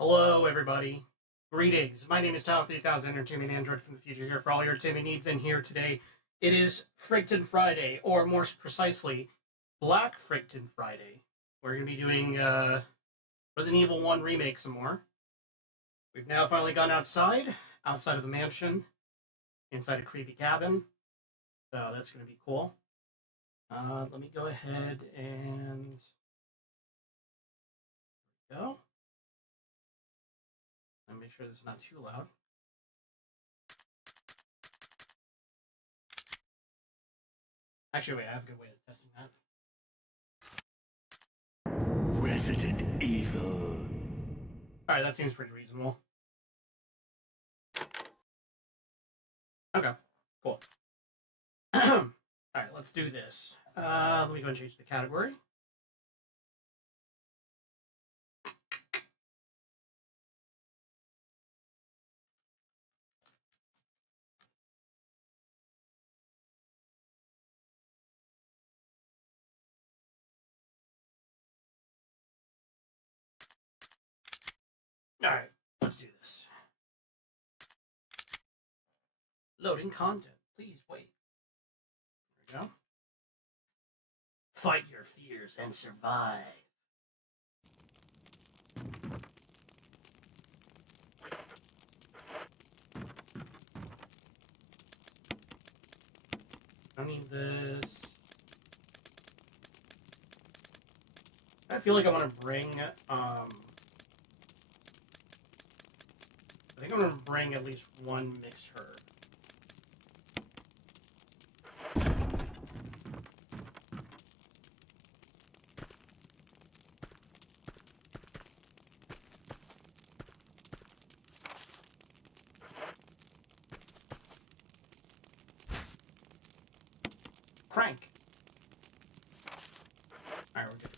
Hello, everybody. Greetings. My name is Tau3000, entertainment android from the future, here for all your entertainment needs. And here today, it is Frigten Friday, or more precisely, Black Frigten Friday. We're going to be doing Resident Evil 1 Remake some more. We've now finally gone outside of the mansion, inside a creepy cabin. So that's going to be cool. Let me go ahead and go. And make sure this is not too loud. Actually, wait, I have a good way of testing that. Resident Evil. Alright, that seems pretty reasonable. Okay, cool. Alright, let's do this. Let me go and change the category. Alright, let's do this. Loading content. Please wait. There we go. Fight your fears and survive. I need this. I feel like I want to bring, I think I'm going to bring at least one mixed herb. Crank. Alright, we're good.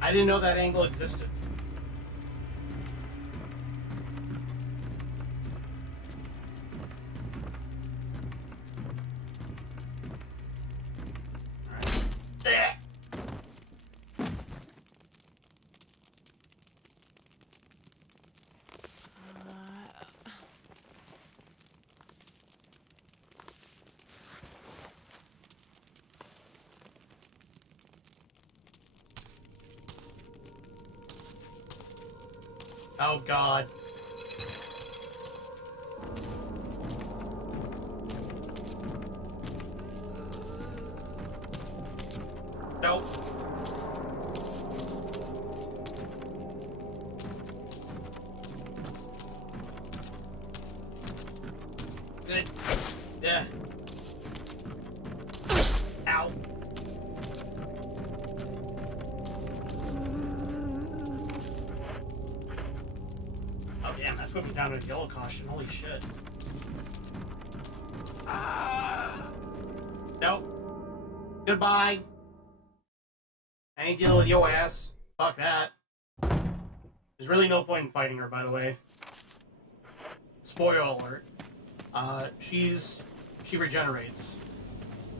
I didn't know that angle existed. Oh God. Nope. Good. Yeah. Ow. Oh damn, that's put me down to a yellow caution. Holy shit. Nope. Goodbye. I ain't dealing with your ass. Fuck that. There's really no point in fighting her, by the way. Spoiler alert. She regenerates.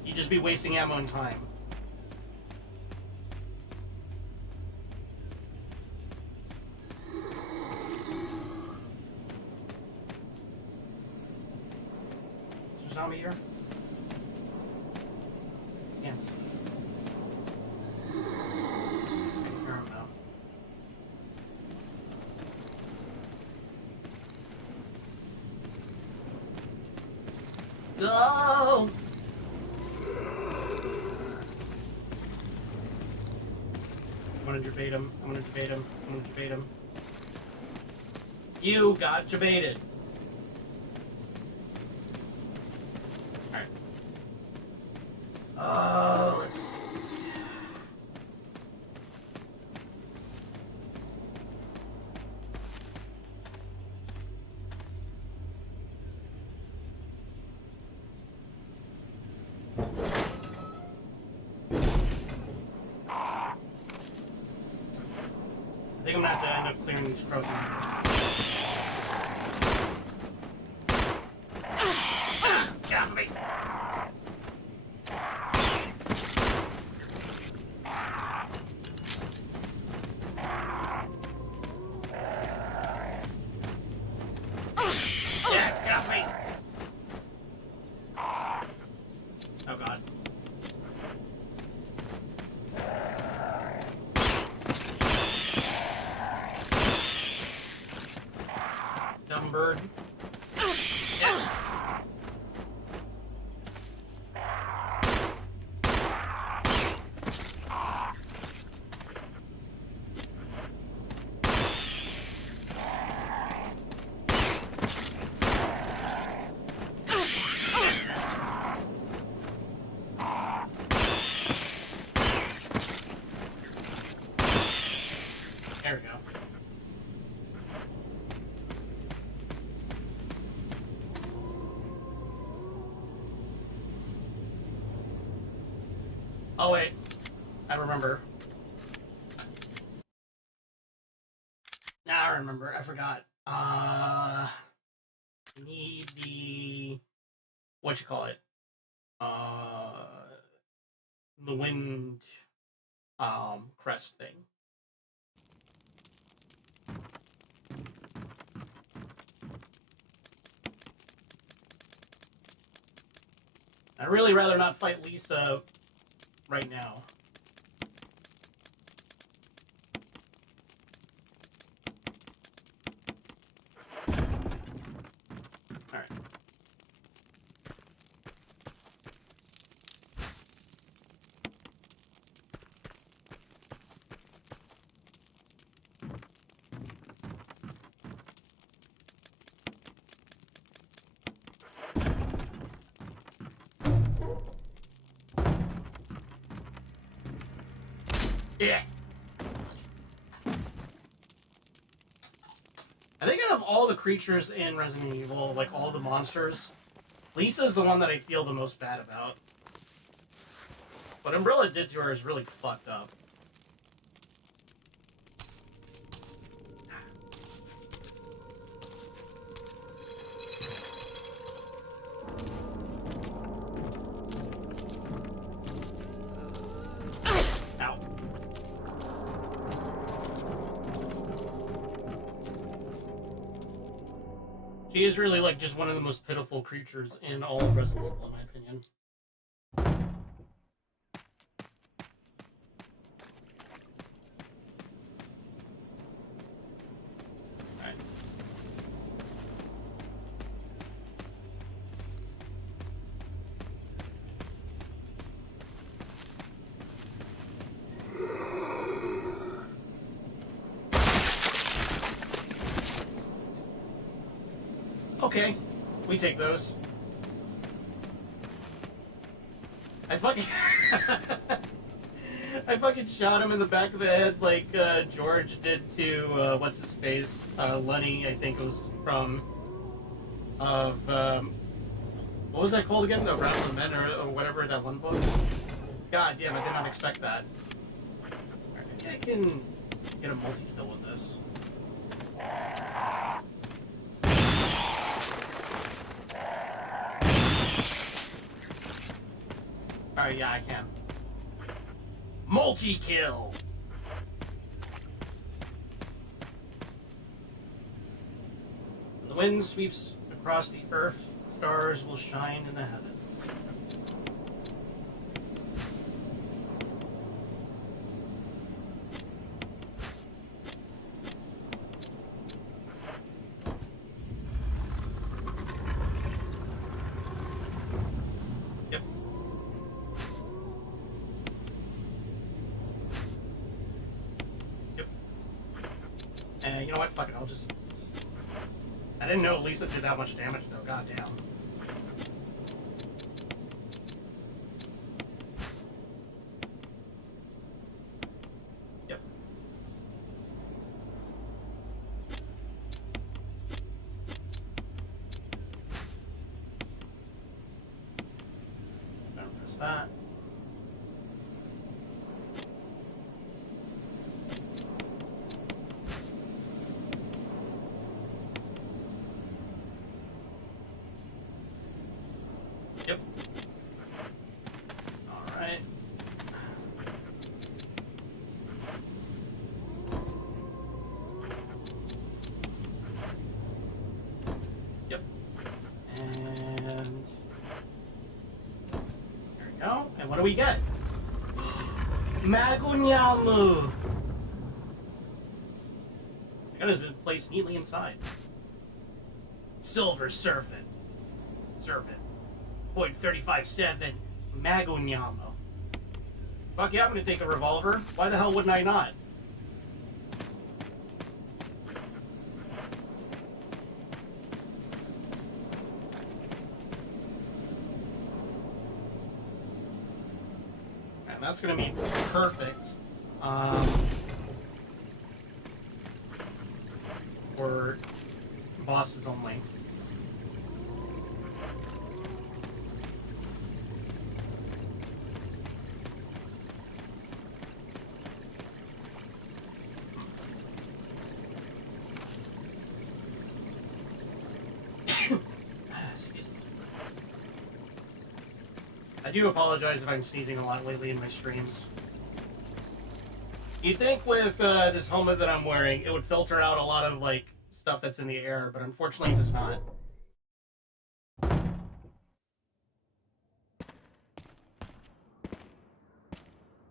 You just be wasting ammo and time. Is there a zombie here? Can't see. I can hear him though. No! I'm gonna debate him. I'm gonna debate him. I'm gonna debate him. You got debated. Alright. Let's see. gonna have to end up clearing these crows anyways. Got me! Yeah, got me! Oh god. Dumb bird. Yeah. There we go. Oh wait, I remember. Now I remember. I forgot. Need the what you call it? The wind crest thing. I'd really rather not fight Lisa right now. Alright. Yeah. I think out of all the creatures in Resident Evil, like all the monsters, Lisa's the one that I feel the most bad about. What Umbrella did to her is really fucked up. Ow. She is really like just one of the most pitiful creatures in all of Resident Evil, in my opinion. Alright. Okay, we take those. I fucking I fucking shot him in the back of the head like George did to what's his face, Lenny. I think it was from what was that called again? The Wrath of the Men or whatever that one book. God damn, I did not expect that. Right, I think I can get a multi-kill with this. Alright, yeah, I can. Multi-kill! When the wind sweeps across the earth, stars will shine in the heavens. You know what? Fuck it, I'll just... I didn't know Lisa did that much damage, though. Goddamn. Yep. Don't press that. do we get? Magunyamu! That has been placed neatly inside. Silver Serpent. Serpent. .357 Magunyamu. Fuck yeah, I'm gonna take a revolver. Why the hell wouldn't I not? And that's gonna be perfect. For bosses only. I do apologize if I'm sneezing a lot lately in my streams. You'd think with this helmet that I'm wearing, it would filter out a lot of, like, stuff that's in the air, but unfortunately it does not.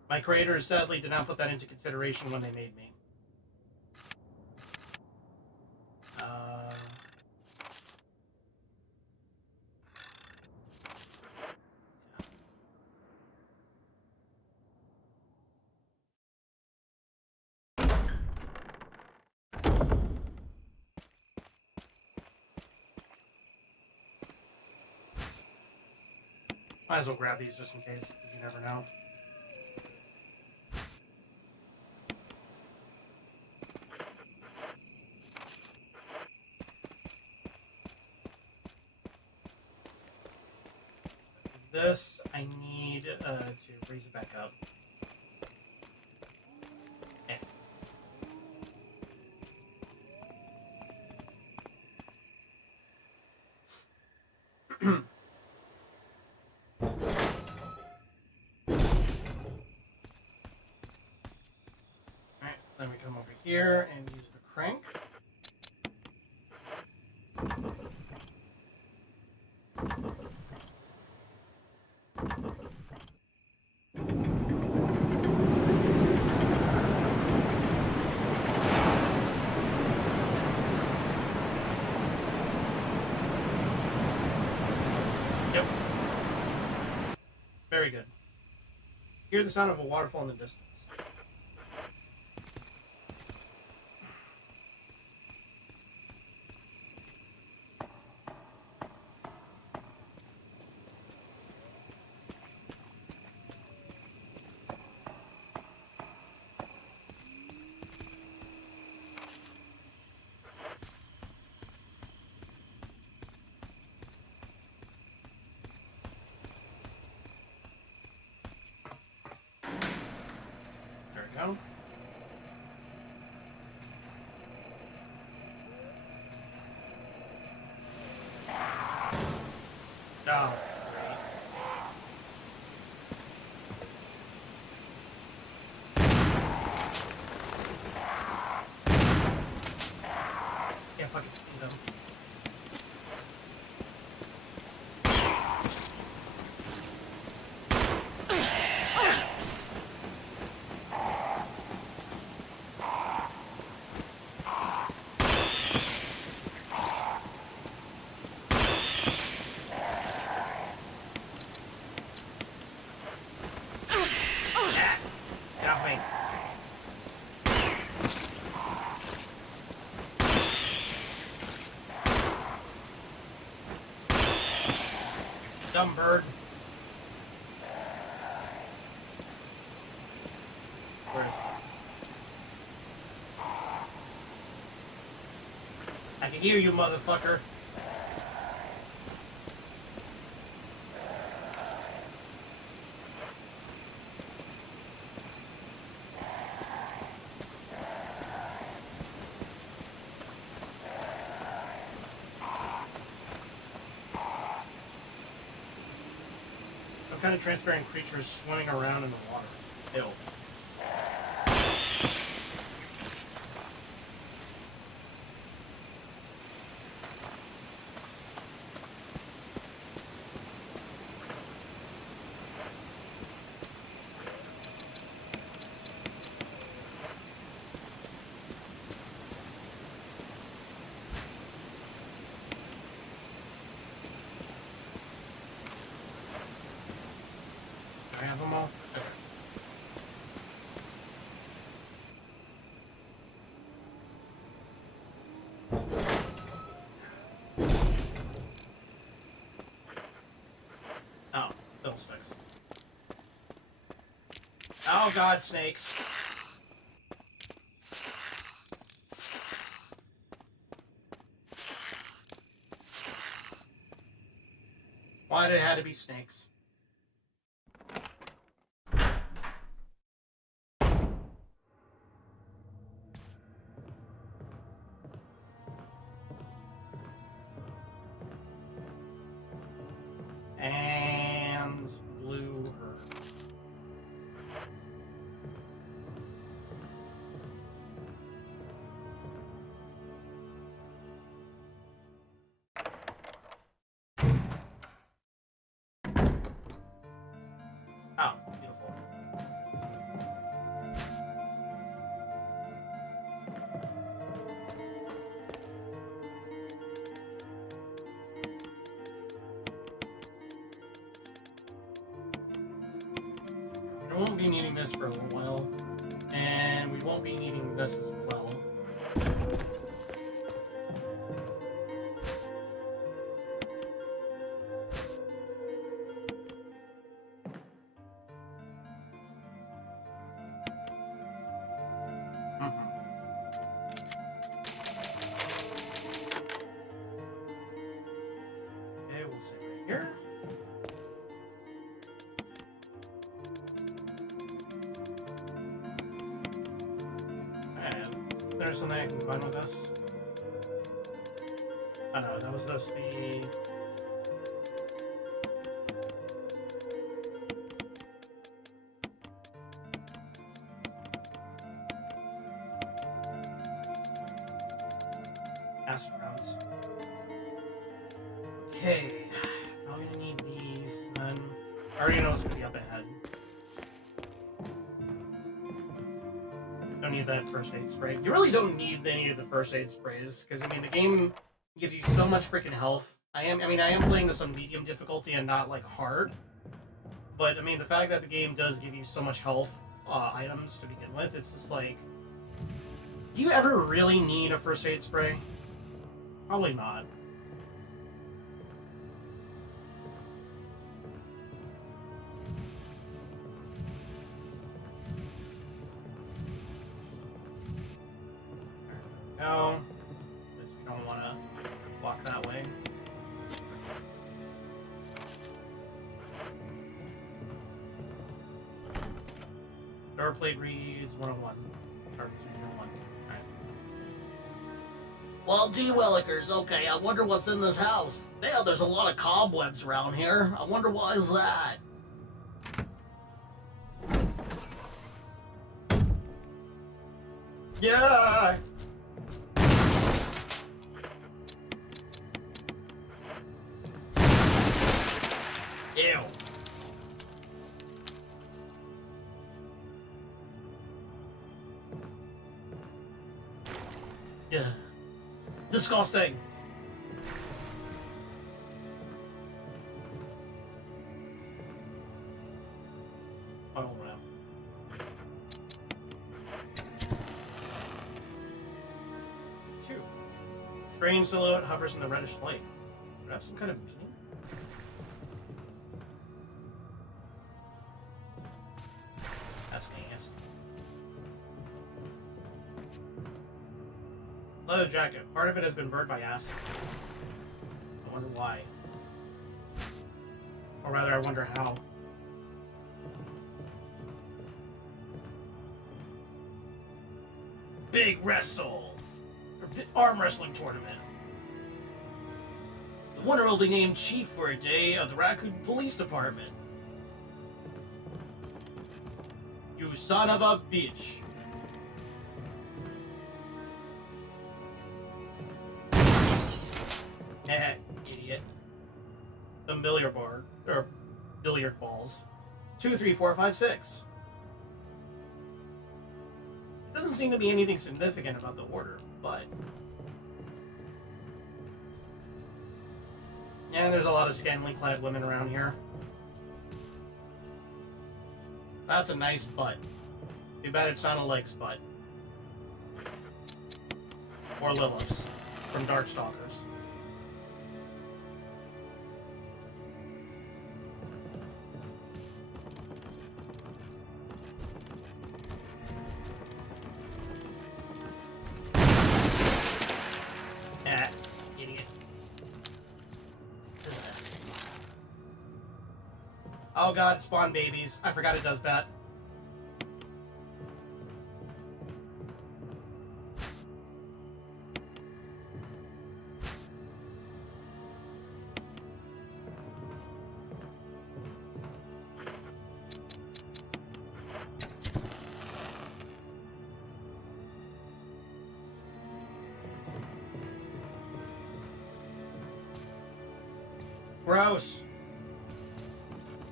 My creators sadly did not put that into consideration when they made me. Might as well grab these just in case, because you never know. This, I need to raise it back up. Alright, then we come over here and use the crank. Yep. Very good. Hear the sound of a waterfall in the distance. There we go. Oh, great. Can't fucking see them. Get off me. Dumb bird. Where is he? I can hear you, motherfucker. Some kind of transparent creature is swimming around in the water. Ew. I have them all? Okay. Oh, fiddlesticks. Oh god, snakes. Why did it have to be snakes? And blue herb. Oh, beautiful. We won't be needing this for a little while. And we won't be needing this as well. Okay, we'll sit right here. And there's something I can combine with this. Oh no, that was just the... acid rounds. Okay, I'm gonna need these then. I already know what's gonna be up ahead. Don't need that first aid spray. You really don't need any of the first aid sprays, because I mean the game gives you so much freaking health. I am playing this on medium difficulty and not like hard. But I mean the fact that the game does give you so much health items to begin with, it's just like, do you ever really need a first aid spray? Probably not. No, because we don't want to walk that way. Door plate reads 101. Target 101. Alright. Well, gee willikers, okay, I wonder what's in this house. Yeah, there's a lot of cobwebs around here. I wonder why is that? Yeah! Ew. Yeah. Disgusting! Oh, wow. Two. Strange silhouette hovers in the reddish light. Would it have some kind of meaning? That's nice. Leather jacket. Part of it has been burned by acid. I wonder why. Or rather, I wonder how. Big wrestle! Arm wrestling tournament. The winner will be named chief for a day of the Raccoon Police Department. You son of a bitch. Heh, idiot. Some billiard bar, or billiard balls. 2, 3, 4, 5, 6. Doesn't seem to be anything significant about the order, but... yeah, there's a lot of scantily clad women around here. That's a nice butt. Too bad it's not Aleg's butt. Or Lilith's from Darkstalkers. Idiot. Oh god, spawn babies. I forgot it does that. Gross.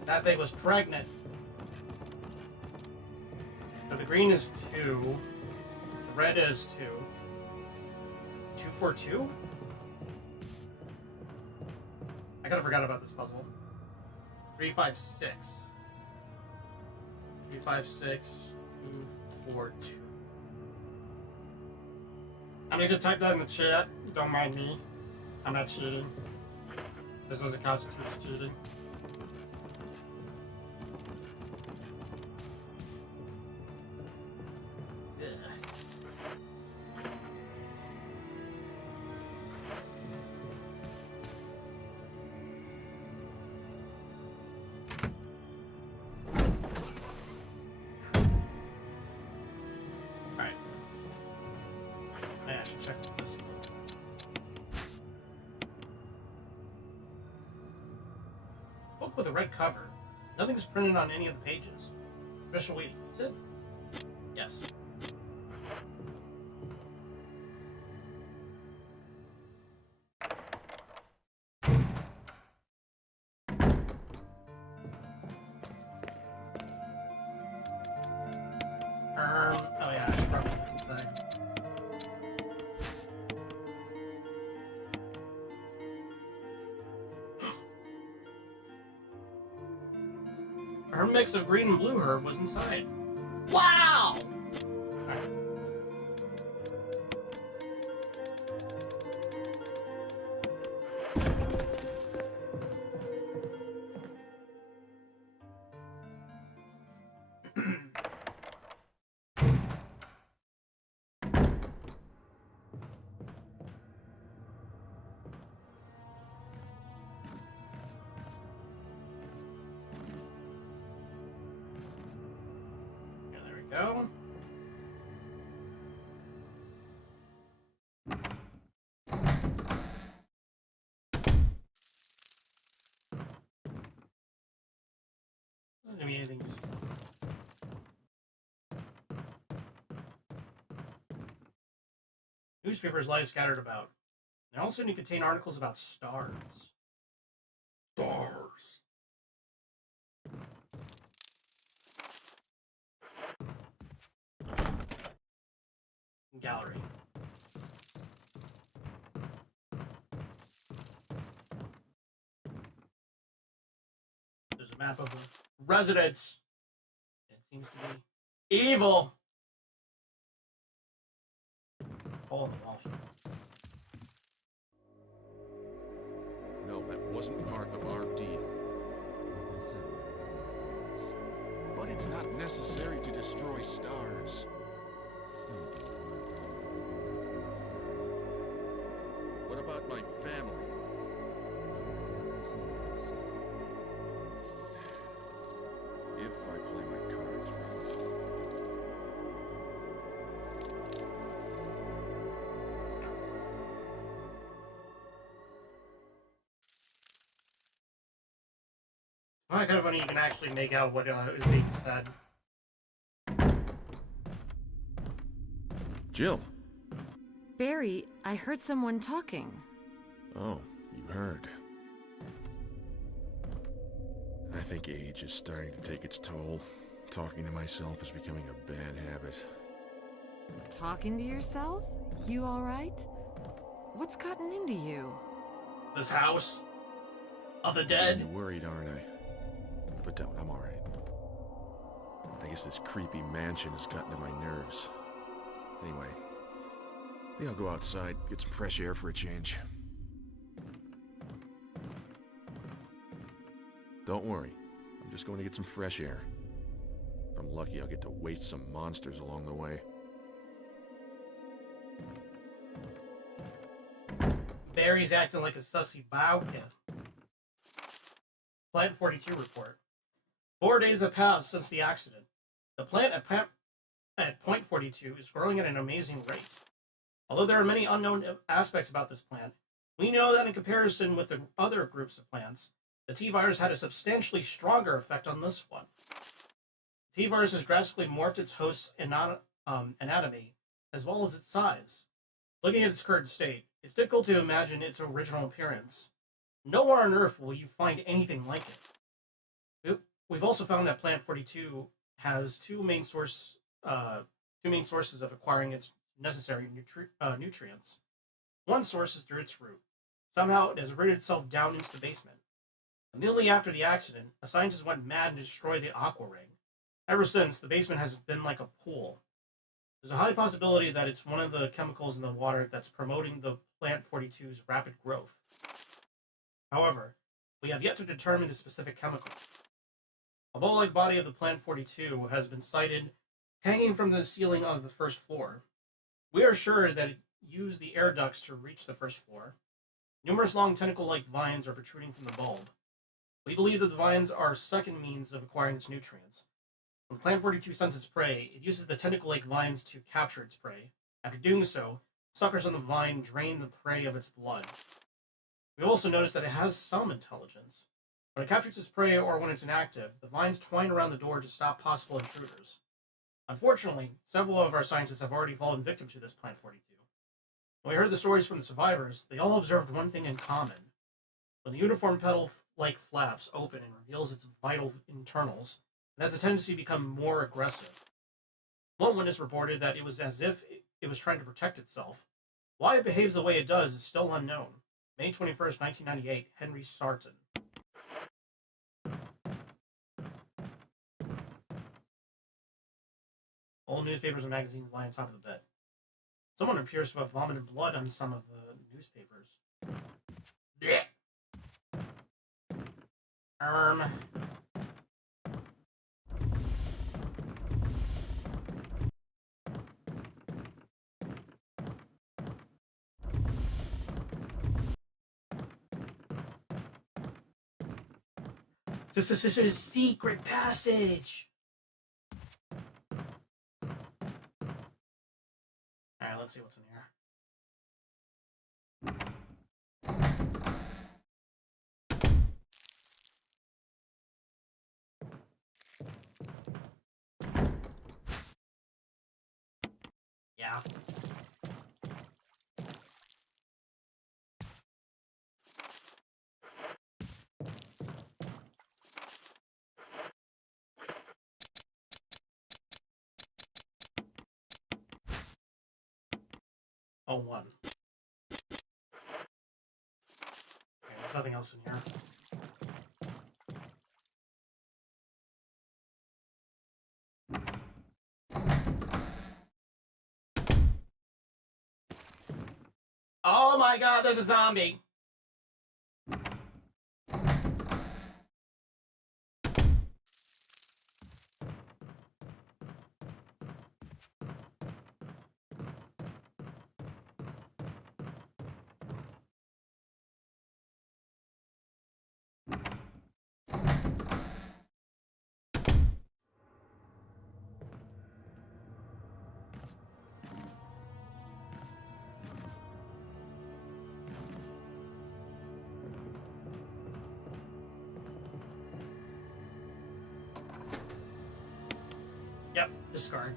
That thing was pregnant. So the green is 2. The red is 2. 242? I kinda forgot about this puzzle. 356. 356, 242. I'm gonna type that in the chat. Don't mind me. I'm not cheating. This doesn't constitute cheating. Alright. I should check this. Book with a red cover. Nothing's printed on any of the pages. Special weight. Is it? Yes. Oh yeah, I should probably look inside. Her mix of green and blue herb was inside. Wow! Yeah, there we go. Doesn't do me anything useful. Newspapers lie scattered about. They also need to contain articles about stars. Stars. Gallery. There's a map of the residence. It seems to be evil. Hole in the wall. No, that wasn't part of our deal. Like I said, But it's not necessary to destroy stars. What about my family? If I play my cards right. Well, kind of funny you can actually make out what is being said. Jill. Barry, I heard someone talking. Oh, you heard. I think age is starting to take its toll. Talking to myself is becoming a bad habit. Talking to yourself? You alright? What's gotten into you? This house of the You're dead. worried, aren't I? But don't, I'm alright. I guess this creepy mansion has gotten to my nerves. Anyway, I think I'll go outside, get some fresh air for a change. Don't worry, I'm just going to get some fresh air. If I'm lucky, I'll get to waste some monsters along the way. Barry's acting like a sussy bowkid. Plant 42 report. 4 days have passed since the accident. The plant at Point 42 is growing at an amazing rate. Although there are many unknown aspects about this plant, we know that in comparison with the other groups of plants, the T-virus had a substantially stronger effect on this one. The T-virus has drastically morphed its host's anatomy, as well as its size. Looking at its current state, it's difficult to imagine its original appearance. Nowhere on Earth will you find anything like it. We've also found that Plant 42 has two main sources of acquiring its necessary nutrients. One source is through its root. Somehow it has rooted itself down into the basement. Immediately after the accident, a scientist went mad and destroyed the aqua ring. Ever since, the basement has been like a pool. There's a high possibility that it's one of the chemicals in the water that's promoting the Plant 42's rapid growth. However, we have yet to determine the specific chemical. A ball-like body of the Plant 42 has been sighted hanging from the ceiling of the first floor. We are sure that it used the air ducts to reach the first floor. Numerous long tentacle-like vines are protruding from the bulb. We believe that the vines are a second means of acquiring its nutrients. When Plant 42 scents its prey, it uses the tentacle-like vines to capture its prey. After doing so, suckers on the vine drain the prey of its blood. We also notice that it has some intelligence. When it captures its prey or when it's inactive, the vines twine around the door to stop possible intruders. Unfortunately, several of our scientists have already fallen victim to this Plant 42. When we heard the stories from the survivors, they all observed one thing in common. When the uniform petal-like flaps open and reveals its vital internals, it has a tendency to become more aggressive. One witness reported that it was as if it was trying to protect itself. Why it behaves the way it does is still unknown. May 21st, 1998, Henry Sarton. All newspapers and magazines lie on top of the bed. Someone appears to have vomited blood on some of the newspapers. Blech. This is a secret passage. Alright, let's see what's in here. Yeah. Oh, one. Okay, there's nothing else in here. Oh my god, there's a zombie! Yep, discard.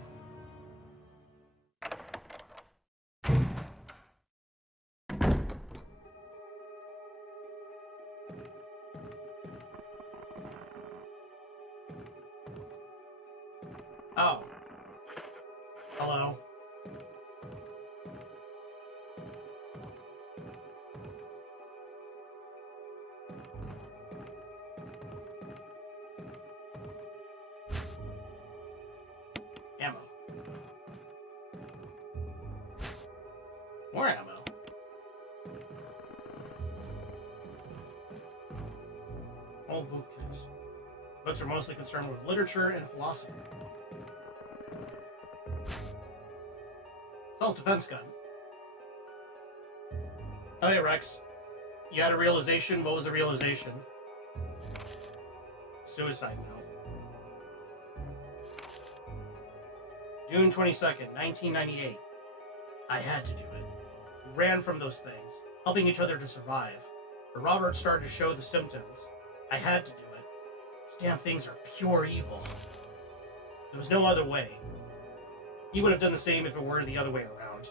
Oh. Hello. More ammo. Old bookcase. Books are mostly concerned with literature and philosophy. Self-defense gun. Oh, hey, Rex. You had a realization? What was the realization? Suicide note. June 22nd, 1998. I had to do it. We ran from those things, helping each other to survive. But Robert started to show the symptoms. I had to do it. These damn things are pure evil. There was no other way. He would have done the same if it were the other way around.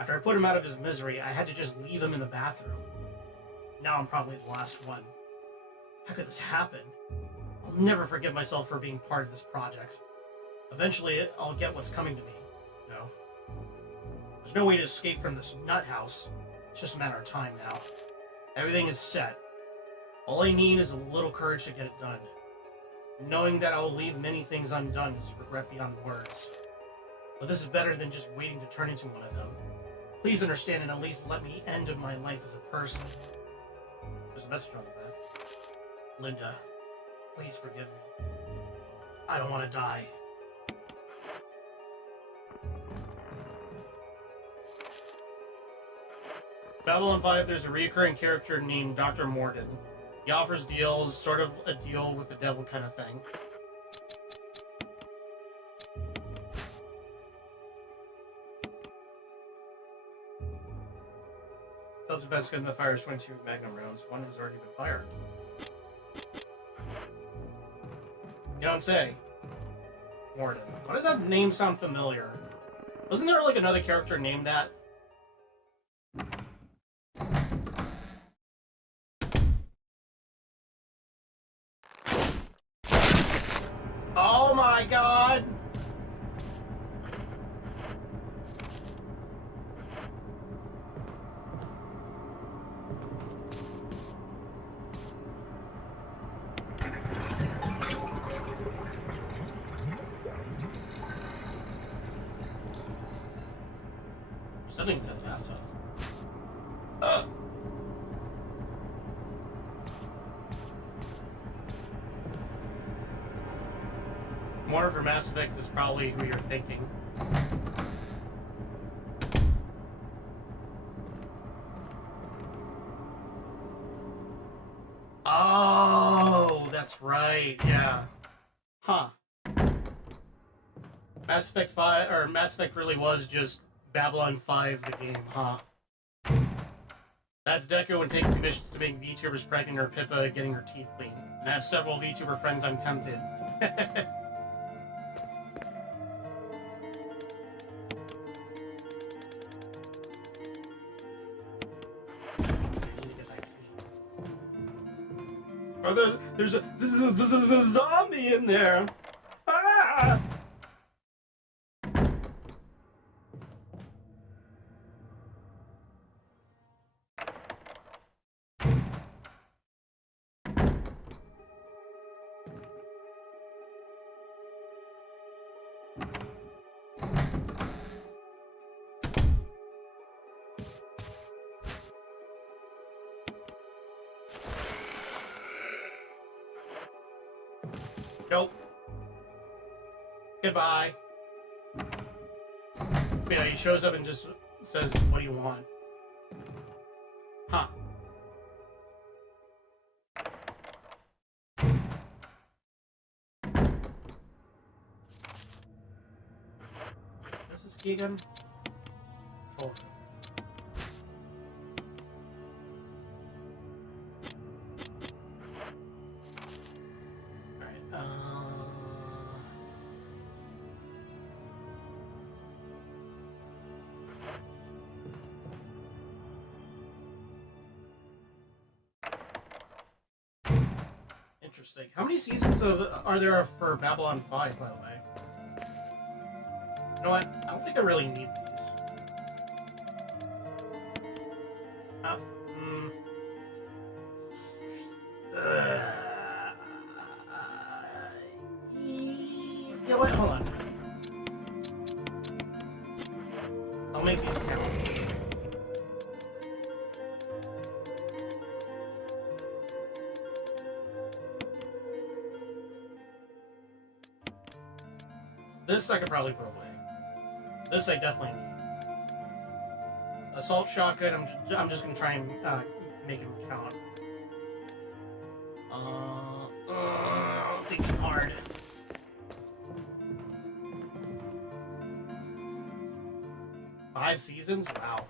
After I put him out of his misery, I had to just leave him in the bathroom. Now I'm probably the last one. How could this happen? I'll never forgive myself for being part of this project. Eventually, I'll get what's coming to me. No. There's no way to escape from this nut house. It's just a matter of time now. Everything is set. All I need is a little courage to get it done. Knowing that I will leave many things undone is regret beyond words. But this is better than just waiting to turn into one of them. Please understand and at least let me end my life as a person. There's a message on the back. Linda, please forgive me. I don't want to die. Babylon 5, there's a recurring character named Dr. Morden. He offers deals, sort of a deal with the devil kind of thing. Self-defense gun that fires 22 magnum rounds. One has already been fired. You know what I'm saying? Morden. Why does that name sound familiar? Wasn't there like another character named that? Oh my god! Something's in the bathtub. More for Mass Effect is probably who you're thinking. Oh, that's right. Yeah. Huh. Mass Effect 5 or Mass Effect really was just Babylon 5 the game, huh? That's Deco and taking commissions to make VTubers pregnant or Pippa getting her teeth cleaned. And I have several VTuber friends I'm tempted. Oh, there's a zombie in there. Ah! Nope. Goodbye. Yeah, he shows up and just says, "What do you want?" Huh. This is Keegan. Control room. Interesting. How many seasons are there for Babylon 5, by the way? You know what? I don't think I really need these. You know what? Hold on. I'll make these count. This I could probably put away. This I definitely need. Assault shotgun, I'm just gonna try and make him count. Thinking hard. Five seasons? Wow.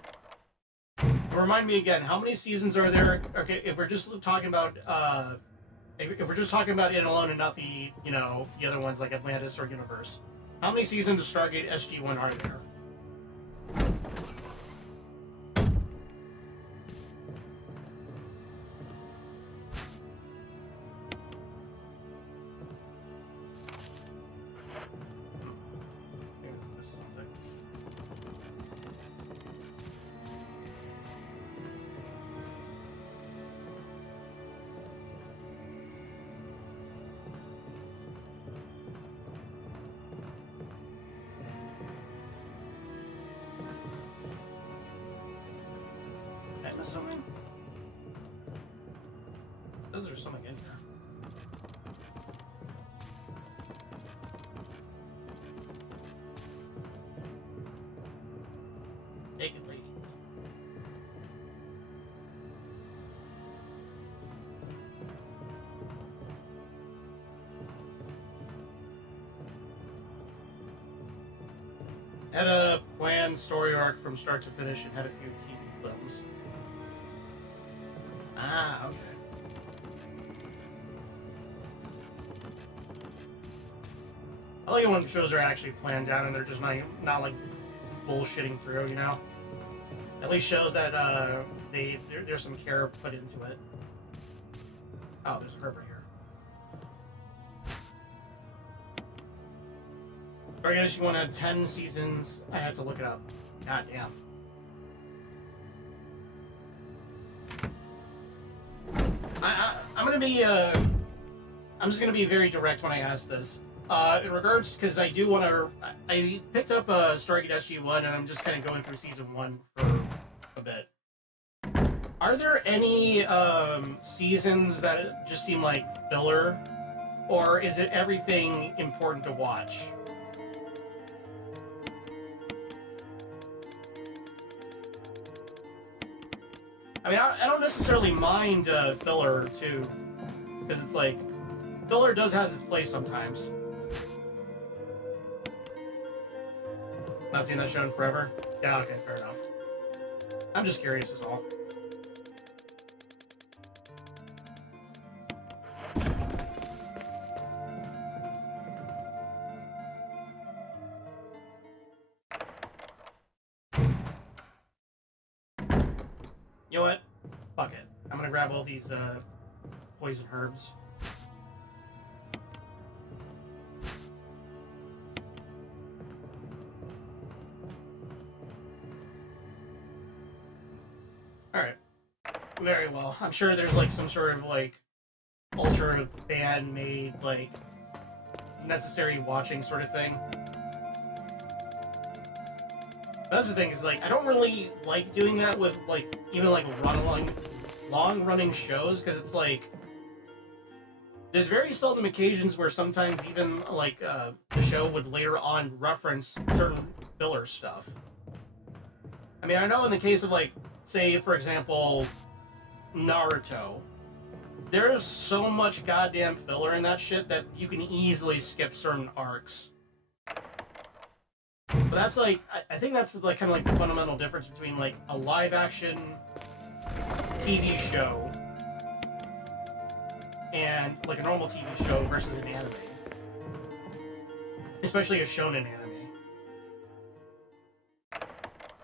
Remind me again, how many seasons are there? Okay, if we're just talking about if we're just talking about it alone and not the the other ones like Atlantis or Universe, how many seasons of Stargate SG-1 are there? Something? Is there something in here? Naked ladies. Had a planned story arc from start to finish and had a few TV films. Ah, okay. I like it when shows are actually planned out and they're just not like bullshitting through, you know? At least shows that there's some care put into it. Oh, there's a herb right here. I guess you want to have 10 seasons. I had to look it up. God damn. I'm gonna be, I'm just gonna be very direct when I ask this. In regards, because I do want to, I picked up Stargate SG-1 and I'm just kind of going through season 1 for a bit. Are there any seasons that just seem like filler, or is it everything important to watch? I mean, I don't necessarily mind filler, too, because it's like, filler does have its place sometimes. Not seen that show in forever? Yeah, okay, fair enough. I'm just curious is all. You know what? Fuck it. I'm gonna grab all these poison herbs. Alright. Very well. I'm sure there's like some sort of like ultra fan made like necessary watching sort of thing. That's the thing, is like I don't really like doing that with like even like long running shows, because it's like there's very seldom occasions where sometimes even like the show would later on reference certain filler stuff. I mean, I know in the case of like, say for example, Naruto, there's so much goddamn filler in that shit that you can easily skip certain arcs. But that's like, I think that's like kind of like the fundamental difference between like a live action TV show and like a normal TV show versus an anime. Especially a shonen anime.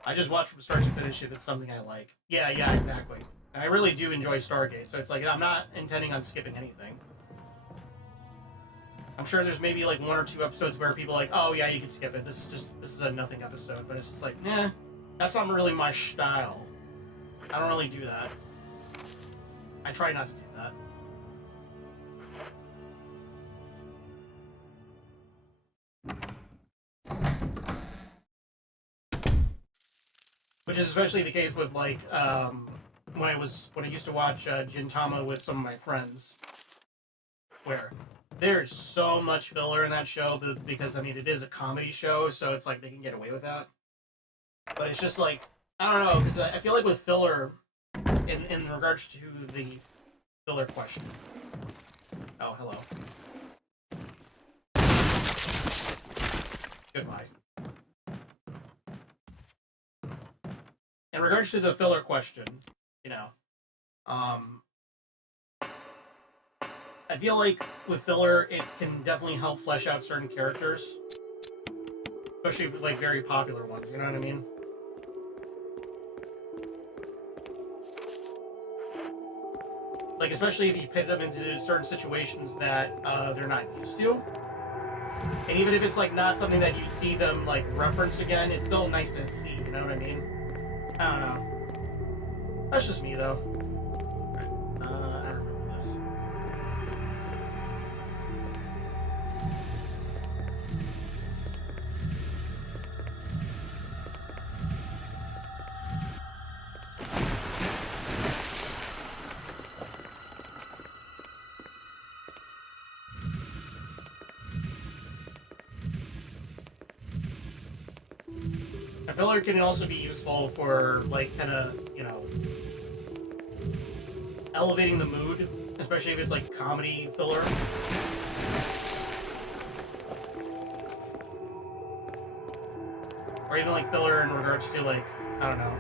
I just watch from start to finish if it's something I like. Yeah, exactly. And I really do enjoy Stargate, so it's like I'm not intending on skipping anything. I'm sure there's maybe like 1 or 2 episodes where people are like, oh yeah, you can skip it. This is a nothing episode, but it's just like, nah, that's not really my style. I don't really do that. I try not to do that. Which is especially the case with like when I used to watch Gintama with some of my friends. Where? there's so much filler in that show because, I mean, it is a comedy show, so it's like they can get away with that. But it's just like, I don't know, because I feel like with filler, in regards to the filler question. Oh, hello. Goodbye. In regards to the filler question, you know, I feel like with filler, it can definitely help flesh out certain characters, especially with, like, very popular ones. You know what I mean? Like, especially if you pit them into certain situations that they're not used to. And even if it's, like, not something that you see them, like, reference again, it's still nice to see, you know what I mean? I don't know. That's just me, though. Right. I don't remember this. A filler can also be useful for, like, kind of, you know, elevating the mood, especially if it's, like, comedy filler. Or even, like, filler in regards to, like, I don't know,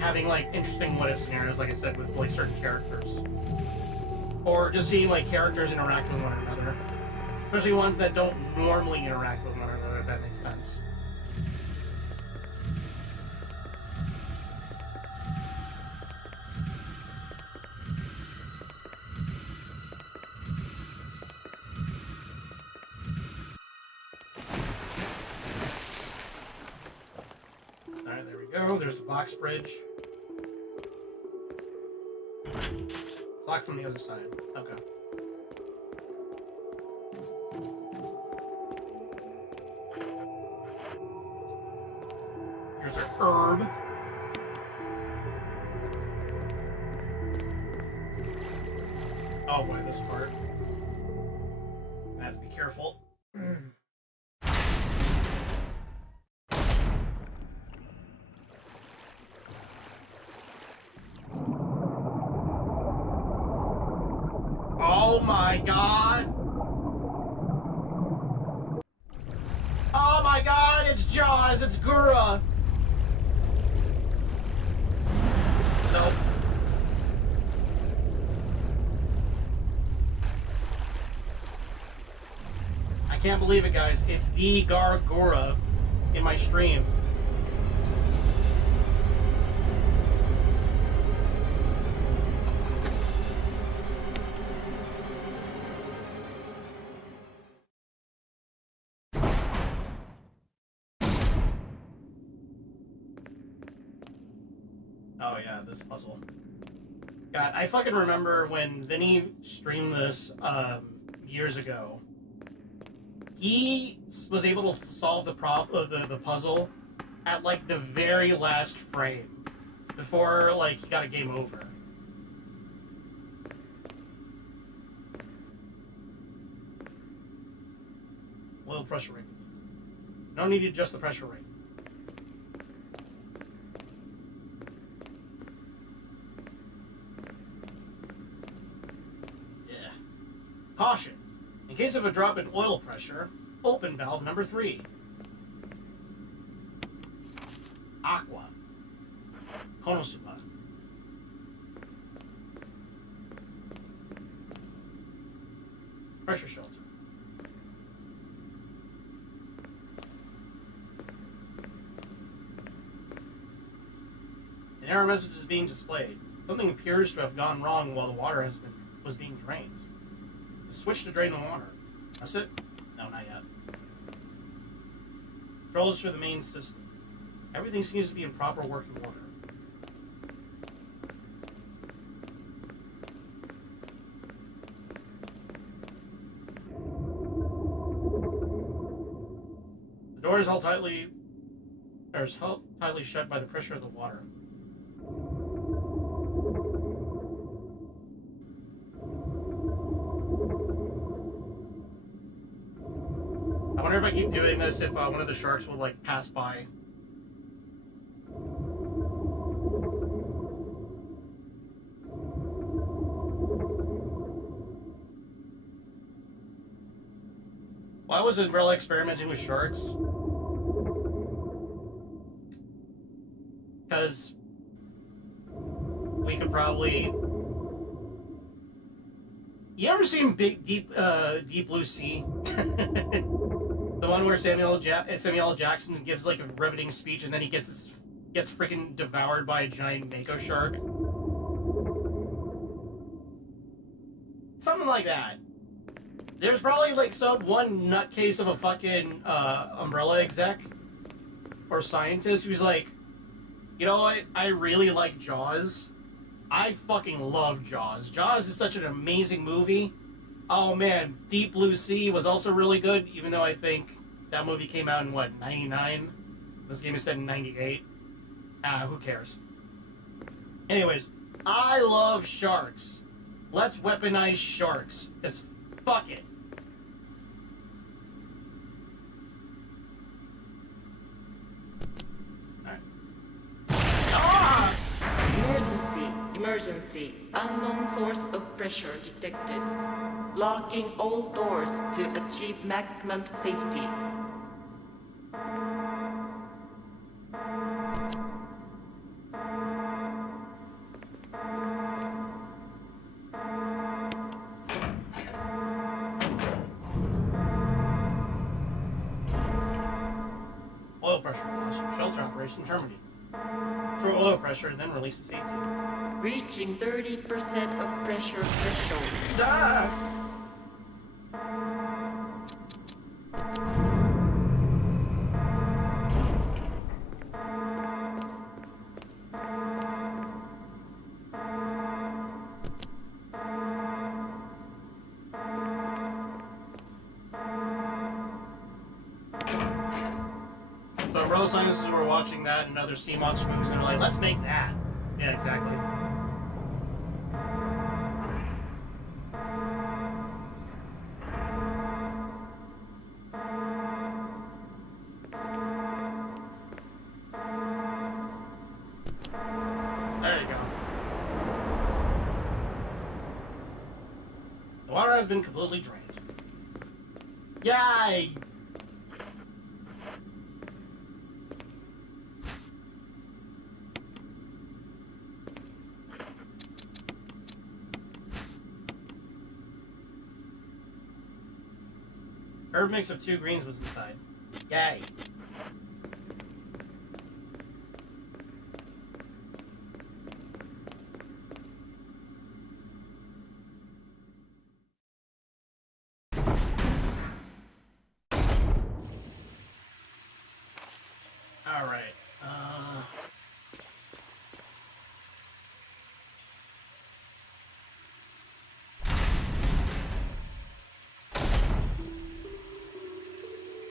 having, like, interesting what-if scenarios, like I said, with, like, certain characters. Or just seeing, like, characters interact with one another. Especially ones that don't normally interact with one another, if that makes sense. Alright, there we go. There's the box bridge. It's locked from the other side. Okay. Here's our herb. Oh boy, this part. I have to be careful. Oh my god! Oh my god, it's Jaws, it's Gura! Nope. I can't believe it, guys. It's the Gargura in my stream. Oh yeah, this puzzle. God, I fucking remember when Vinny streamed this years ago. He was able to solve the puzzle at like the very last frame before like he got a game over. Oil pressure ring. No need to adjust the pressure ring. Caution. In case of a drop in oil pressure, open valve number 3. Aqua. Konosuba. Pressure shelter. An error message is being displayed. Something appears to have gone wrong while the water was being drained. Switch to drain the water. That's it? No, not yet. Controls for the main system. Everything seems to be in proper working order. The door is held tightly shut by the pressure of the water. I wonder if I keep doing this if one of the sharks will like pass by. Why was Umbrella experimenting with sharks? Because we could probably... You ever seen Deep Blue Sea? The one where Samuel L. Jackson gives like a riveting speech and then he gets freaking devoured by a giant mako shark. Something like that. There's probably like one nutcase of a fucking Umbrella exec or scientist who's like, you know what? I really like Jaws. I fucking love Jaws. Jaws is such an amazing movie. Oh man, Deep Blue Sea was also really good, even though I think that movie came out in what, 99? This game is set in 98. Who cares? Anyways, I love sharks. Let's weaponize sharks. It's fuck it. Emergency. Unknown source of pressure detected. Locking all doors to achieve maximum safety. Oil pressure loss. Shelter operation terminated. Control oil pressure and then release the safety. Reaching 30% of pressure threshold. Ah! So umbrella scientists were watching that and other sea monster movies and they're like, let's make that. Yeah, exactly. There you go. The water has been completely drained. Yay! Herb mix of 2 greens was inside. Yay. Alright.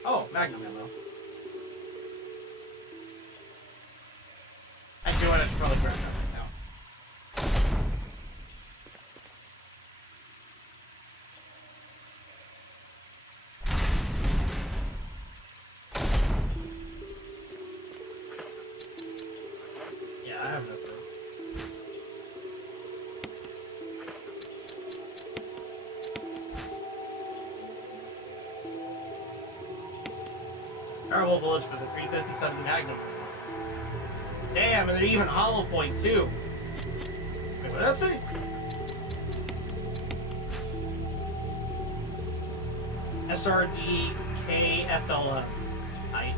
Oh, Magnum ammo. I do want to probably grab that right now. Yeah, I have enough room. Terrible bullets for the 357 Magnum. Damn, and they're even hollow point too. Wait, what did that say? SRDKFLM. Height.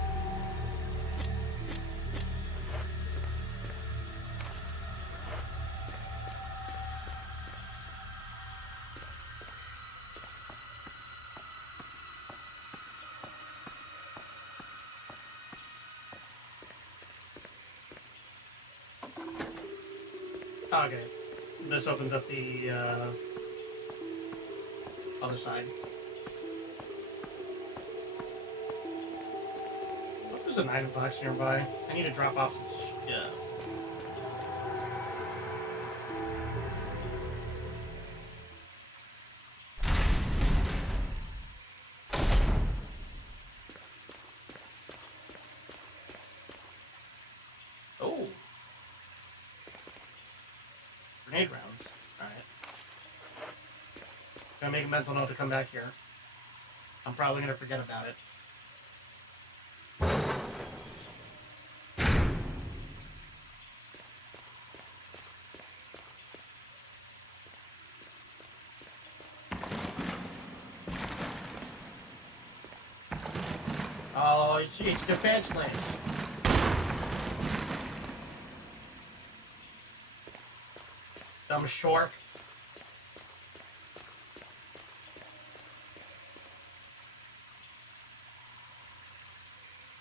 Okay. This opens up the other side. Oh, there's an item box nearby. I need to drop off some shit. grenade rounds. Alright. Gonna make a mental note to come back here. I'm probably gonna forget about it. Oh, it's defenseless. Dumb shark.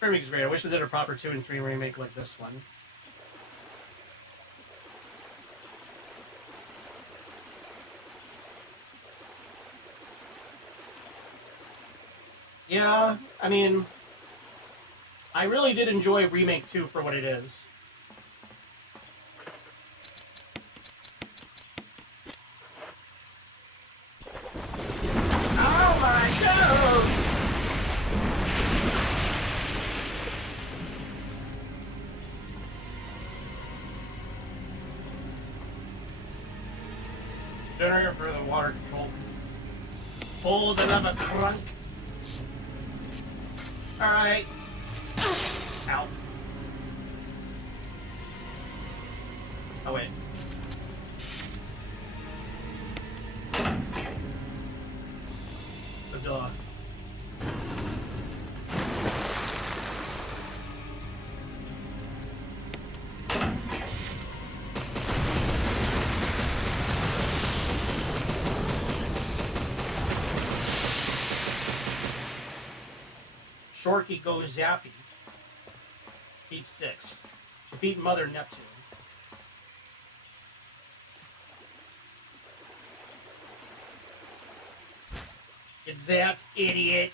Remake's great. I wish they did a proper 2 and 3 remake like this one. Yeah, I mean, I really did enjoy Remake 2 for what it is. Oh my god! Generator for the water control. Hold another trunk. Alright. Ow. Oh, wait. Duh. Shorky goes zappy. Beat 6. Defeat Mother Neptune. Get zapped, idiot.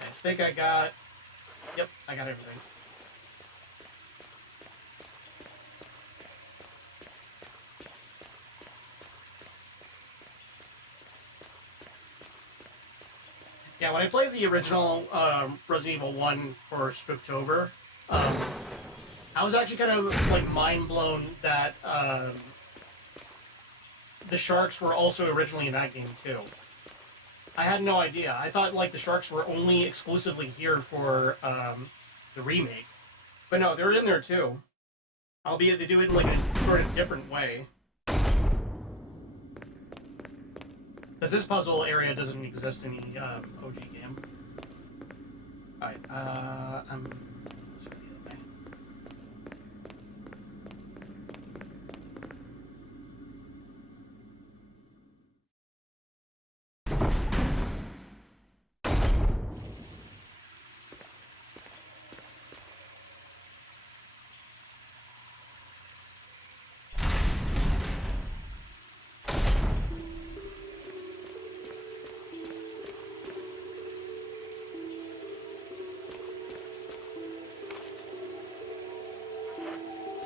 I think I got... Yep, I got everything. Yeah, when I played the original Resident Evil 1 for Spooktober, I was actually kind of like mind blown that the sharks were also originally in that game too. I had no idea. I thought like the sharks were only exclusively here for the remake, but no, they're in there too. Albeit they do it in like a sort of different way. Because this puzzle area doesn't exist in the OG game. Alright, I'm...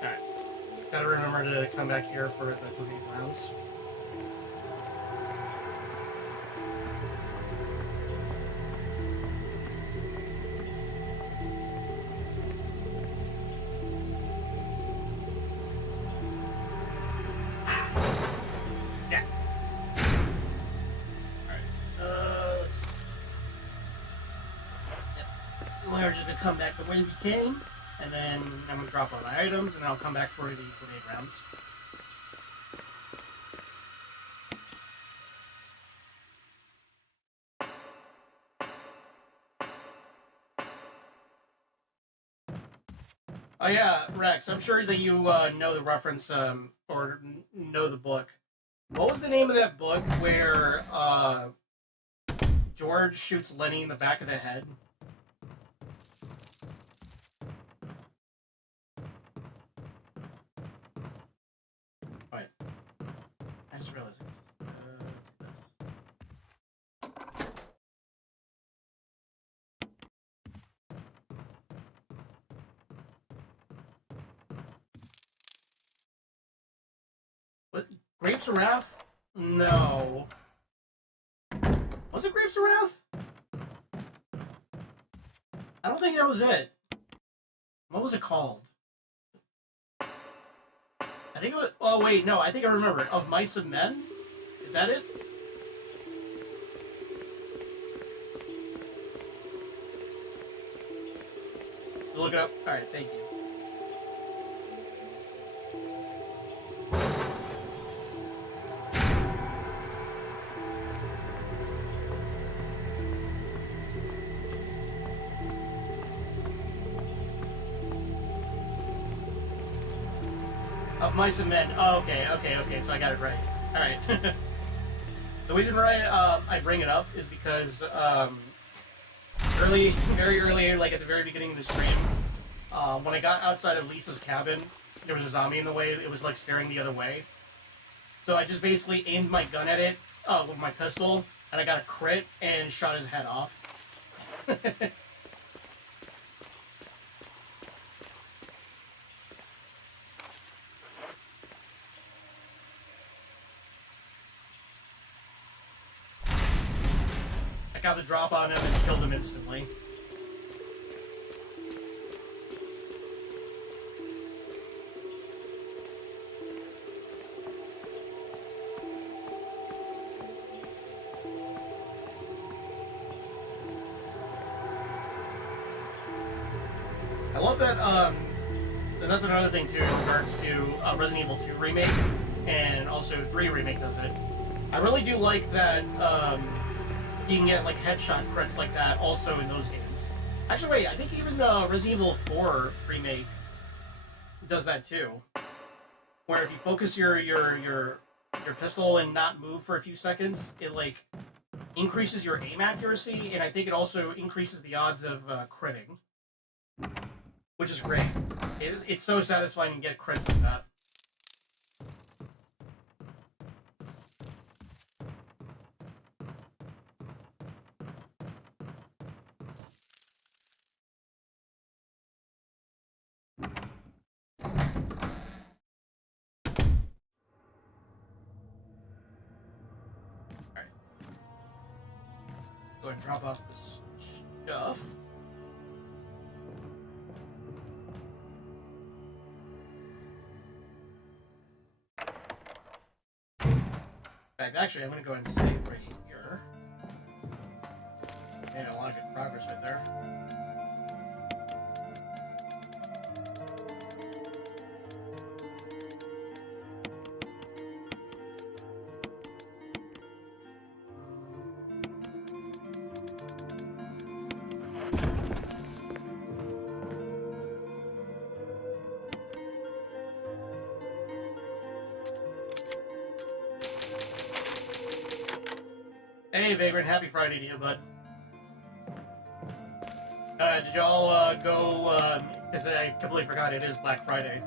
Alright. Gotta remember to come back here for the grenade rounds. Yeah. Alright. Let's... Yep. We're just gonna come back the way we came. And then I'm going to drop all my items, and I'll come back for the grenade rounds. Oh yeah, Rex, I'm sure that you know the reference, or know the book. What was the name of that book where George shoots Lenny in the back of the head? I just realized. What? Grapes of Wrath? No. Was it Grapes of Wrath? I don't think that was it. What was it called? I think it was... Oh, wait, no, I think I remember. Of Mice and Men? Is that it? Look it up. Alright, thank you. Of Mice and Men. Oh, okay, so I got it right. Alright. The reason why I bring it up is because very early, like at the very beginning of the stream, when I got outside of Lisa's cabin, there was a zombie in the way. It was like staring the other way. So I just basically aimed my gun at it with my pistol, and I got a crit and shot his head off. I got the drop on him and killed him instantly. I love that, and that's another thing too in regards to Resident Evil 2 Remake, and also 3 Remake does it. I really do like that, you can get like headshot crits like that also in those games. Actually, wait, I think even Resident Evil 4 Remake does that too. Where if you focus your pistol and not move for a few seconds, it like increases your aim accuracy, and I think it also increases the odds of critting, which is great. It's so satisfying to get crits like that. Go ahead and drop off this stuff. In fact, actually, I'm going to go ahead and save right here. Made a lot of good progress right there. Hey, Vagrant, happy Friday to you, bud. Did y'all go, because I completely forgot it is Black Friday.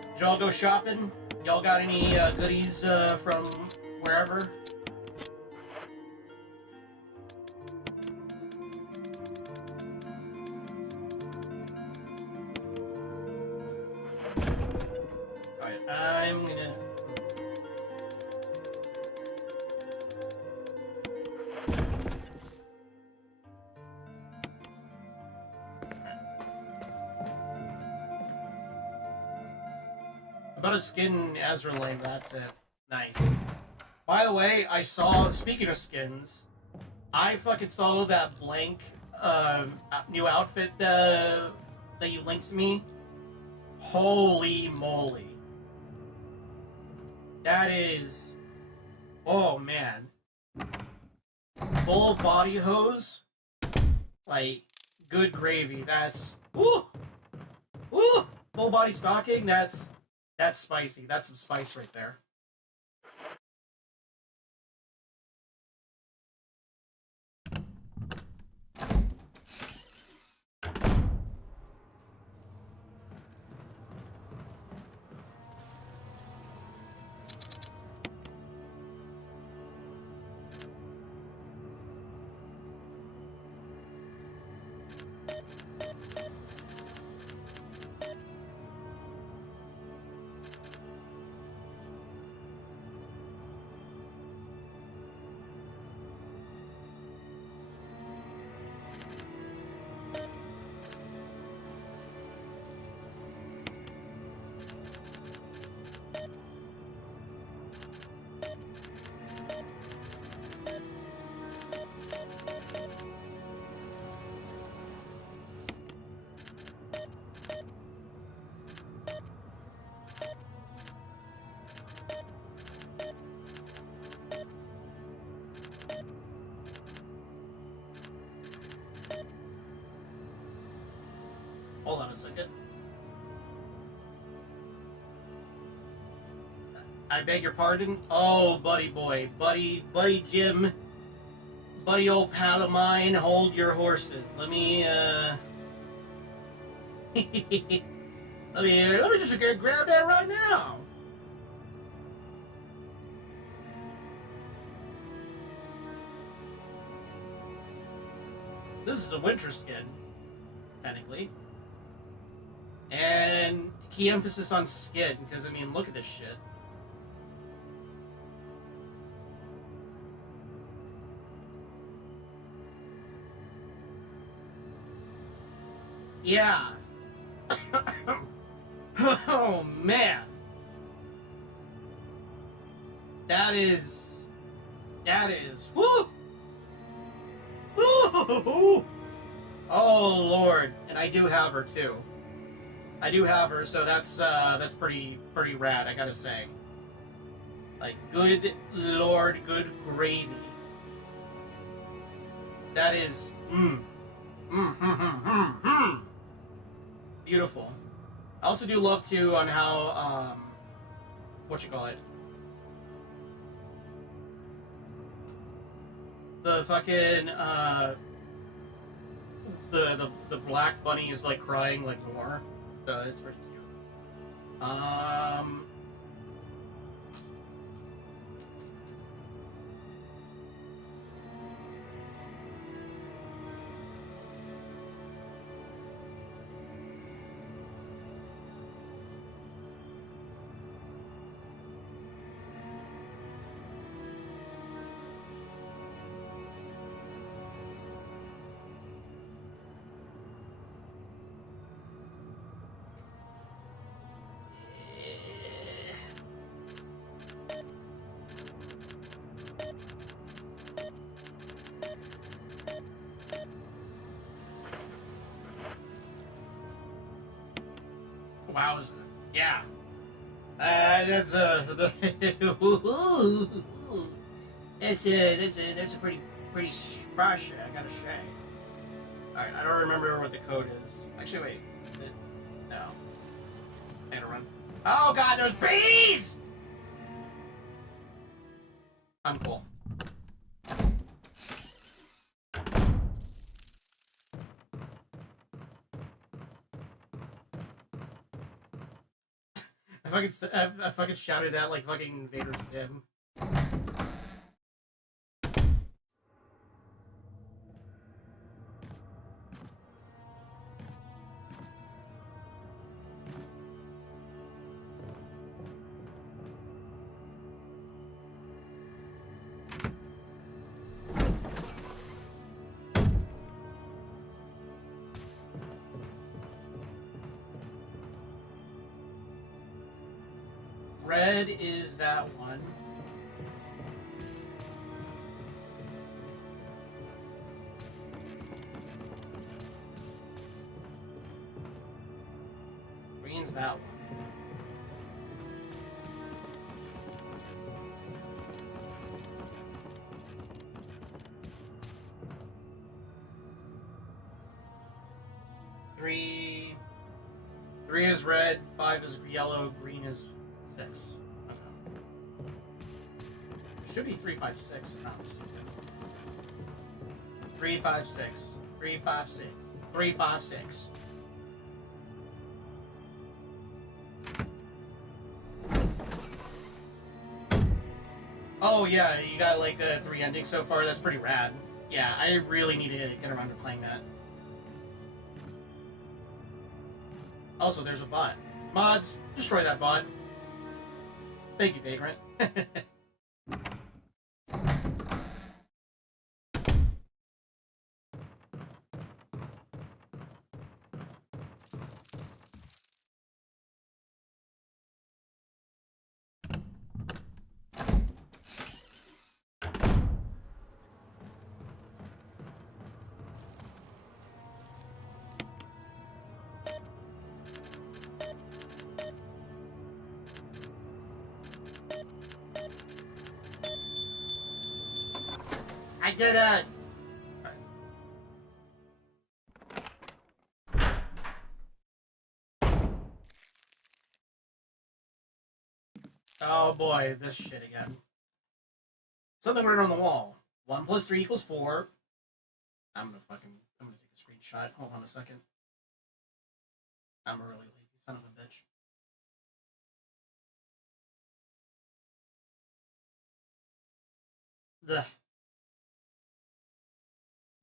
Did y'all go shopping? Y'all got any goodies from wherever? Alright, I'm gonna... About a skin Ezra Lane, that's it. Nice. By the way, I saw, speaking of skins, I fucking saw that blank new outfit that you linked to me. Holy moly. That is... Oh, man. Full body hose. Like, good gravy. That's... Woo! Woo! Full body stocking, that's spicy. That's some spice right there. hold on a second. I beg your pardon? Oh, buddy boy. Buddy Jim. Buddy old pal of mine, hold your horses. Let me let me just grab that right now. This is a winter skin, technically. And key emphasis on skin, because I mean, look at this shit. Yeah. Oh man. That is woo! Woo! Oh Lord. And I do have her too. I do have her, so that's pretty rad, I gotta say. Like, good Lord, good gravy. That is beautiful. I also do love too on how what you call it, the fucking the black bunny is like crying like more, so it's pretty cute. Wow, yeah. That's that's a pretty splash, I gotta say. Alright, I don't remember what the code is. Actually, wait. No. I gotta run. Oh god, there's bees! I'm cool. I fucking shouted at like fucking Invader Zim. Red is that one. Green's that one. Three is red, 5 is yellow, green is 6. Okay. Should be 3, 5, 6. 3, 5, 6. 3, 5, 6. 3, 5, 6. Oh yeah, you got like 3 endings so far. That's pretty rad. Yeah, I really need to get around to playing that. Also, there's a bot. Mods, destroy that bot. Thank you, Vagrant. I did it! Oh boy, this shit again. Something written on the wall. 1 plus 3 equals 4. I'm gonna take a screenshot. Hold on a second. I'm a really lazy son of a bitch. The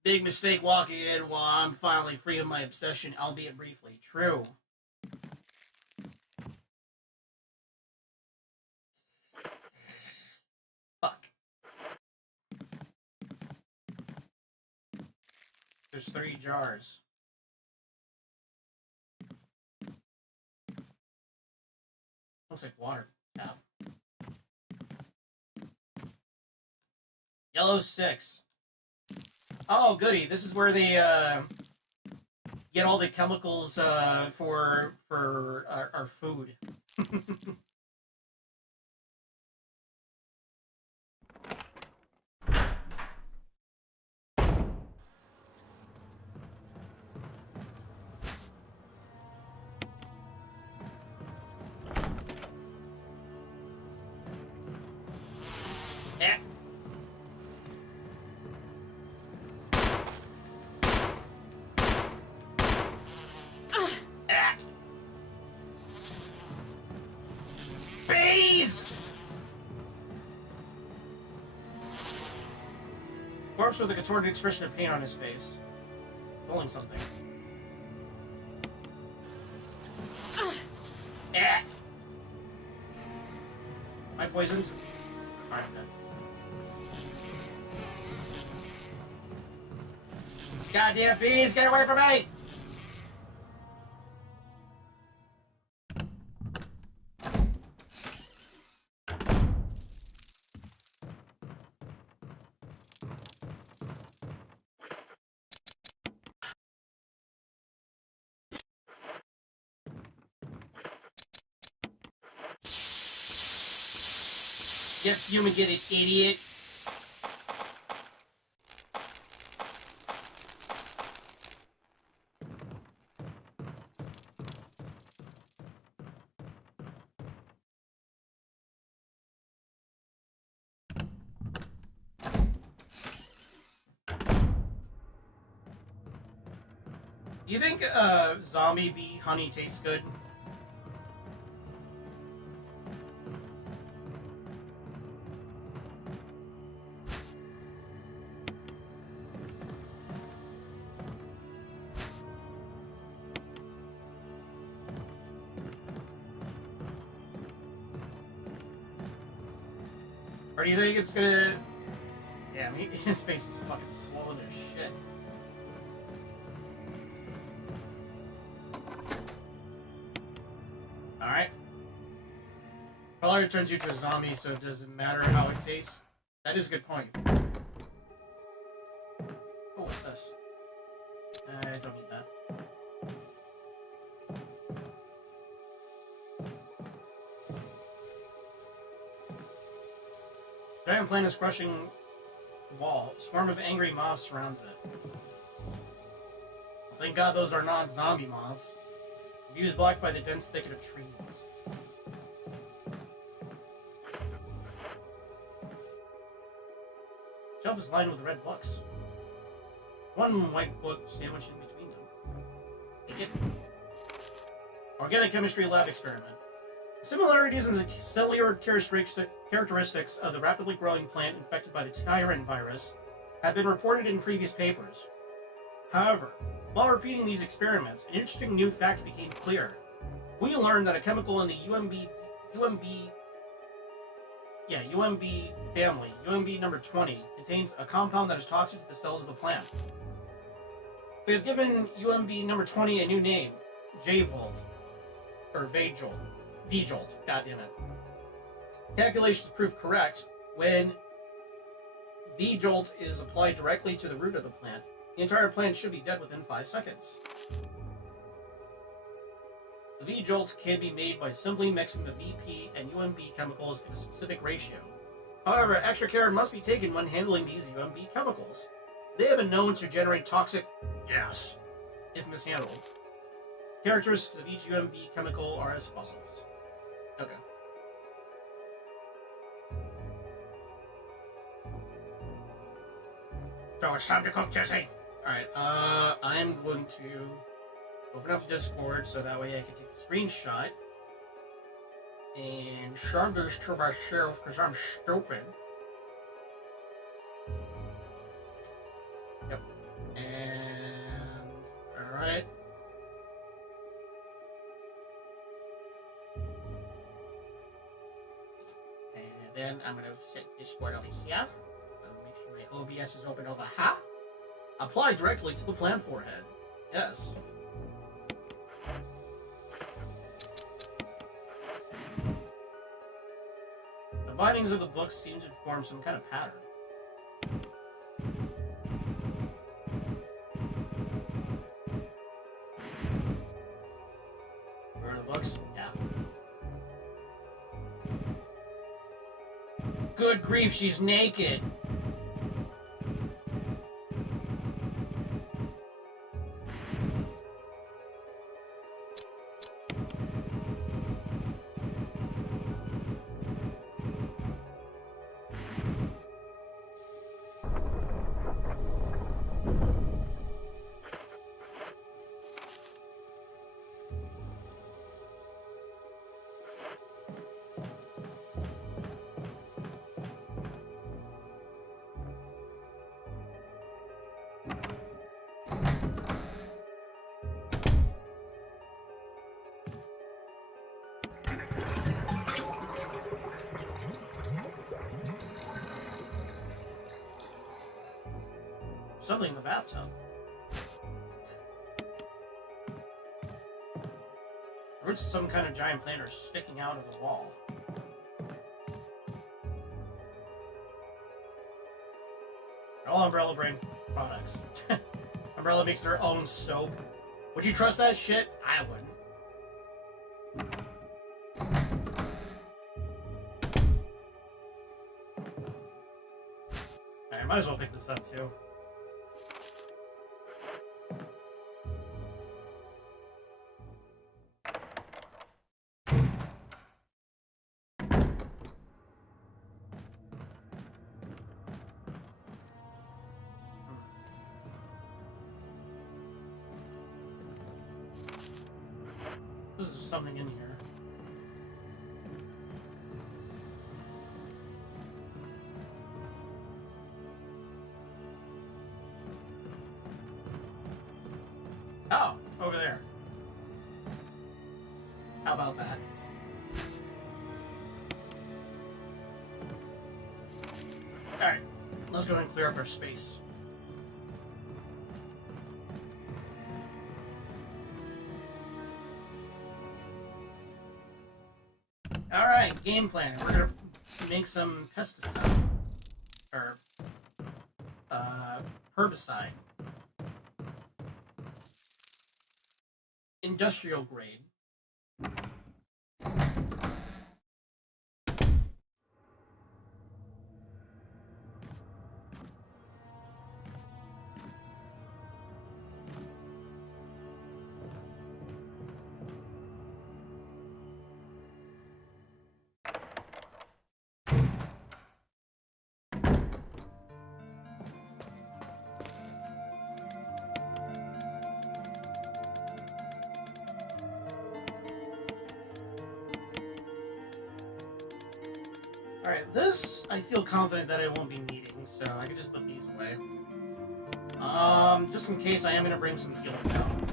big mistake walking in while I'm finally free of my obsession, albeit briefly. True. Fuck. There's 3 jars. Looks like water. Yeah. Yellow 6. Oh, goody. This is where they get all the chemicals for our food. Eh. Bees! Corpse with a contorted expression of pain on his face. Pulling something. Eh! Am I poisoned? Alright, I'm dead. Goddamn bees, get away from me! Yes, human, get it, idiot. You think zombie bee honey tastes good? Or do you think it's gonna... Yeah, I mean, his face is fucking swollen as shit. Alright. Probably turns you to a zombie, so it doesn't matter how it tastes. That is a good point. Oh, what's this? I don't need that. Giant plant is crushing the wall. A swarm of angry moths surrounds it. Well, thank God those are not zombie moths. The view is blocked by the dense thicket of trees. The shelf is lined with red books. One white book sandwiched in between them. Take it. Organic chemistry lab experiment. Similarities in the cellular characteristics of the rapidly growing plant infected by the tyrant virus have been reported in previous papers. However, while repeating these experiments, an interesting new fact became clear. We learned that a chemical in the UMB family, UMB number 20, contains a compound that is toxic to the cells of the plant. We have given UMB number 20 a new name, J-Volt, or V-Jolt, goddammit. Calculations prove correct. When V-Jolt is applied directly to the root of the plant, the entire plant should be dead within 5 seconds. The V-Jolt can be made by simply mixing the VP and UMB chemicals in a specific ratio. However, extra care must be taken when handling these UMB chemicals. They have been known to generate toxic gas if mishandled. Characteristics of each UMB chemical are as follows. Okay. go. It's time to cook, Jesse. Alright, I'm going to open up Discord so that way I can take a screenshot and send this to myself because I'm stupid. Yep. And alright. And then I'm gonna set Discord over here. Make sure my OBS is open over here. Apply directly to the plant forehead. Yes. The bindings of the book seem to form some kind of pattern. Where are the books? Yeah. Good grief, she's naked. Something in the bathtub. Or it's some kind of giant planter sticking out of the wall. All Umbrella brand products. Umbrella makes their own soap. Would you trust that shit? I wouldn't. I might as well pick this up too. This is something in here. Oh, over there. How about that? Alright, let's go and clear up our space. Alright, game plan. We're gonna make some pesticide. Or, herbicide. Industrial grade. Alright, this I feel confident that I won't be needing, so I can just put these away. Just in case I am going to bring some healing down.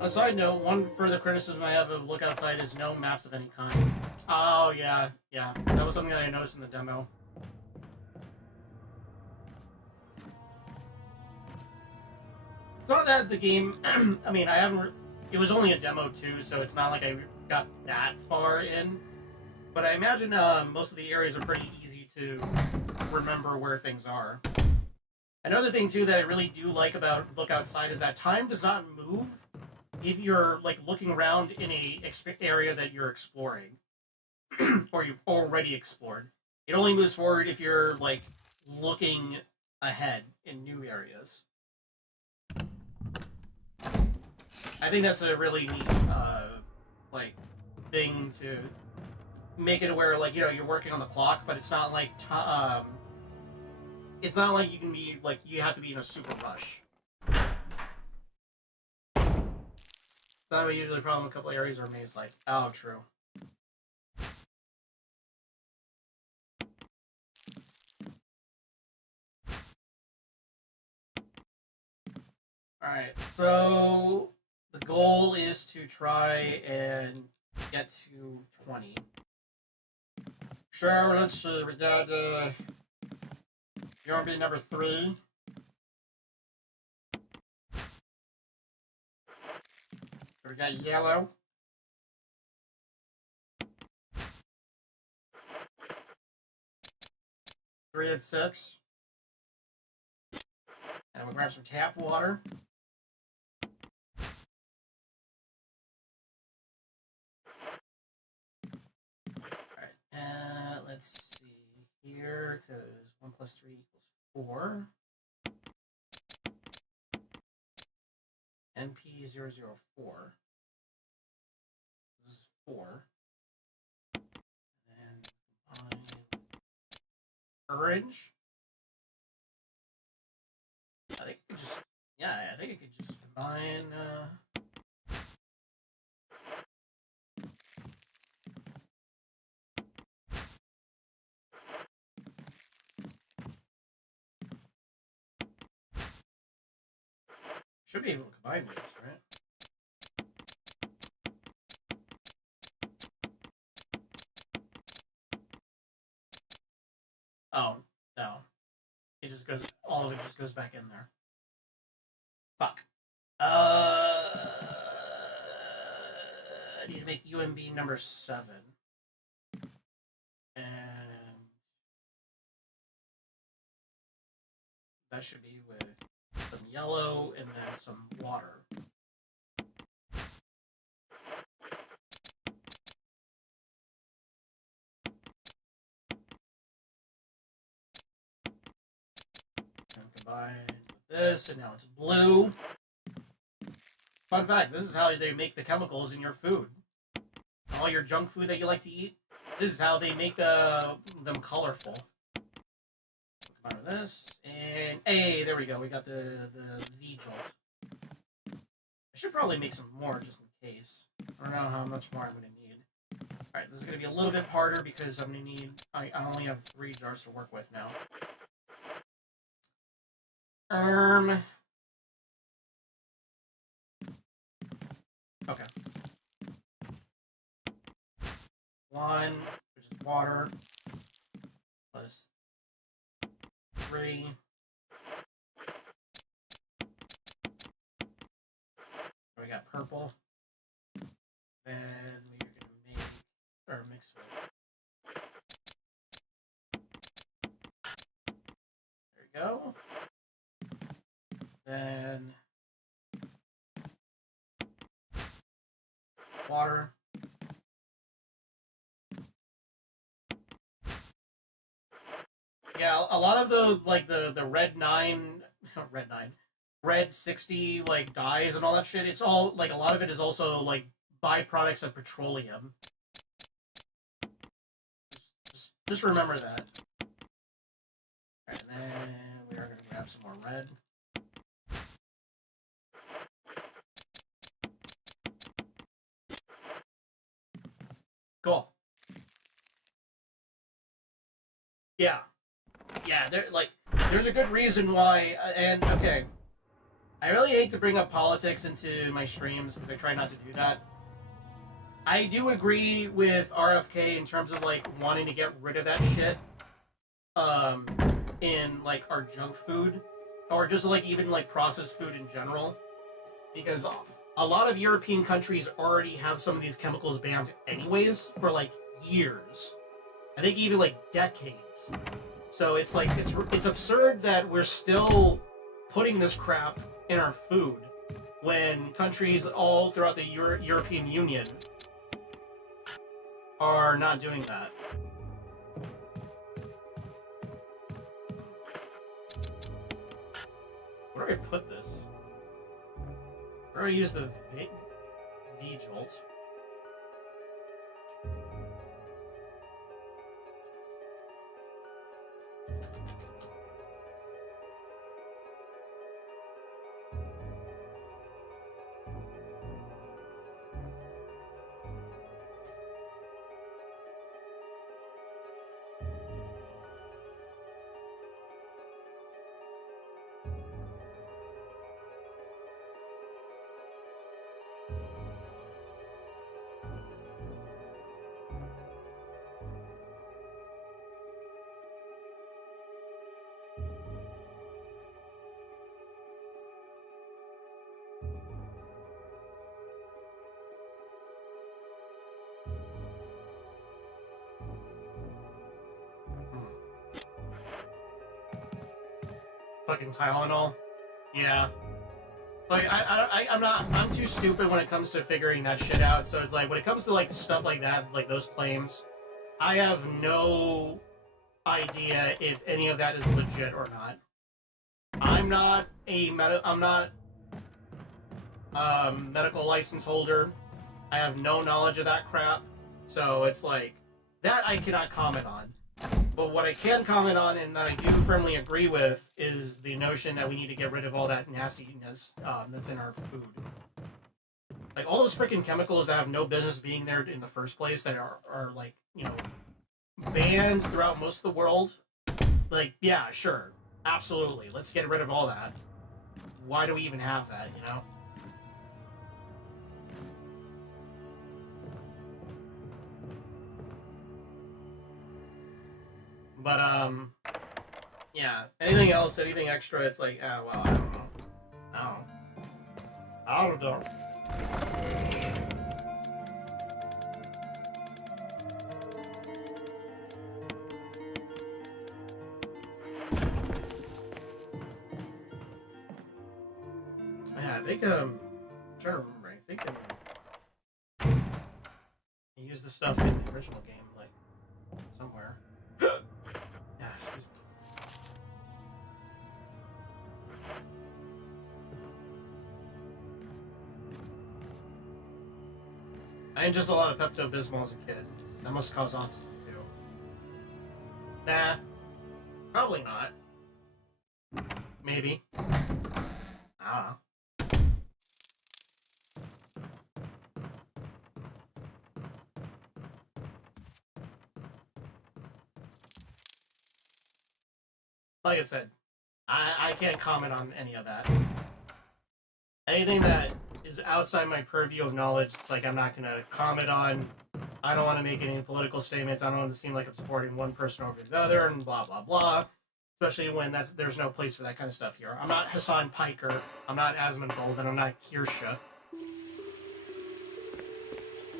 On a side note, one further criticism I have of Look Outside is no maps of any kind. Oh, yeah. That was something that I noticed in the demo. It's not that the game... I mean, I haven't... It was only a demo, too, so it's not like I got that far in. But I imagine most of the areas are pretty easy to remember where things are. Another thing, too, that I really do like about Look Outside is that time does not move if you're, like, looking around in a area that you're exploring. Or you've already explored. It only moves forward if you're, like, looking ahead in new areas. I think that's a really neat, like, thing to make it where like you're working on the clock, but it's not like it's not like you can be like you have to be in a super rush. That would usually problem a couple areas where May's like, oh, true. Alright, so the goal is to try and get to 20. Sure, let's see. We got you want to be number 3? We got yellow. Three at 6. And we'll grab some tap water. Alright, let's see here, because 1 plus 3 equals 4. NP004. This is 4. And orange. I think it just, yeah, I think it could just combine, should be able to combine this, right? Oh, no. It just goes, all of it just goes back in there. Fuck. I need to make UMB number 7. And that should be with some yellow and then some water. And combine with this, and now it's blue. Fun fact, this is how they make the chemicals in your food. All your junk food that you like to eat, this is how they make them colorful. Combine with this, and hey, there we go. We got the V-jolt. I should probably make some more just in case. I don't know how much more I'm going to need. Alright, this is going to be a little bit harder because I'm going to need... I only have 3 jars to work with now. Okay. 1, which is water, plus 3. We got purple. Then we're going to make, or mix with. There we go. Then water. Yeah, a lot of the like the red 9, red 60 like dyes and all that shit. It's all like a lot of it is also like byproducts of petroleum. Just remember that. Alright, and then we are gonna grab some more red. Cool. Yeah. Yeah, there's a good reason why, and okay. I really hate to bring up politics into my streams because I try not to do that. I do agree with RFK in terms of like wanting to get rid of that shit in like our junk food or just like even like processed food in general, because a lot of European countries already have some of these chemicals banned anyways for like years. I think even like decades. So it's like it's absurd that we're still putting this crap in our food when countries all throughout the European Union are not doing that. Where do I put this? Where do I use the V-jolt? fucking Tylenol. Yeah. Like, I'm too stupid when it comes to figuring that shit out. So it's like, when it comes to, like, stuff like that, like those claims, I have no idea if any of that is legit or not. I'm not a medical license holder. I have no knowledge of that crap. So it's like, that I cannot comment on. But what I can comment on, and that I do firmly agree with, is the notion that we need to get rid of all that nastiness that's in our food. Like, all those freaking chemicals that have no business being there in the first place, that are like, you know, banned throughout most of the world. Like, yeah, sure. Absolutely. Let's get rid of all that. Why do we even have that, you know? But, yeah. Anything else, anything extra, it's like, well, I don't know. I don't know. Yeah, I think, I'm trying to remember. I think, he used the stuff in the original game, like, somewhere. Yeah, excuse me. I ate just a lot of Pepto-Bismol as a kid. That must cause autism, too. Nah. Probably not. Maybe. I don't know. Like I said, I can't comment on any of that. Anything that is outside my purview of knowledge, it's like I'm not going to comment on. I don't want to make any political statements. I don't want to seem like I'm supporting one person over the other and blah, blah, blah. Especially when there's no place for that kind of stuff here. I'm not Hassan Piker. I'm not Asmongold, and I'm not Kirsha.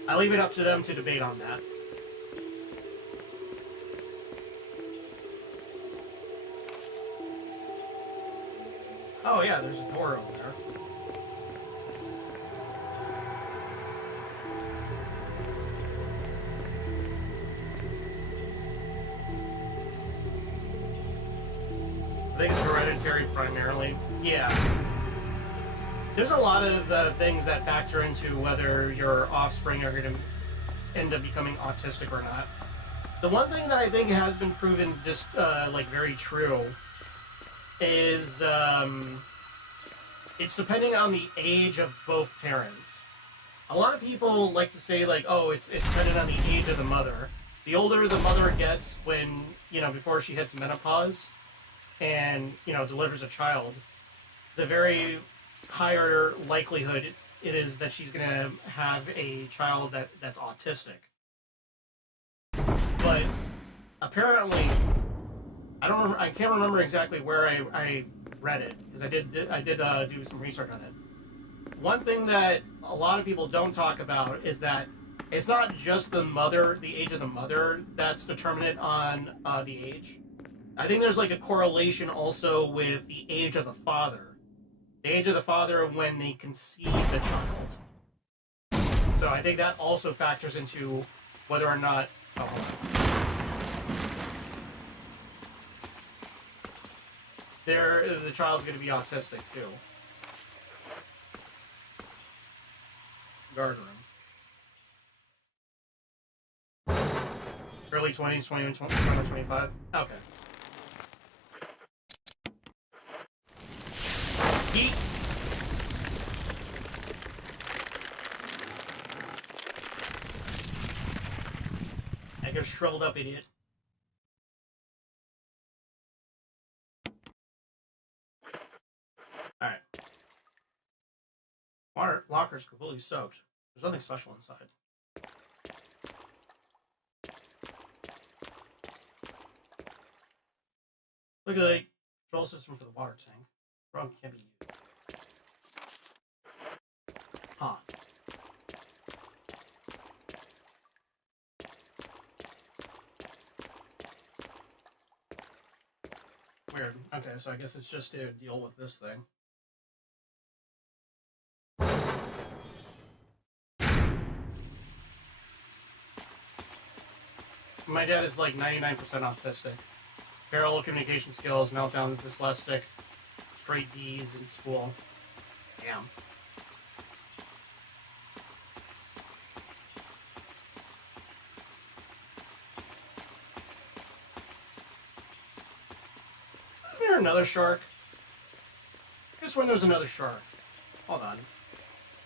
I leave it up to them to debate on that. Oh yeah, there's a door over there. I think it's hereditary primarily. Yeah. There's a lot of things that factor into whether your offspring are going to end up becoming autistic or not. The one thing that I think has been proven just like very true is it's depending on the age of both parents. A lot of people like to say like, oh, it's dependent on the age of the mother. The older the mother gets when, you know, before she hits menopause and, you know, delivers a child, the very higher likelihood it is that she's going to have a child that's autistic. But apparently, I can't remember exactly where I read it, because I did do some research on it. One thing that a lot of people don't talk about is that it's not just the age of the mother that's determinant on the age. I think there's like a correlation also with the age of the father. The age of the father when they conceive the child. So I think that also factors into whether or not... the child's going to be autistic too. Guard room. Early 20s, 25? Okay. Eat! I get shriveled up, idiot. Alright. Water locker's completely soaked. There's nothing special inside. Look at the control system for the water tank. Wrong can't be used. Huh. Weird. Okay, so I guess it's just to deal with this thing. My dad is like 99% autistic. Terrible communication skills, meltdown, dyslexic, straight D's in school. Damn. Is there another shark? I guess when there's another shark. Hold on.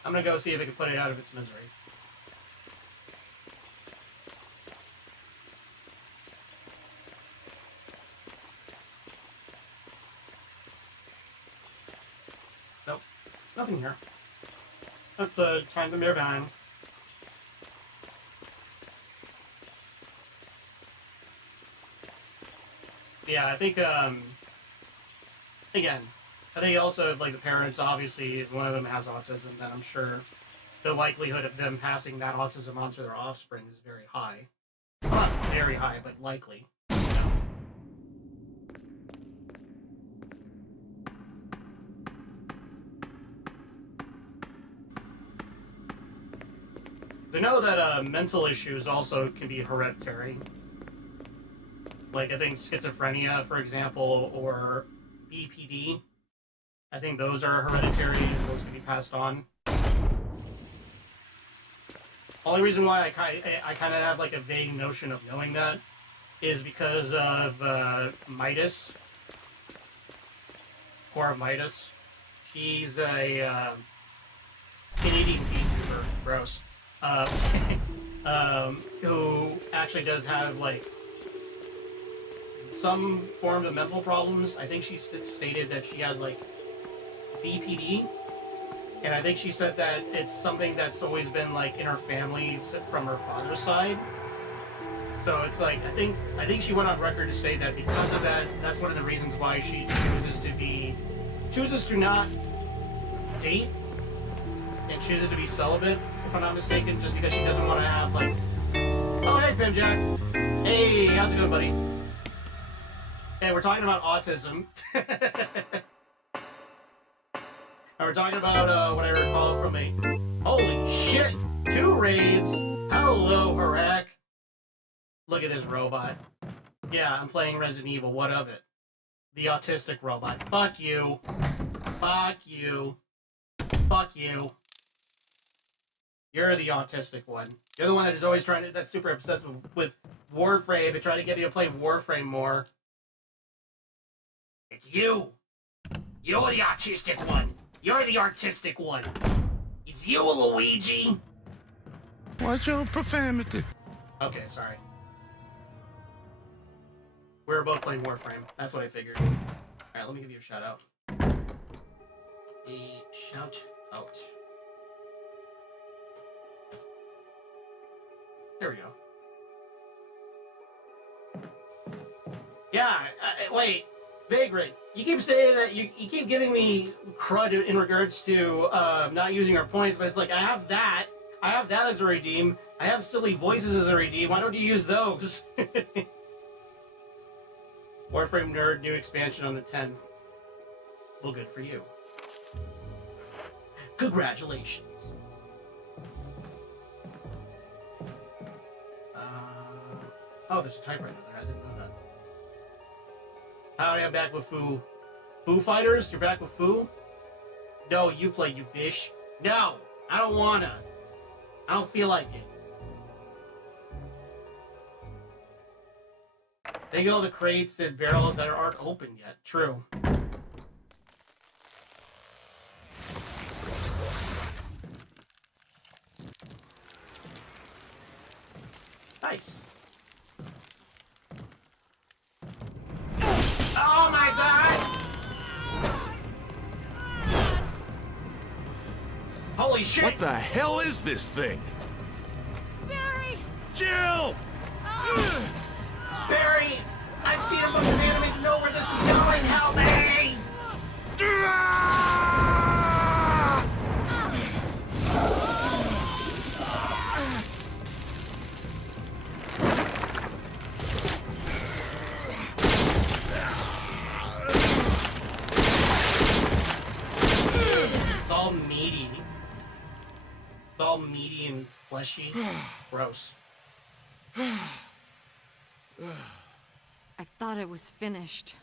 I'm gonna go see if I can put it out of its misery. Nope. Nothing here. That's the time to move on. Yeah, I think, again, I think also, like, the parents, obviously, if one of them has autism, then I'm sure the likelihood of them passing that autism onto their offspring is very high. Well, not very high, but likely. You know? To know that mental issues also can be hereditary. Like, I think schizophrenia, for example, or BPD, I think those are hereditary and those can be passed on. Only reason why I kind of have like a vague notion of knowing that is because of Midas. Cora Midas. She's a Canadian YouTuber, gross, who actually does have like some form of mental problems. I think she stated that she has like BPD, and I think she said that it's something that's always been like in her family from her father's side. So it's like I think she went on record to state that because of that, that's one of the reasons why she chooses to not date and chooses to be celibate, if I'm not mistaken, just because she doesn't want to have like, oh hey Pim Jack, hey how's it going, buddy? Hey, we're talking about autism. And we're talking about what I recall from a... Holy shit! 2 raids! Hello, Harak! Look at this robot. Yeah, I'm playing Resident Evil. What of it? The autistic robot. Fuck you. Fuck you. Fuck you. You're the autistic one. You're the one that is always trying to... That's super obsessed with Warframe and trying to get me to play Warframe more. It's you! You're the autistic one! You're the artistic one! It's you, Luigi! Watch your profanity. Okay, sorry. We were both playing Warframe. That's what I figured. Alright, let me give you a shout out. A shout out. There we go. Yeah, wait. Vagrant, you keep saying that you keep giving me crud in regards to not using our points, but it's like I have that as a redeem. I have silly voices as a redeem. Why don't you use those? Warframe Nerd, new expansion on the 10th. Well, good for you. Congratulations. Oh, there's a typewriter there. I didn't know that. Howdy, I'm back with Foo. Foo Fighters? You're back with Foo? No, you play, you bitch. No! I don't wanna. I don't feel like it. Think of all the crates and barrels that aren't open yet. True. Nice. Oh my god! Holy shit! What the hell is this thing? Barry! Jill! Barry! I've seen him look at me. I don't even know where this is going. Help me! It's all meaty and fleshy. Gross. I thought it was finished.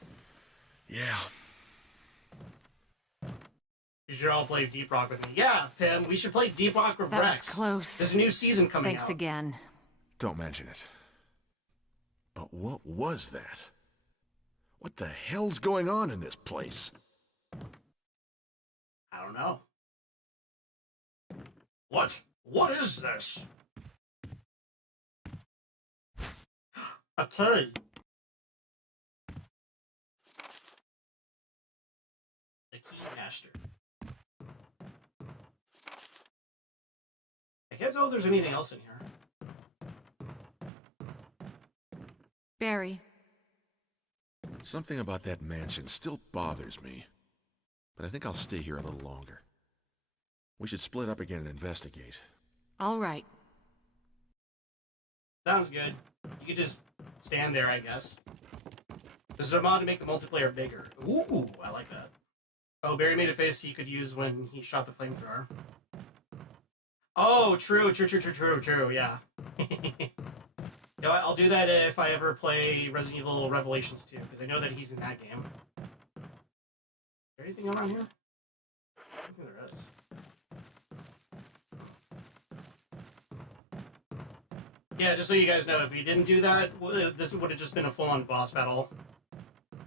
Yeah. You should all play Deep Rock with me. Yeah, Pim, we should play Deep Rock with That Rex. was close. There's a new season coming Thanks out. again. Don't mention it. But what was that? What the hell's going on in this place? I don't know. What? What is this? A key. The key master. I can't tell if there's anything else in here. Barry, Something about that mansion still bothers me. But I think I'll stay here a little longer. We should split up again and investigate. all right. Sounds good. You could just stand there, I guess. There's a mod to make the multiplayer bigger. Ooh, I like that. Oh, Barry made a face he could use when he shot the flamethrower. Oh, true, yeah. You know what, I'll do that if I ever play Resident Evil Revelations 2, because I know that he's in that game. Is there anything around here? I don't think there is. Yeah, just so you guys know, if we didn't do that, this would have just been a full-on boss battle.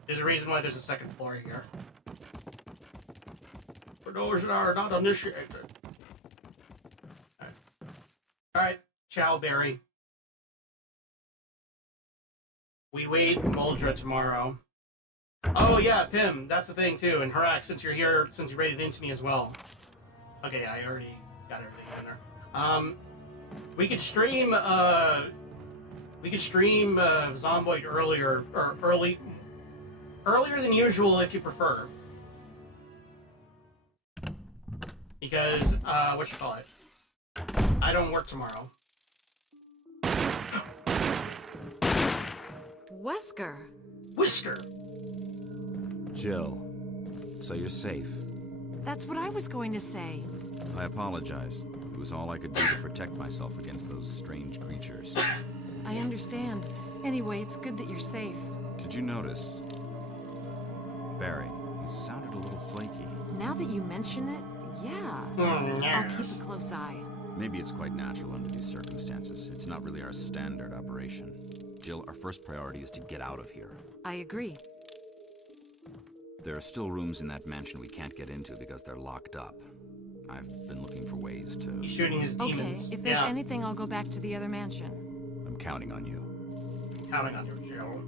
There's a reason why there's a second floor here. For those that are not initiated. Alright, ciao, Barry. We wait Muldra tomorrow. Oh yeah, Pim, that's the thing too. And Harak, since you're here, since you raided into me as well. Okay, yeah, I already got everything in there. We could stream Zomboid earlier, or earlier than usual if you prefer. Because, whatchamacallit, I don't work tomorrow. Wesker. Whisker! Jill, so you're safe. That's what I was going to say. I apologize. It was all I could do to protect myself against those strange creatures. I understand. Anyway, it's good that you're safe. Did you notice? Barry, you sounded a little flaky. Now that you mention it, yeah. I'll keep a close eye. Maybe it's quite natural under these circumstances. It's not really our standard operation. Jill, our first priority is to get out of here. I agree. There are still rooms in that mansion we can't get into because they're locked up. I've been looking for ways to... He's shooting his demons. Okay, if there's anything, I'll go back to the other mansion. I'm counting on you. Counting on you, Jill.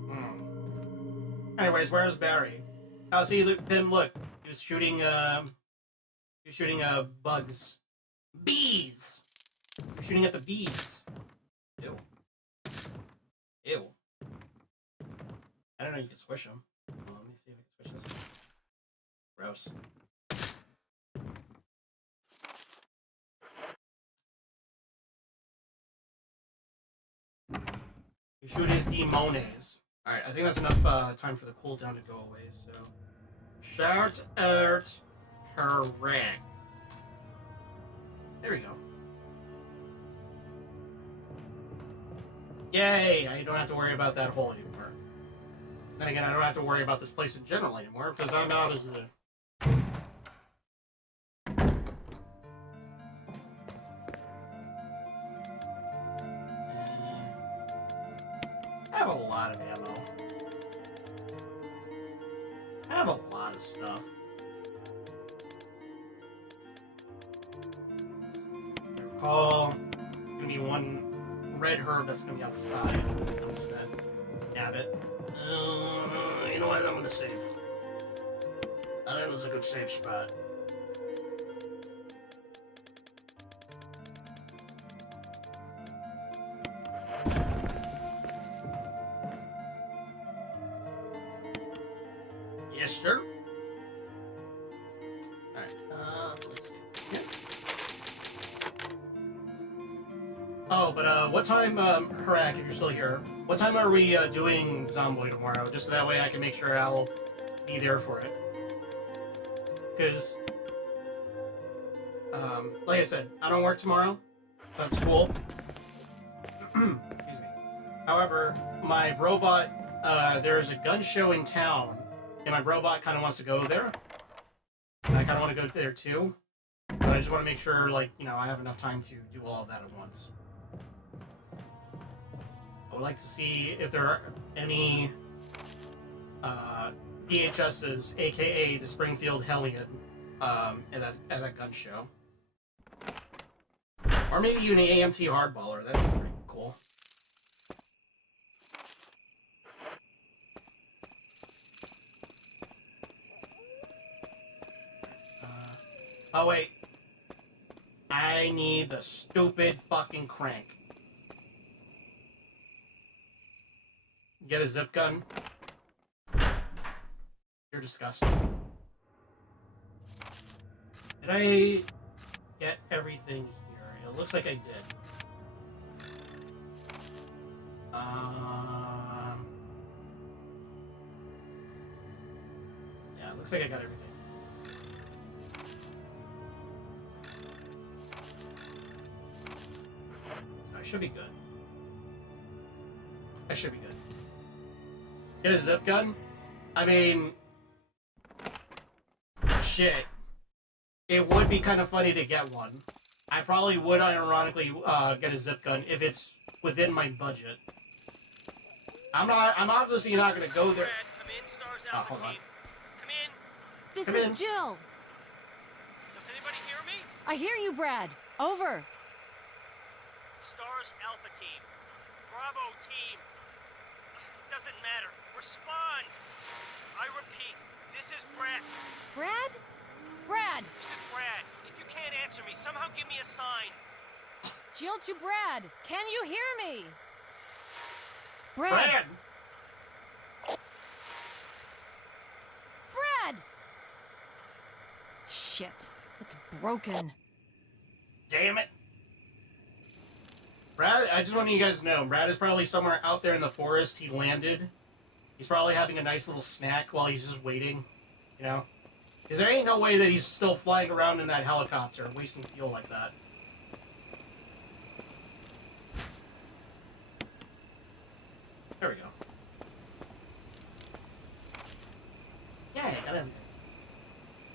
Anyways, where's Barry? Oh, see, Pim, look. He was shooting, bugs. Bees! You're shooting at the bees. Ew. Ew. I don't know, you can squish them. Well, let me see if I can squish this. Gross. You shoot his demones. Alright, I think that's enough time for the cooldown to go away, so... Shout out correct. There we go. Yay! I don't have to worry about that hole anymore. Then again, I don't have to worry about this place in general anymore, because I'm out of the... I have a lot of ammo. I have a lot of stuff. I recall, gonna be one red herb that's gonna be outside. I'm just gonna nab it. You know what? I'm gonna save. I think that's a good save spot. Yes, sir. Alright, let's see. Oh, but, what time, Harak, if you're still here, what time are we, doing Zomboid tomorrow? Just so that way I can make sure I'll be there for it. Because... Like I said, I don't work tomorrow. That's cool. Excuse me. However, my robot, there's a gun show in town, and my robot kind of wants to go there. And I kind of want to go there too. But I just want to make sure, like, you know, I have enough time to do all of that at once. I would like to see if there are any VHSs, aka the Springfield Hellion, at that gun show. Or maybe even an AMT hardballer. That'd be pretty cool. Oh wait. I need the stupid fucking crank. Get a zip gun. You're disgusting. Did I get everything here? It looks like I did. Yeah, it looks like I got everything. I should be good. I should be good. Get a zip gun? I mean... Shit. It would be kind of funny to get one. I probably would ironically get a zip gun if it's within my budget. I'm obviously not gonna go there. Come in, Stars Oh, Alpha hold on. team. Come in. This Come is in. Jill. Does anybody hear me? I hear you, Brad. Over. Stars Alpha team. Bravo team. It doesn't matter. Respond. I repeat, this is Brad. Brad? Brad! This is Brad. If you can't answer me, somehow give me a sign. Jill to Brad. Can you hear me? Brad! Brad! Brad! Shit. It's broken. Damn it. Brad, I just want you guys to know, Brad is probably somewhere out there in the forest. He landed. He's probably having a nice little snack while he's just waiting, you know? Because there ain't no way that he's still flying around in that helicopter, wasting fuel like that. There we go. Yeah, I got him.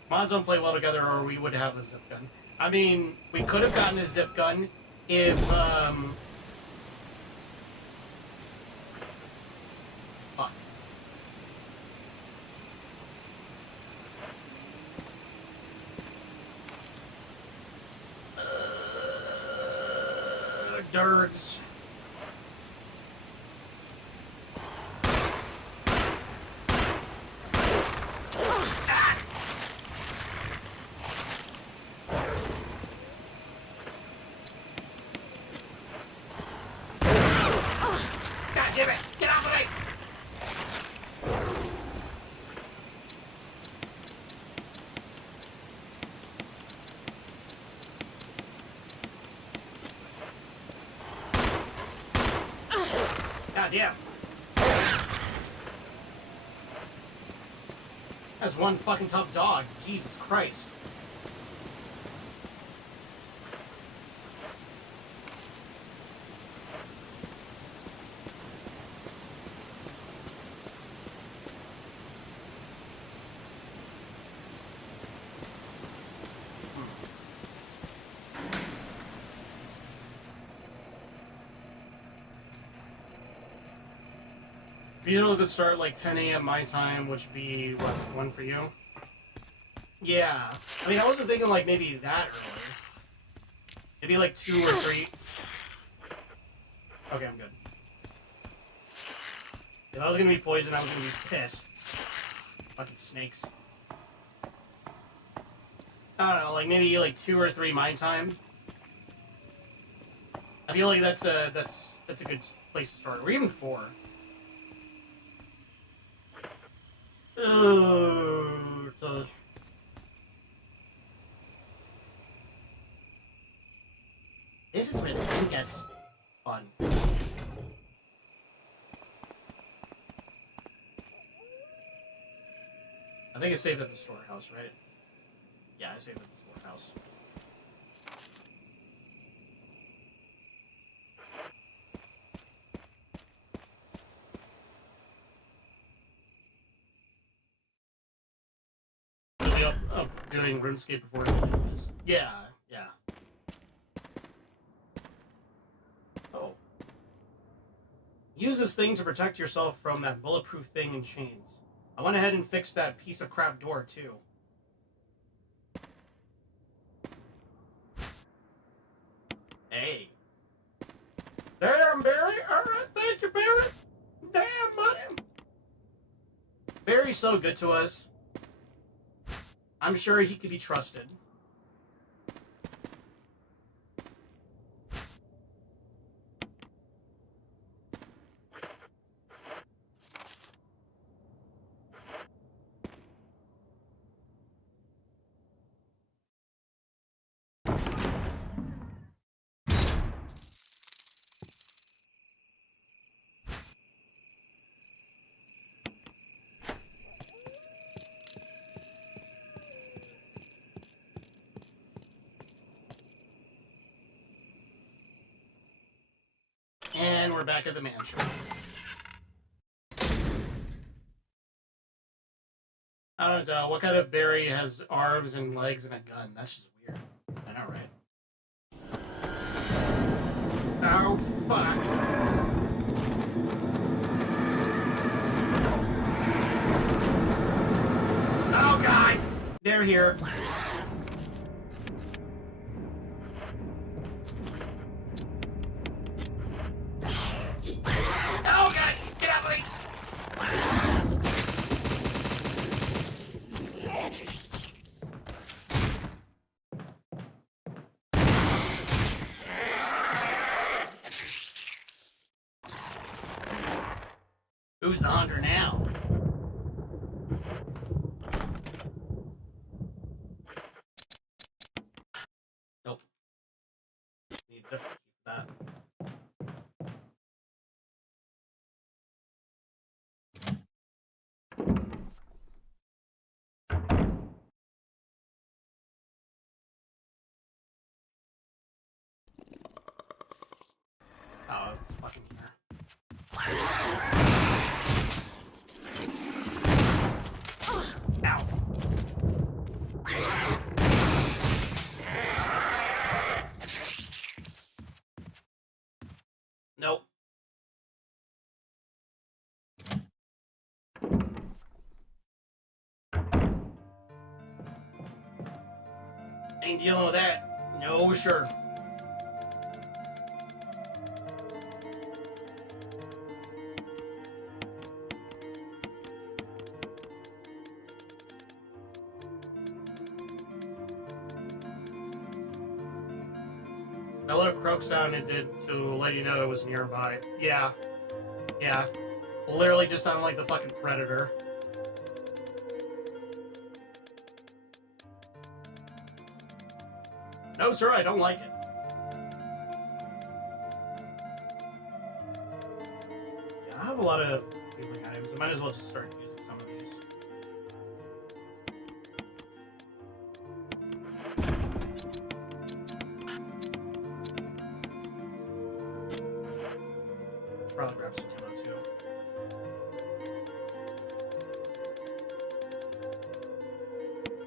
Mods don't play well together, or we would have a zip gun. I mean, we could have gotten a zip gun if, fuck. Dergs. God damn it! Get off of me! God damn. That's one fucking tough dog. Jesus Christ. Usually could start like 10 a.m. my time, which would be, what, 1 for you? Yeah. I mean, I wasn't thinking like maybe that early. Maybe like 2 or 3. Okay, I'm good. If I was gonna be poisoned, I was gonna be pissed. Fucking snakes. I don't know, like maybe like 2 or 3 my time. I feel like that's a good place to start. Or even 4. This is where the thing gets fun. I think it's safe at the storehouse, right? Yeah, I saved at the storehouse. actually up doing RuneScape before. Yeah, yeah. Oh. Use this thing to protect yourself from that bulletproof thing in chains. I went ahead and fixed that piece of crap door, too. Hey. Damn, Barry. Alright, thank you, Barry. Damn, buddy. Barry's so good to us. I'm sure he could be trusted. And we're back at the mansion. I don't know, what kind of Barry has arms and legs and a gun? That's just weird. I know, right? Oh, fuck. Oh, God! They're here. Oh, God! Get out of me! Who's the hunter now? Nope. Need a different key for that. Oh, it's fucking here. Ow. Nope. Ain't dealing with that. No, sure. That little croak sound it did to let you know it was nearby. Yeah. Yeah. Literally just sounded like the fucking Predator. No, sir, I don't like it. Yeah, I have a lot of healing items. I might as well just start using some of these. Probably grab some ammo too.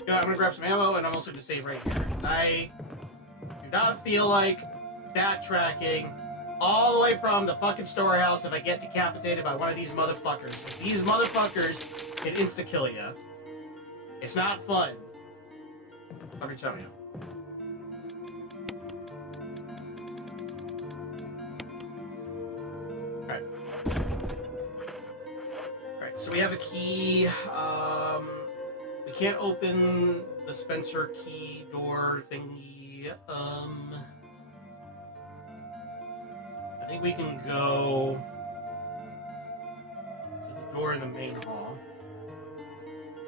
Yeah, I'm gonna grab some ammo and I'm also gonna save right here. I do not feel like backtracking all the way from the fucking storehouse if I get decapitated by one of these motherfuckers. These motherfuckers can insta-kill you. It's not fun. Let me tell you. Alright. Alright, so we have a key. We can't open the Spencer key door thingy. I think we can go to the door in the main hall.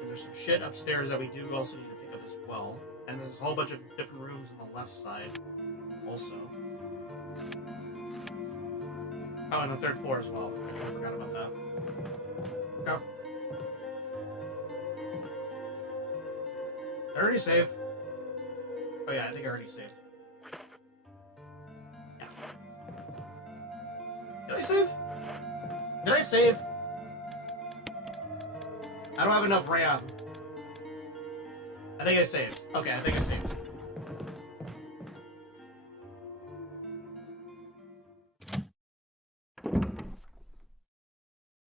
And there's some shit upstairs that we do also need to pick up as well. And there's a whole bunch of different rooms on the left side also. Oh, and the third floor as well. I forgot about that. Go. Did I already save? Oh yeah, I think I already saved. Yeah. Did I save? Did I save? I don't have enough RAM. I think I saved. Okay, I think I saved.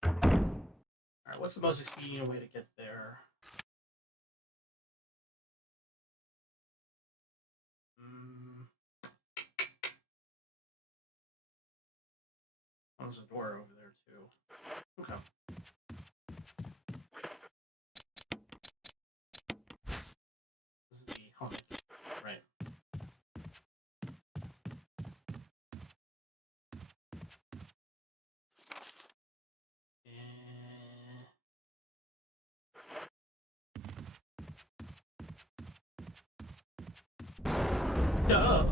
Alright, what's the most expedient way to get there? Oh, there's a door over there, too. Okay. This is the helmet. Right. Duh.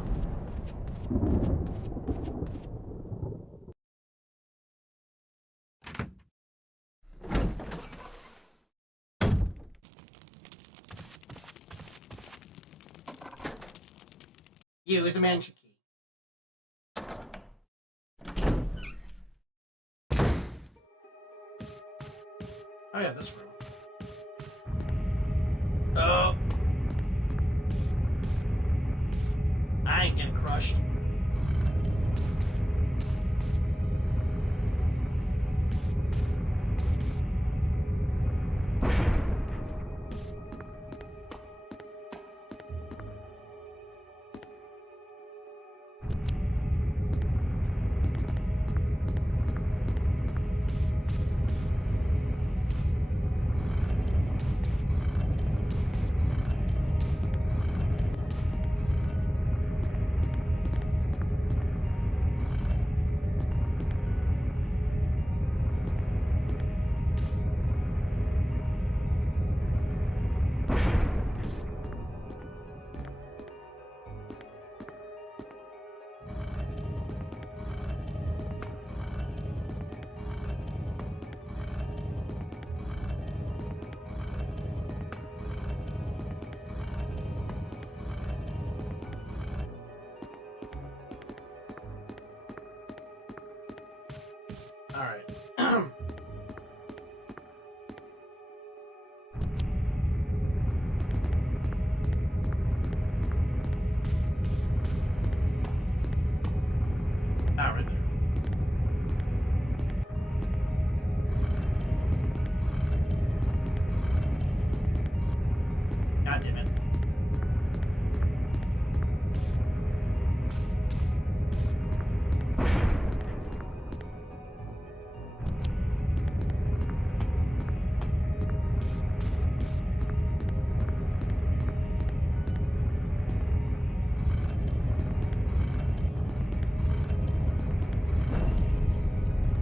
Use a mansion key. Oh yeah, this room. Oh. I ain't getting crushed. Alright. Right there. God damn it.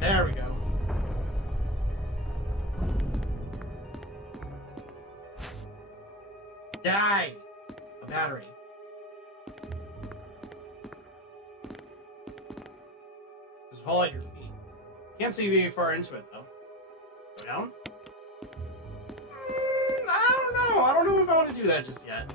There we go. Die! A battery. Just hold out your feet. Can't see very far into it, though. Go down? I don't know. I don't know if I want to do that just yet.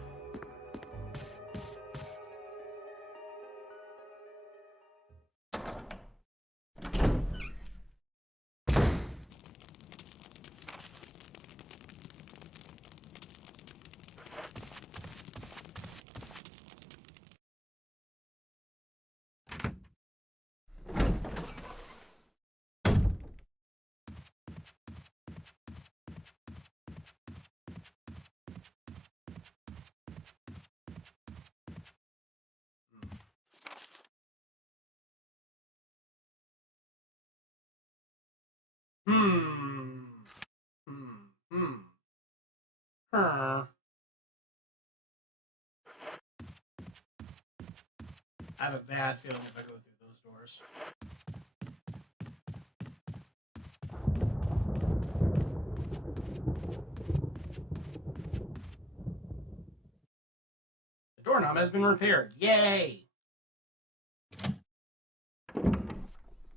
I have a bad feeling if I go through those doors. The doorknob has been repaired. Yay!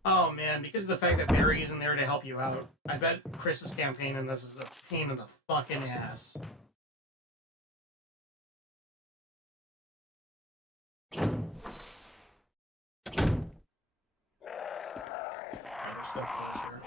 Oh man, because of the fact that Barry isn't there to help you out, I bet Chris's campaign in this is a pain in the fucking ass. There's still close here.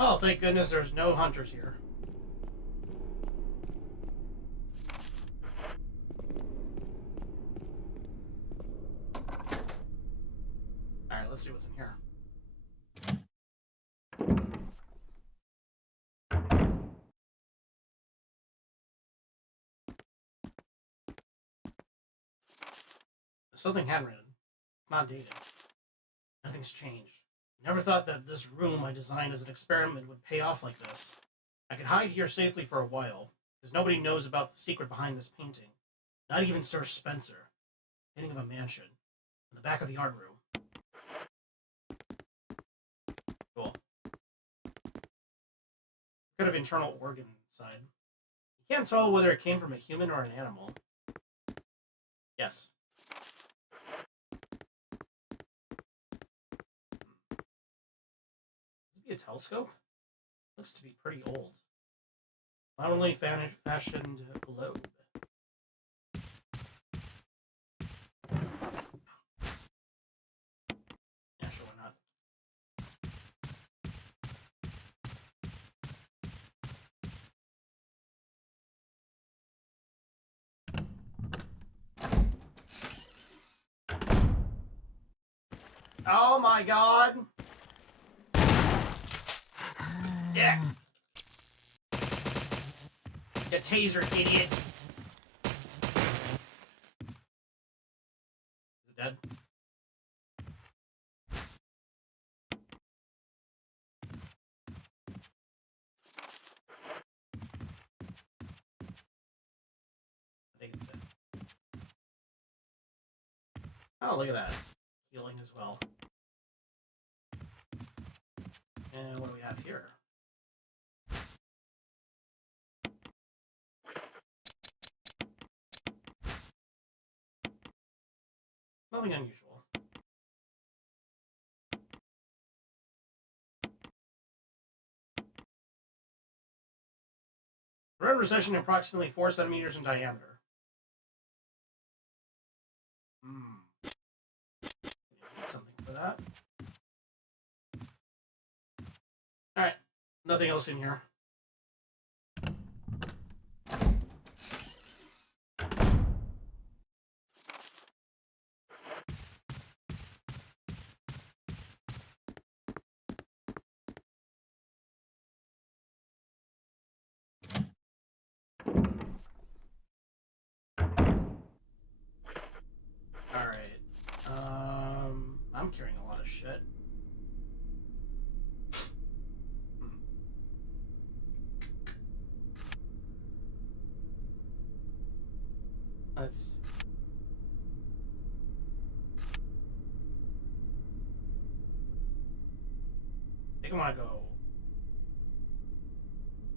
Oh, thank goodness there's no hunters here. Alright, let's see what's in here. There's something handwritten. It's not dated. Nothing's changed. I never thought that this room I designed as an experiment would pay off like this. I could hide here safely for a while, because nobody knows about the secret behind this painting. Not even Sir Spencer. Painting of a mansion. In the back of the art room. Cool. What kind of internal organ inside? You can't tell whether it came from a human or an animal. Yes. Could it be a telescope? Looks to be pretty old. Not fashioned globe. Yeah, sure, why not? Oh my god! Yeah! Get taser, idiot! Is it dead? I think it's dead. Oh, look at that. Healing as well. And what do we have here? Nothing unusual. Red recession approximately 4 centimeters in diameter. Something for that. Alright. Nothing else in here. Alright. I'm carrying a lot of shit. Let's... I think I want to go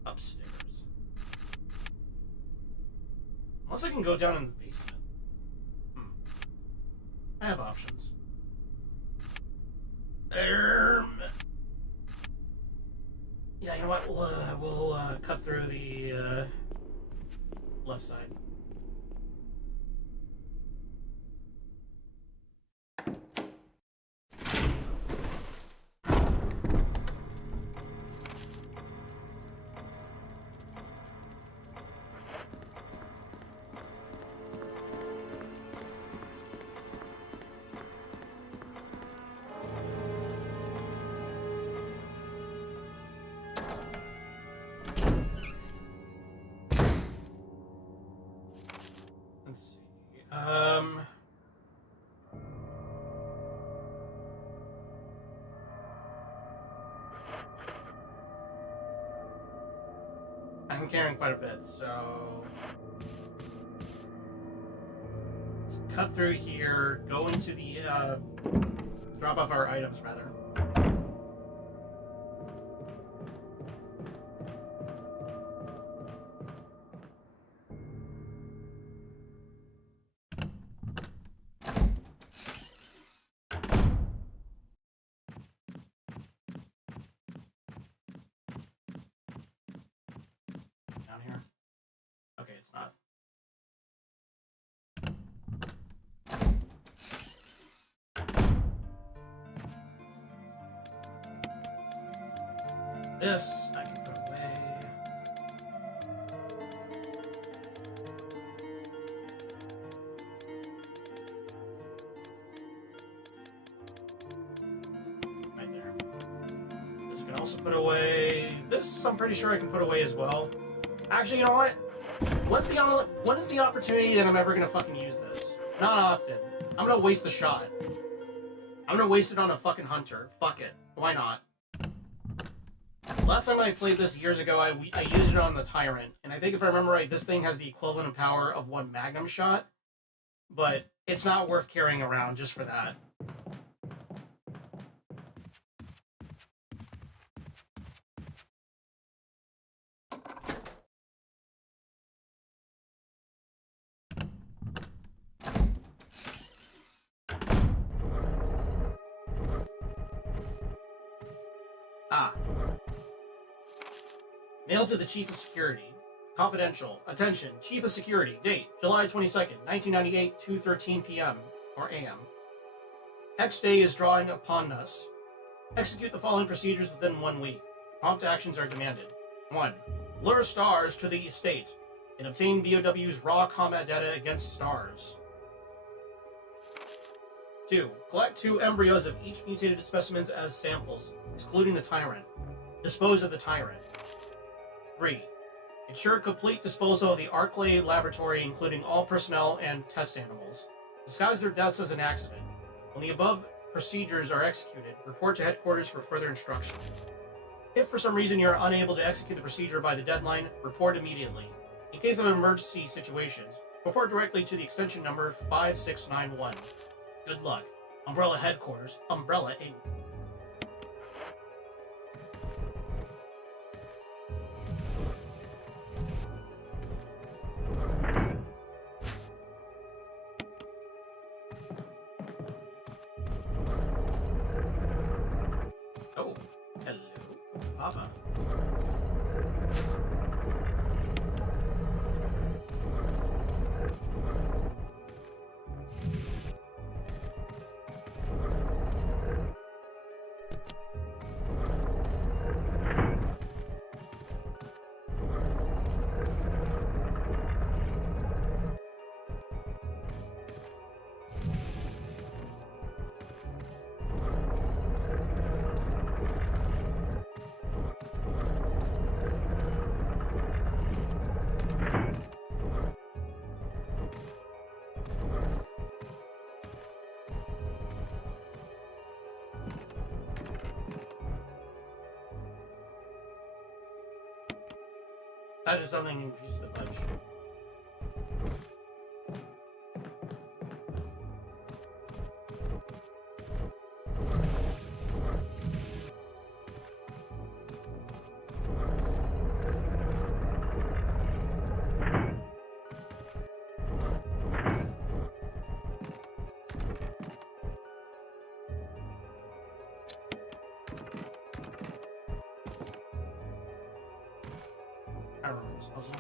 upstairs. Unless I can go down in the basement. I have options. Yeah, you know what? We'll cut through the left side. Let's see. I'm carrying quite a bit, so let's cut through here, go into the drop off our items rather. Down here. Okay, it's not. This I can put away. Right there. This I can also put away. This I'm pretty sure I can put away as well. Actually, you know what? When is the opportunity that I'm ever gonna fucking use this? Not often. I'm gonna waste the shot. I'm gonna waste it on a fucking hunter. Fuck it. Why not? Last time I played this years ago, I used it on the Tyrant, and I think if I remember right, this thing has the equivalent of power of one Magnum shot, but it's not worth carrying around just for that. Ah. Mail to the Chief of Security. Confidential. Attention. Chief of Security. Date. July 22nd, 1998, 2:13 p.m. or a.m. X day is drawing upon us. Execute the following procedures within 1 week. Prompt actions are demanded. 1. Lure stars to the estate and obtain BOW's raw combat data against stars. 2. Collect 2 embryos of each mutated specimens as samples, excluding the Tyrant. Dispose of the Tyrant. 3. Ensure complete disposal of the Arclay laboratory, including all personnel and test animals. Disguise their deaths as an accident. When the above procedures are executed, report to headquarters for further instruction. If for some reason you are unable to execute the procedure by the deadline, report immediately. In case of emergency situations, report directly to the extension number 5691. Good luck. Umbrella Headquarters, Umbrella Inc. Oh, hello, Papa. That is something you use the punch. I remember this puzzle.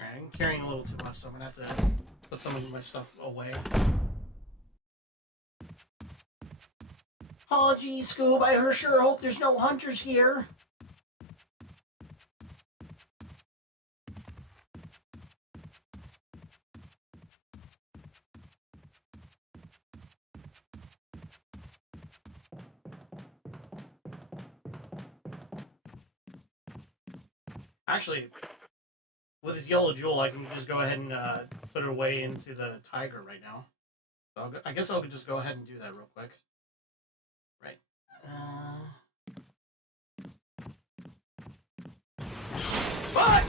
Alright, I'm carrying a little too much, so I'm gonna have to put some of my stuff away. Oh, gee, Scoob, I sure hope there's no hunters here. Actually, with this yellow jewel, I can just go ahead and put it away into the tiger right now. So I guess I'll just go ahead and do that real quick. Right. What?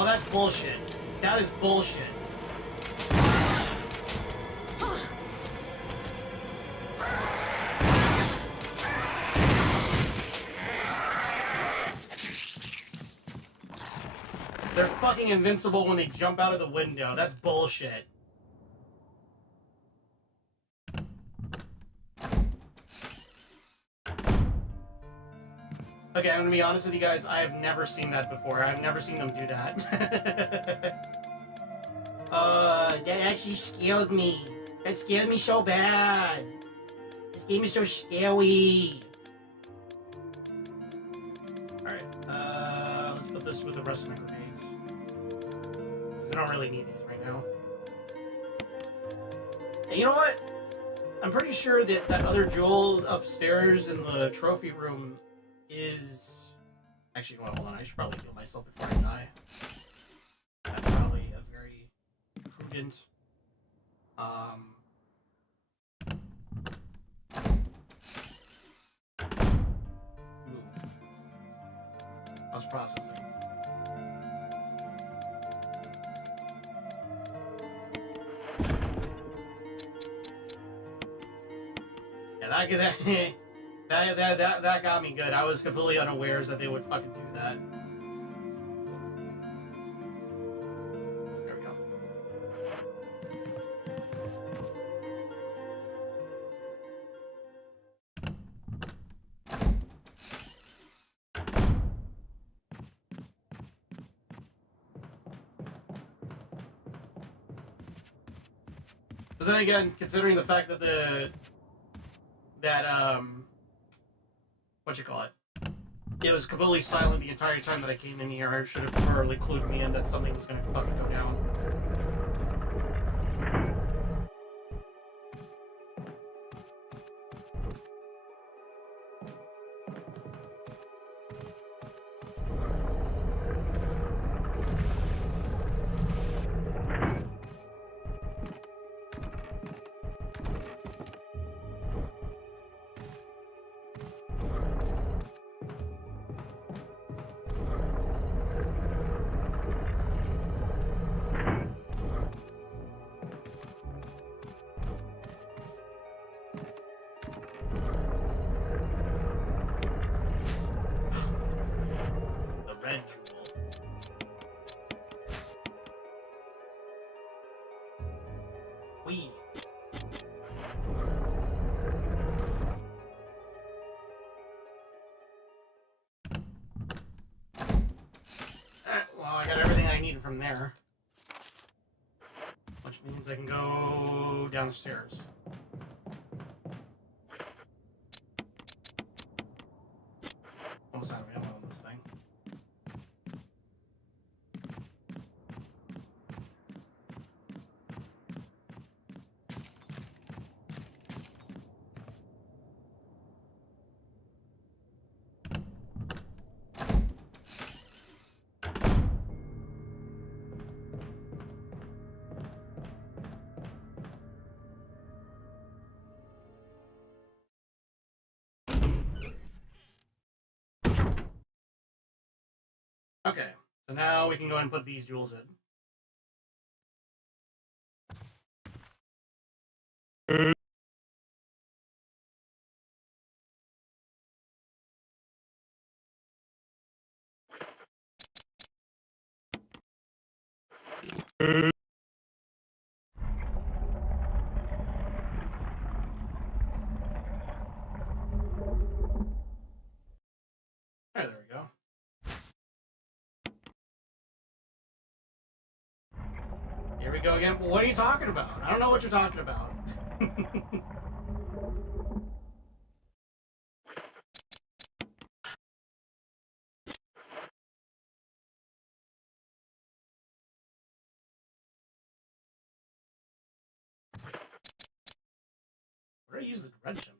Oh, that's bullshit. bullshit. That is bullshit. They're fucking invincible when they jump out of the window. That's bullshit. Okay, I'm gonna be honest with you guys. I have never seen that before. I've never seen them do that. That actually scared me. That scared me so bad. This game is so scary. Alright, let's put this with the rest of my grenades. Because I don't really need these right now. And you know what? I'm pretty sure that that other jewel upstairs in the trophy room is... Actually, well, hold on. I should probably heal myself before I die. That's probably a very prudent... move. I was processing. Yeah, that got me good. I was completely unawares that they would fucking do that. There we go. But then again, considering the fact that what you call it? It was completely silent the entire time that I came in here. I should have probably clued me in that something was gonna fucking go down. From there, which means I can go downstairs. Almost out of ammo on this thing. Okay, so now we can go ahead and put these jewels in. There we go. Here we go again. What are you talking about? I don't know what you're talking about. Where do I use the red gems?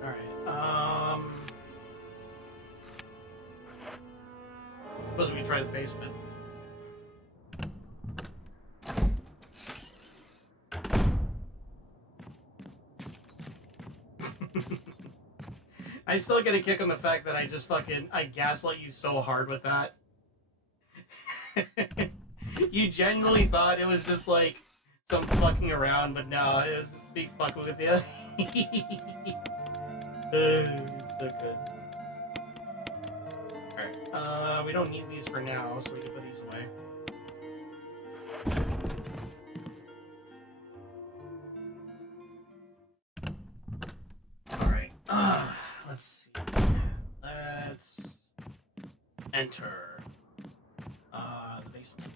Alright, suppose we try the basement. I still get a kick on the fact that I gaslight you so hard with that. You genuinely thought it was just like some fucking around, but no, it was just me fucking with you. It's so good. Alright, we don't need these for now, so we can put these away. Alright, let's see. Let's enter the basement.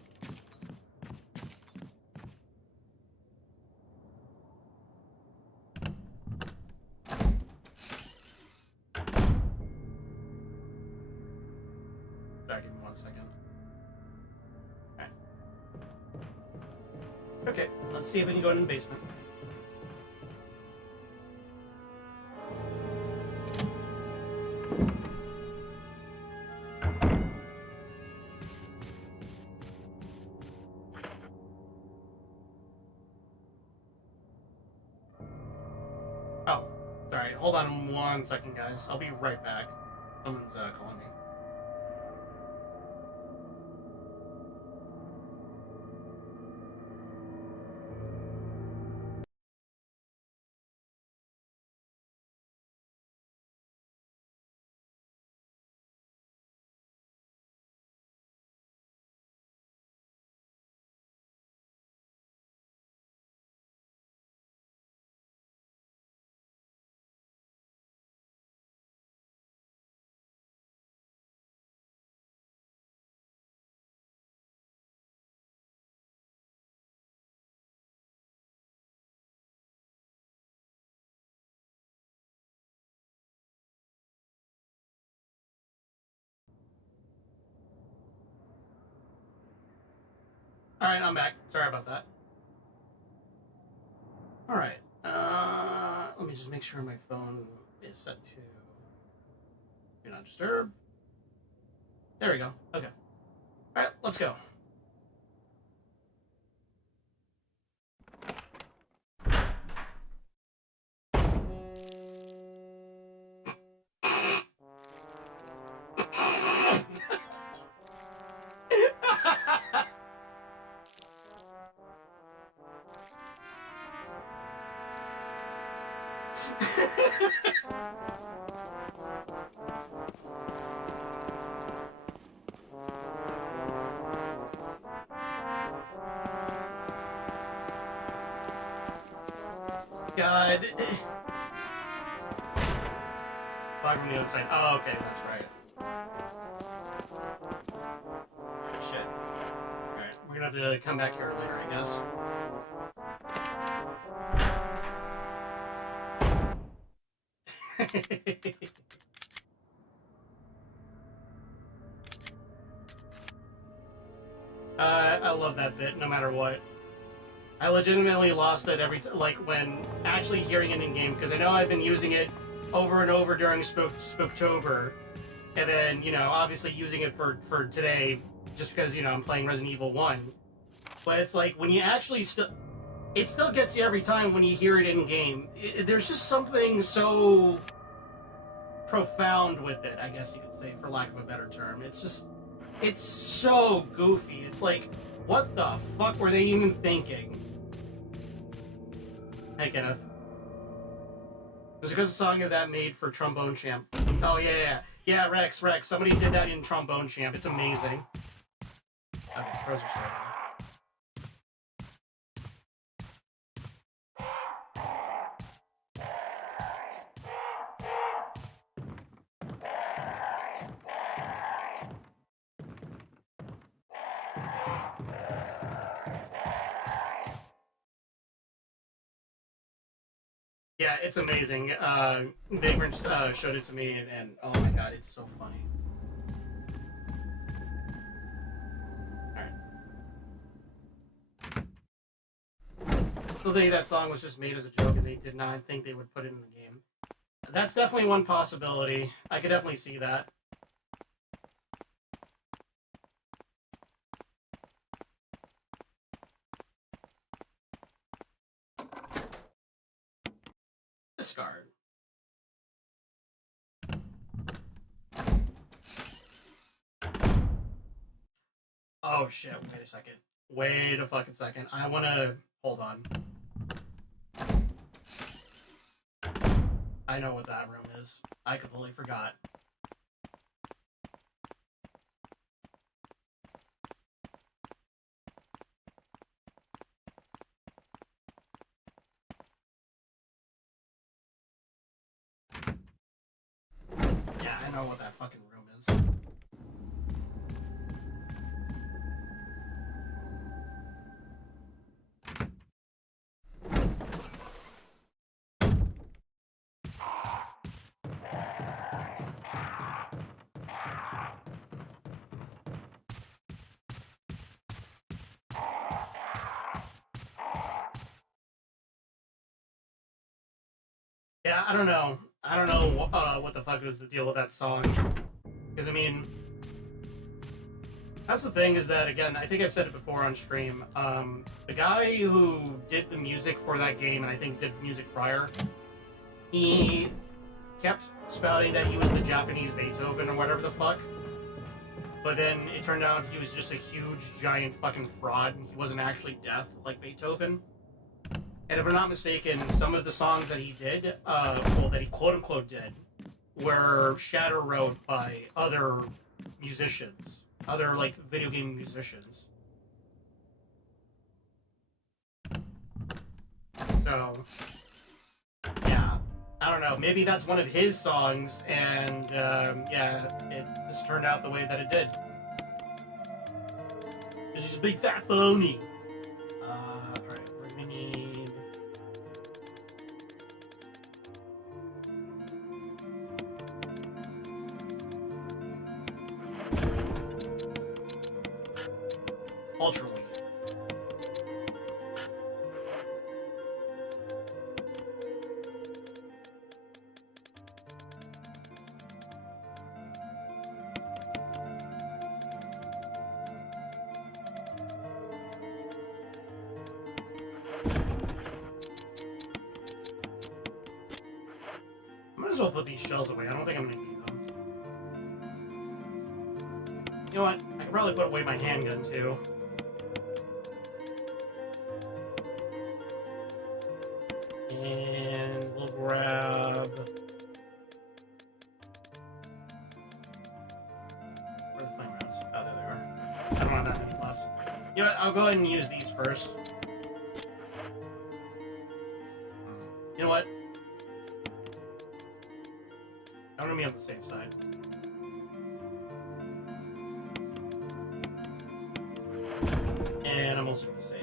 Sorry, give me 1 second. Okay, let's see if we can go into the basement. Oh, sorry. Hold on 1 second, guys. I'll be right back. Someone's calling me. Alright, I'm back. Sorry about that. Alright. Let me just make sure my phone is set to Do Not Disturb. There we go. Okay. Alright, let's go. God. Flag from the other side. Oh, okay, that's right. Shit. Alright, we're gonna have to come back here later, I guess. I love that bit, no matter what. I legitimately lost it every like when actually hearing it in game, because I know I've been using it over and over during Spooktober, and then obviously using it for today just because I'm playing Resident Evil 1. But it's like when you actually it still gets you every time when you hear it in game. There's just something so profound with it, I guess you could say, for lack of a better term. It's so goofy. It's like, what the fuck were they even thinking? Hey, Kenneth. Was it because the song of that made for Trombone Champ? Oh, yeah. Yeah, Rex. Somebody did that in Trombone Champ. It's amazing. Okay, pros are starting. Yeah, it's amazing. Vagrant showed it to me, and oh my god, it's so funny. Alright. I still think that song was just made as a joke, and they did not think they would put it in the game. That's definitely one possibility. I could definitely see that. Discard. Oh shit, wait a second. Wait a fucking second. I wanna... Hold on. I know what that room is. I completely forgot. Yeah, I know what that fucking room is. Yeah, I don't know. I don't know what the fuck is the deal with that song. Because, I mean, that's the thing is that, again, I think I've said it before on stream. The guy who did the music for that game, and I think did music prior, he kept spouting that he was the Japanese Beethoven or whatever the fuck. But then it turned out he was just a huge, giant fucking fraud, and he wasn't actually deaf like Beethoven. And if I'm not mistaken, some of the songs that he did, well, that he quote-unquote did, were Shadow wrote by other musicians. Other, like, video game musicians. So, yeah. I don't know, maybe that's one of his songs, and, yeah, it just turned out the way that it did. This is a big fat phony. Alright, we're gonna need... Ultra Wing. I might as well put these shells away. I don't think I'm gonna need them. You know what? I could probably put away my handgun too. And we'll grab... Where are the flame rounds? Oh, there they are. I don't have that many left. You know what? I'll go ahead and use these first. You know what? I'm gonna be on the safe side. And I'm also gonna save.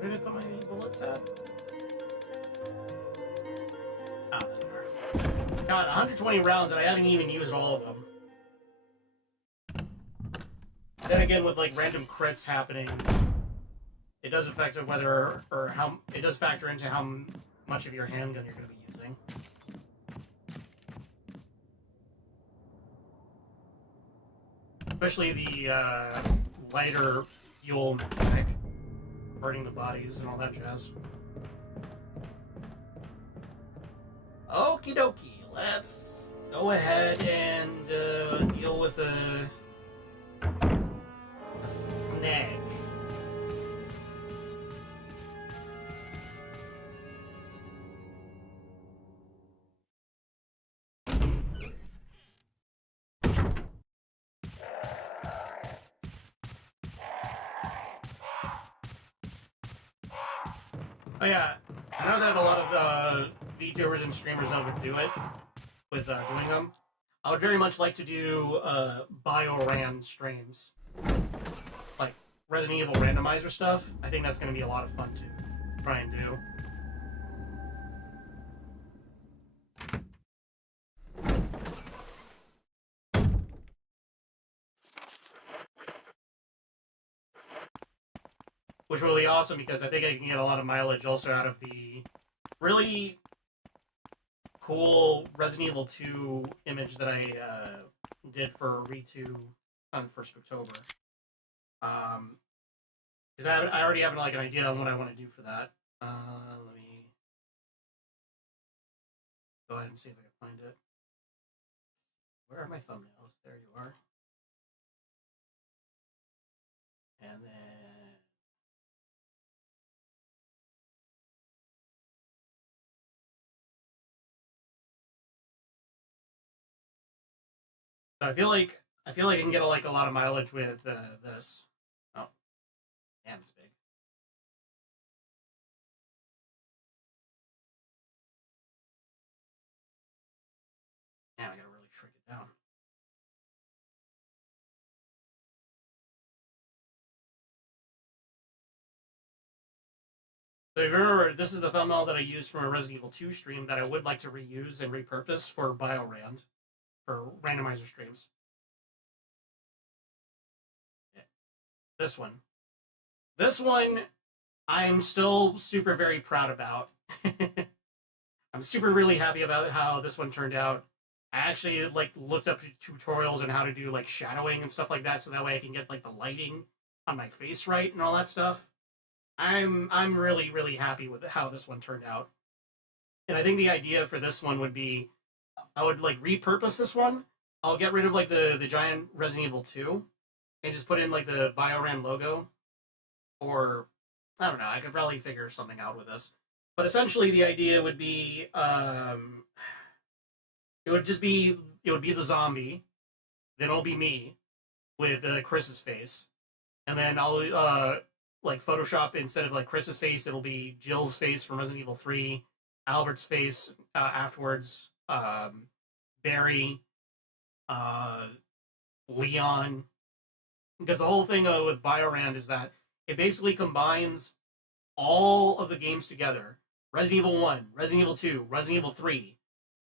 Where did I put my bullets at? Ah, there they are. Got 120 rounds and I haven't even used all of them. Then again, with like random crits happening, it does affect whether or how it does factor into how much of your handgun you're going to be using. Especially the lighter fuel mechanic, burning the bodies and all that jazz. Okie dokie, let's go ahead and deal with a snag. Oh yeah, I know that a lot of VTubers and streamers know how to do it with doing them. I would very much like to do bio-ran streams, like Resident Evil randomizer stuff. I think that's going to be a lot of fun to try and do. which will be awesome because I think I can get a lot of mileage also out of the really cool Resident Evil 2 image that I did for Re2 on 1st of October. Because I already have like an idea on what I want to do for that. Let me go ahead and see if I can find it. Where are my thumbnails? There you are. And then so I feel like I can get like a lot of mileage with this. Oh, damn, it's big. Damn, I gotta really shrink it down. So if you remember, this is the thumbnail that I used from a Resident Evil 2 stream that I would like to reuse and repurpose for BioRand, for randomizer streams. Yeah. This one. This one, I'm still super very proud about. I'm super really happy about how this one turned out. I actually like looked up tutorials on how to do like shadowing and stuff like that, so that way I can get like the lighting on my face right and all that stuff. I'm really, really happy with how this one turned out. And I think the idea for this one would be, I would like repurpose this one. I'll get rid of like the giant Resident Evil 2 and just put in like the BioRand logo. Or, I don't know, I could probably figure something out with this. But essentially the idea would be, it would be the zombie, then it'll be me with Chris's face. And then I'll, like Photoshop, instead of like Chris's face, it'll be Jill's face from Resident Evil 3, Albert's face afterwards, Barry, Leon. Because the whole thing with BioRand is that it basically combines all of the games together. Resident Evil 1, Resident Evil 2, Resident Evil 3.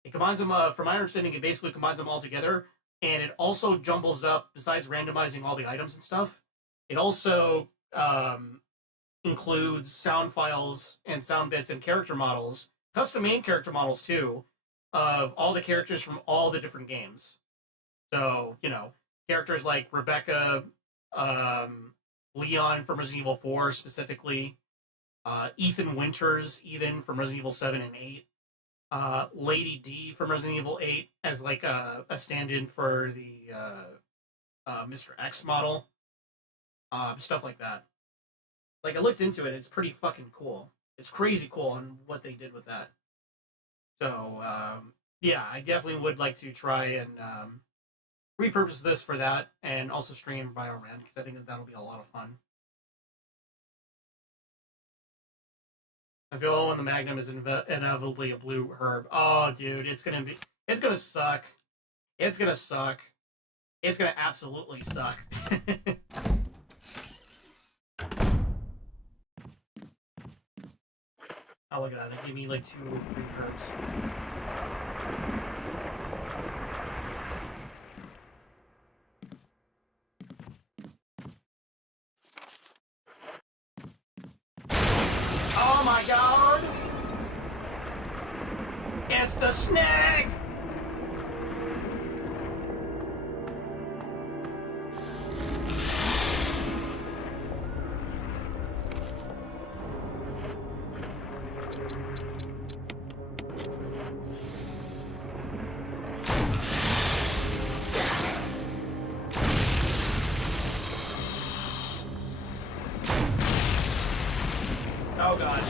It combines them, from my understanding, it basically combines them all together, and it also jumbles up, besides randomizing all the items and stuff, it also includes sound files and sound bits and character models, custom-made character models too, of all the characters from all the different games. So, you know, characters like Rebecca, Leon from Resident Evil 4 specifically, Ethan Winters even from Resident Evil 7 and 8, Lady D from Resident Evil 8 as like a stand-in for the Mr. X model, stuff like that. Like, I looked into it, it's pretty fucking cool. It's crazy cool on what they did with that. So, yeah, I definitely would like to try and repurpose this for that, and also stream BioRand, because I think that that'll be a lot of fun. I feel when the Magnum is inevitably a blue herb. Oh, dude, it's gonna suck. It's gonna suck. It's gonna absolutely suck. Oh, look at that. They gave me like 2 green herbs. Oh my god! It's the snake! Oh god.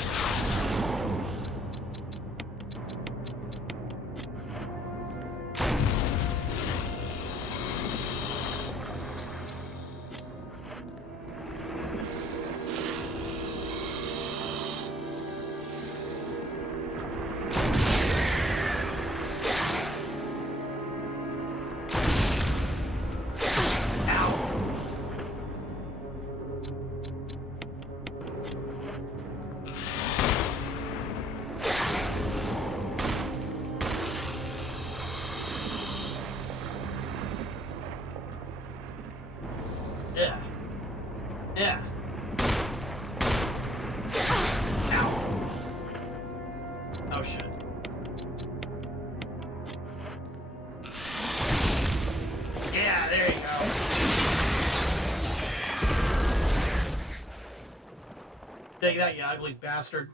take that, you ugly bastard.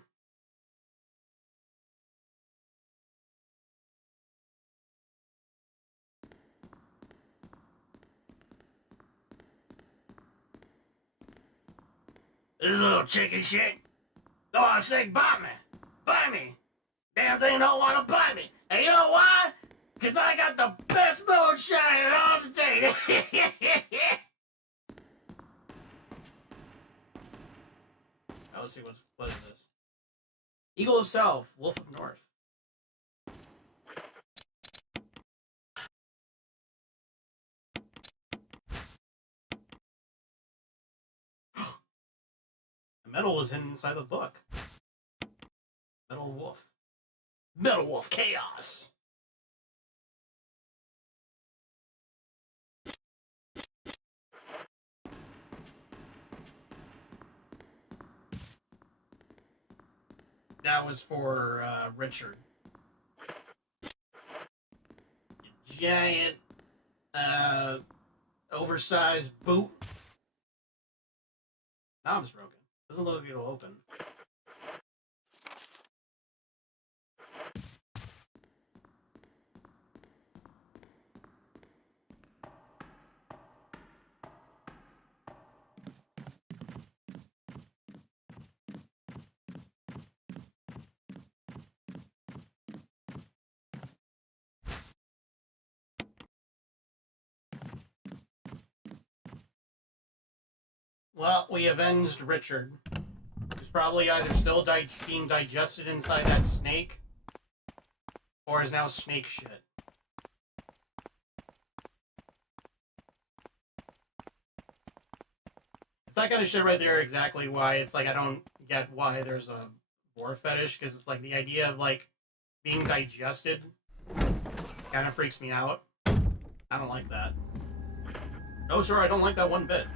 This little chicken shit. Go on, snake, bite me. Bite me. Damn thing don't want to bite me. And you know why? Because I got the best moonshine in all the state. Now let's see what is this. Eagle of South, Wolf of North. The medal was inside the book. Metal Wolf. Metal Wolf Chaos. That was for Richard. Giant, oversized boot. Knob's broken. Doesn't look like it'll open. Well, we avenged Richard. He's probably either still being digested inside that snake, or is now snake shit. It's that kind of shit right there exactly why it's like I don't get why there's a war fetish, because it's like the idea of like being digested kind of freaks me out. I don't like that. No, sir, I don't like that one bit.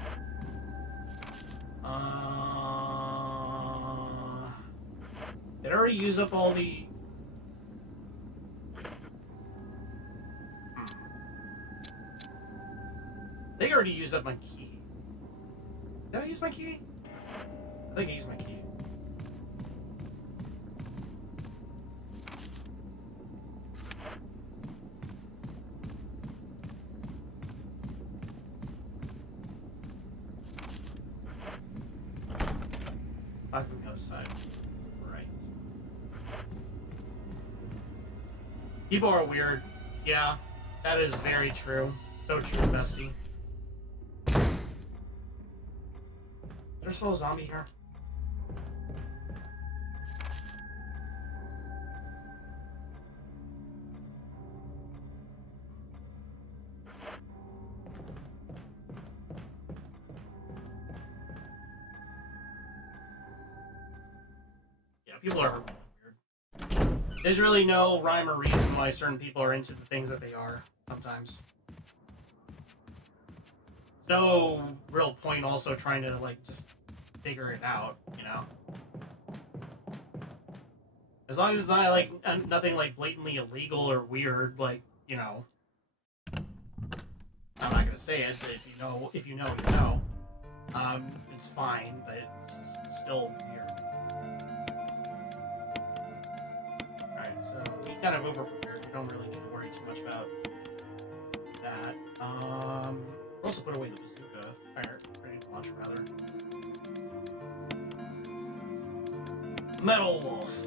Did I already use up all the... I think I already used up my key. Did I use my key? I think I used my key. Back from the other side. Right. People are weird. Yeah, that is very true. So true, bestie. Is there still a zombie here? Yeah, people are weird. There's really no rhyme or reason why certain people are into the things that they are, sometimes. No real point also trying to, like, just figure it out, you know? As long as it's not, like, nothing, like, blatantly illegal or weird, like, you know... I'm not gonna say it, but if you know, you know. It's fine, but it's still weird. Alright, so we kind of over-prepared. We don't really need to worry too much about that. We'll also put away the bazooka. Grenade launcher, rather. Metal Wolf.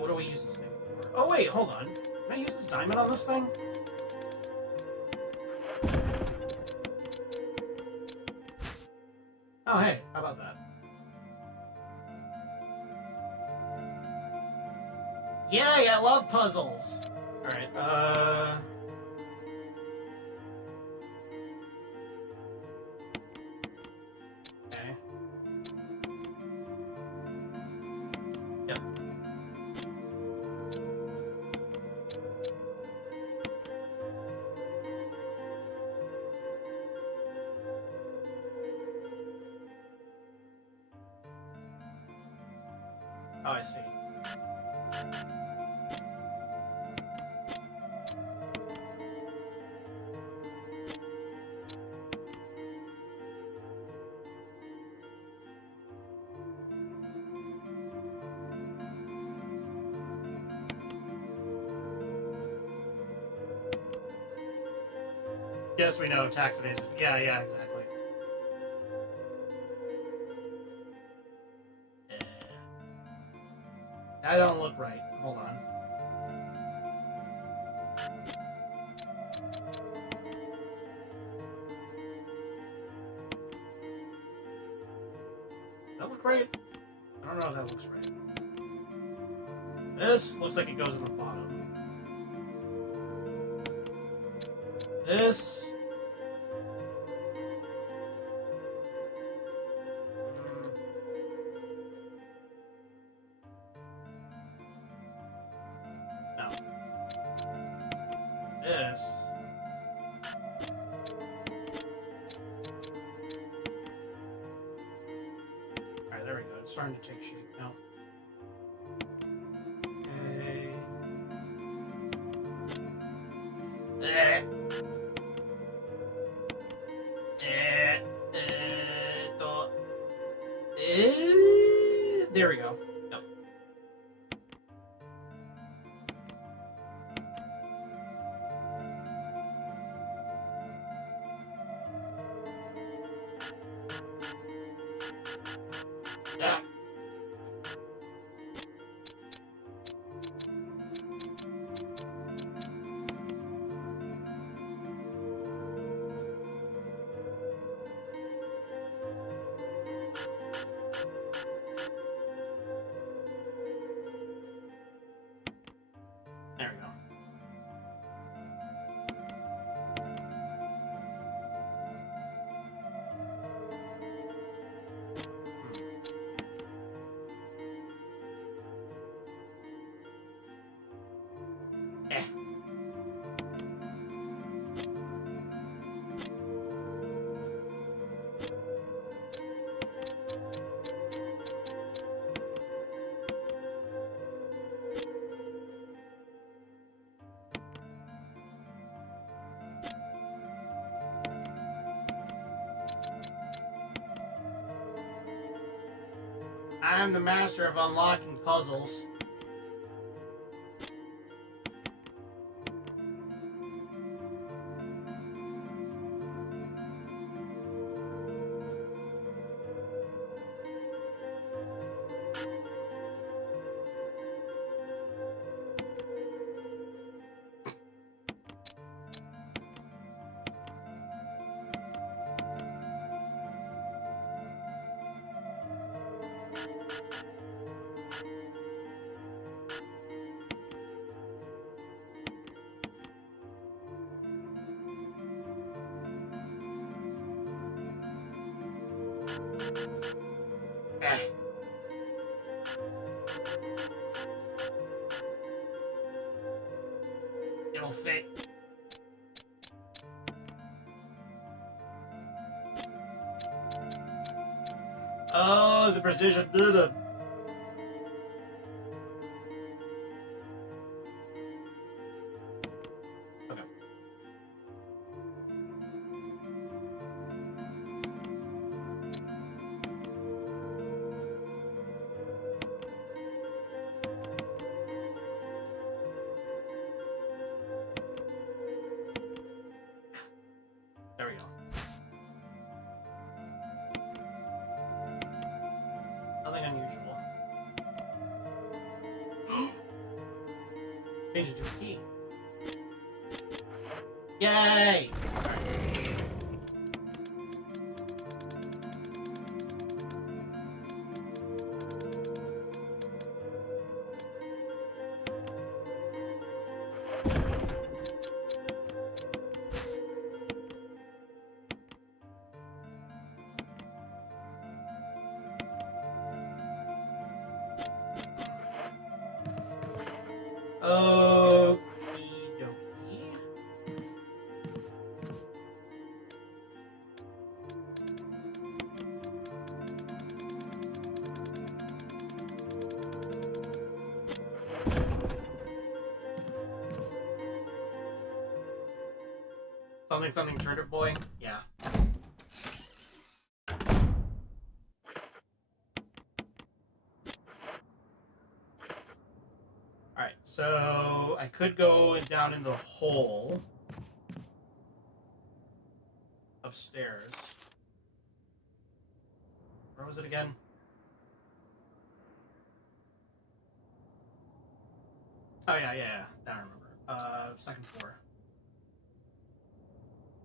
What do we use this thing for? Oh, wait, hold on. Can I use this diamond on this thing? Oh, hey, how about that? Yay, I love puzzles! Alright, okay. Yep. Oh, I see. Yes, we know. Tax evasion. Yeah, exactly. That don't look right. Hold on. That look right? I don't know if that looks right. This looks like it goes in the bottom. This... No. This... Alright, there we go. It's starting to take shape now. Okay. There we go. Yep. Yeah. There we go. Eh. I'm the master of unlocking puzzles. Eh. It'll fit. Oh, the precision did it. Okay. There we go. Nothing unusual. Change it to a key. Yay! Okie dokie. Something Turtle Boy? Yeah. Alright, so I could go down in the hole. upstairs. Where was it again? Oh, yeah. Now I remember. Second floor.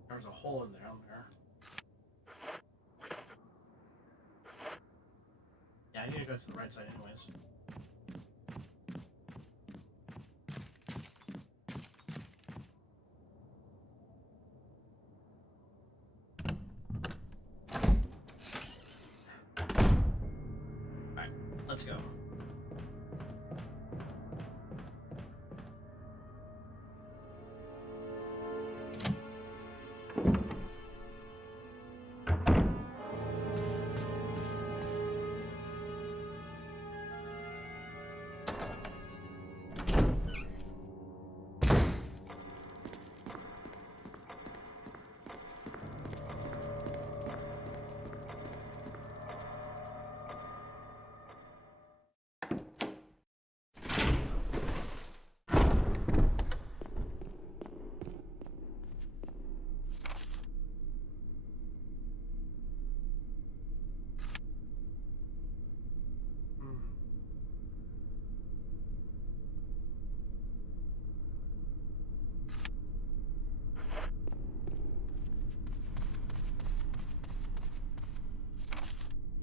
There was a hole in there. Yeah, I need to go to the right side anyways. Alright, let's go.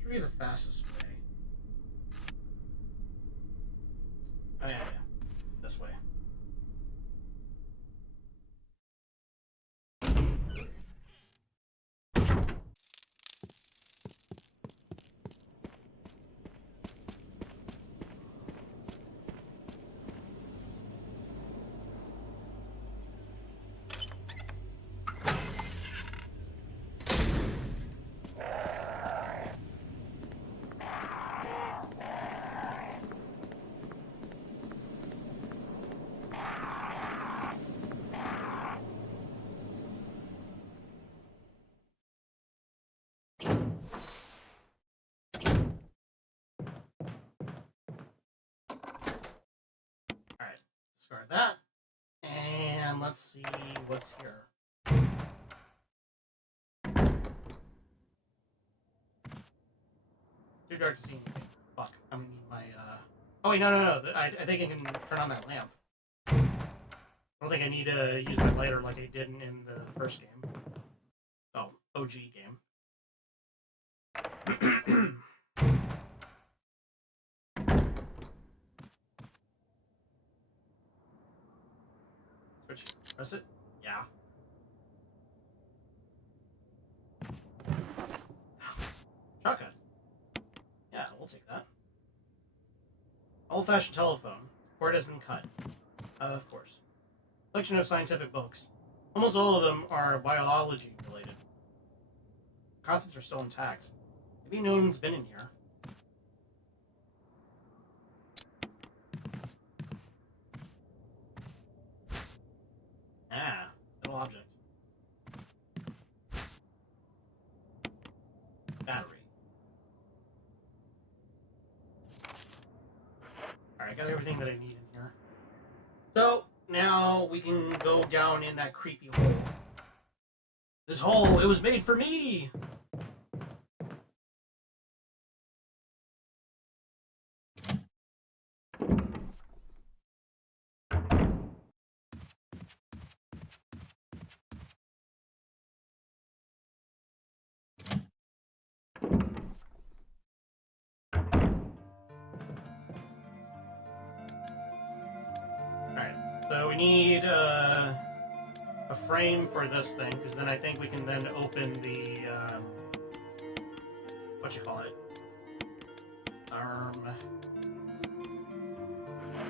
Should be the fastest way. Oh, yeah. This way. Alright, discard that. And let's see what's here. Too dark to see anything. Fuck. I'm gonna need my, Oh, wait, no. I think I can turn on that lamp. I don't think I need to use my lighter like I did in the first game. Oh, OG game. Switch. Press it? Yeah. Shotgun. Yeah, we'll take that. Old-fashioned telephone. Cord has been cut. Of course. Collection of scientific books. Almost all of them are biology related. Contents are still intact. Maybe no one's been in here. Ah, little object. Battery. Alright, I got everything that I need in here. So, now we can go down in that creepy hole. This hole, it was made for me! Alright, so we need a frame for this thing, because then I think we can then open the, what you call it?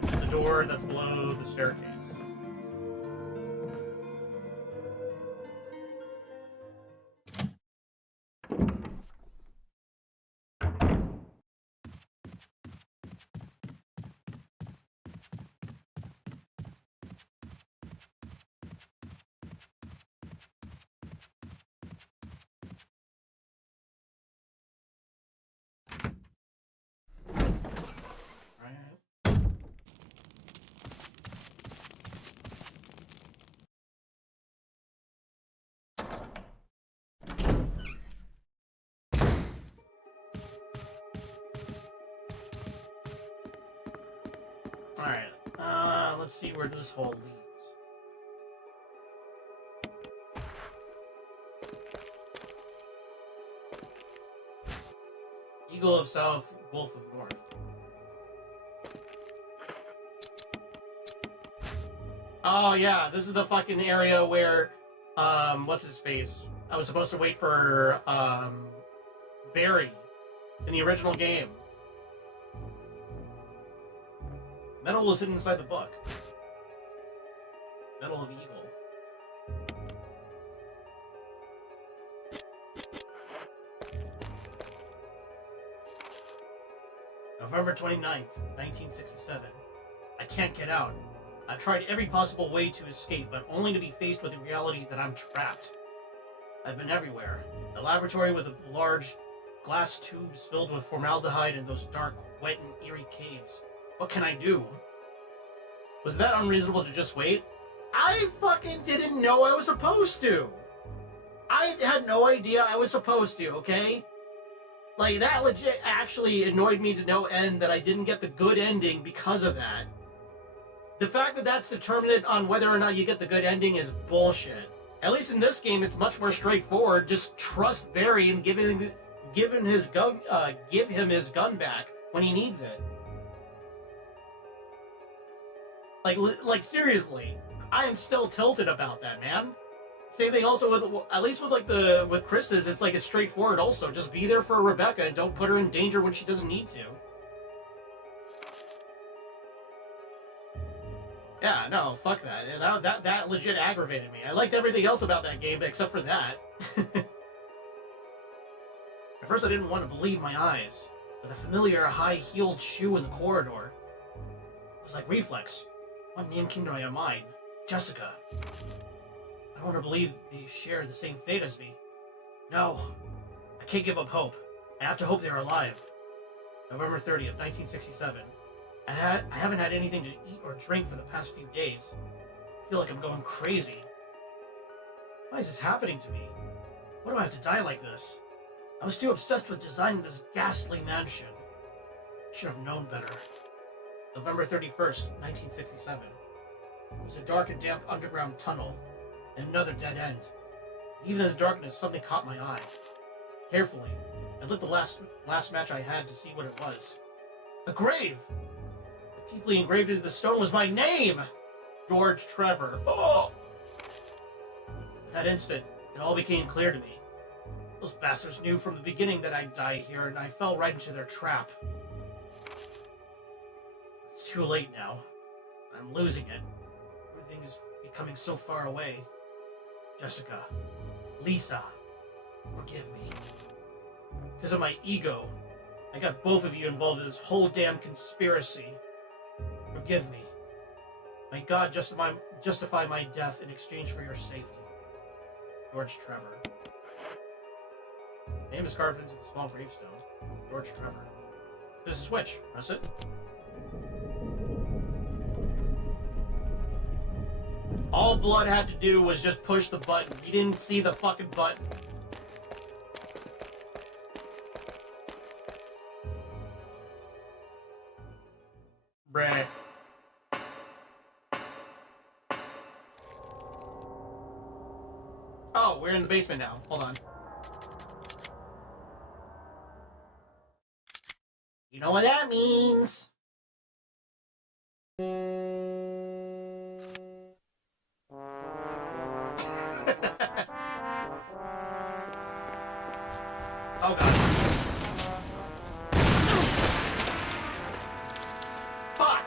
The door that's below the staircase. Alright, let's see where this hole leads. Eagle of South, Wolf of North. Oh yeah, this is the fucking area where, what's his face? I was supposed to wait for, Barry in the original game. Metal was hidden inside the book. Metal of Eagle. November 29th, 1967. I can't get out. I've tried every possible way to escape, but only to be faced with the reality that I'm trapped. I've been everywhere. The laboratory with the large glass tubes filled with formaldehyde and those dark, wet, and eerie caves. What can I do? Was that unreasonable to just wait? I fucking didn't know I was supposed to! I had no idea I was supposed to, okay? Like, that legit actually annoyed me to no end that I didn't get the good ending because of that. The fact that that's determinant on whether or not you get the good ending is bullshit. At least in this game, it's much more straightforward. Just trust Barry and give him his gun back when he needs it. Like seriously, I am still tilted about that, man. Same thing also with, at least with Chris's, it's like it's straightforward also. Just be there for Rebecca and don't put her in danger when she doesn't need to. Yeah, no, fuck that. That legit aggravated me. I liked everything else about that game except for that. At first I didn't want to believe my eyes, but the familiar high-heeled shoe in the corridor was like reflex. One name came to my mind. Jessica. I don't want to believe they share the same fate as me. No. I can't give up hope. I have to hope they're alive. November 30th, 1967. I haven't had anything to eat or drink for the past few days. I feel like I'm going crazy. Why is this happening to me? Why do I have to die like this? I was too obsessed with designing this ghastly mansion. I should have known better. November 31st, 1967. It was a dark and damp underground tunnel, and another dead end. Even in the darkness, something caught my eye. Carefully, I lit the last match I had to see what it was. A grave! Deeply engraved into the stone was my name! George Trevor. Oh! That instant, it all became clear to me. Those bastards knew from the beginning that I'd die here, and I fell right into their trap. It's too late now. I'm losing it. Everything is becoming so far away. Jessica. Lisa. Forgive me. Because of my ego, I got both of you involved in this whole damn conspiracy. Forgive me. May God justify my death in exchange for your safety. George Trevor. Name is carved into the small gravestone. George Trevor. There's a switch. Press it. All Blood had to do was just push the button. He didn't see the fucking button. Bruh. Oh, we're in the basement now. Hold on. You know what that means? Oh god. Fuck!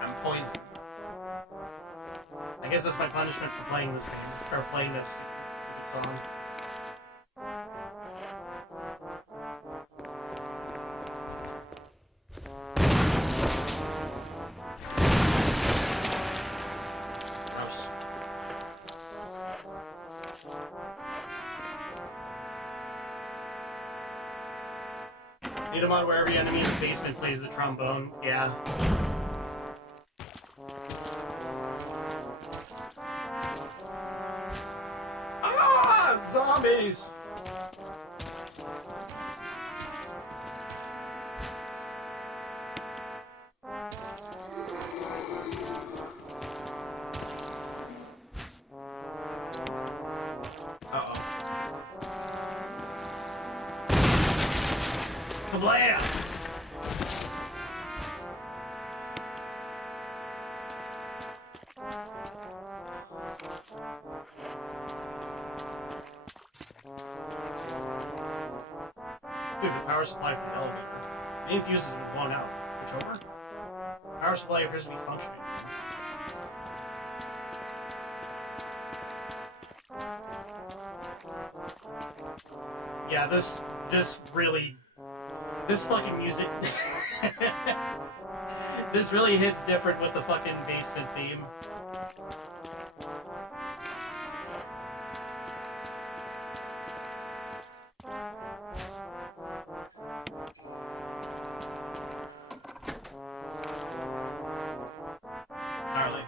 I'm poisoned. I guess that's my punishment for playing this game, or playing that stupid song. Need a mod where every enemy in the basement plays the trombone. Yeah. Zombies! Uh-oh. Kablam! Dude, the power supply for the elevator. Main fuse has been blown out. Switch over. Power supply appears to be functioning. Yeah, this fucking music. This really hits different with the fucking basement theme. Gnarly.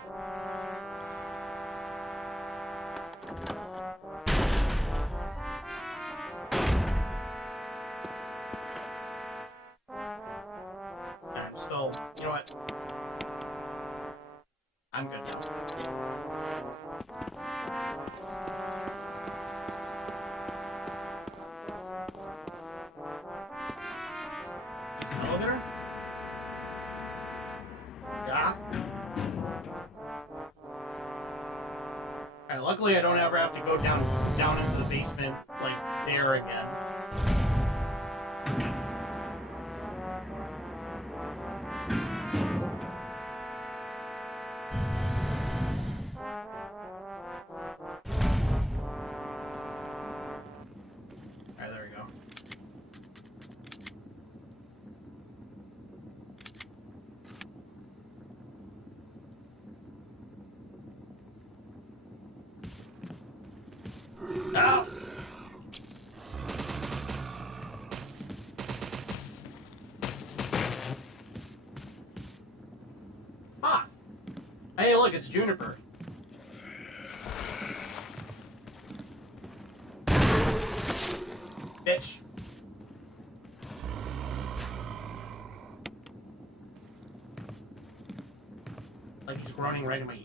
I'm still, you know what? I'm good now. Elevator? Yeah. Alright, luckily I don't ever have to go down into the basement, like, there again. Alright, there we go. Ow! Ah! Hey, look, it's Juniper. Bitch. Like he's groaning right in my ear.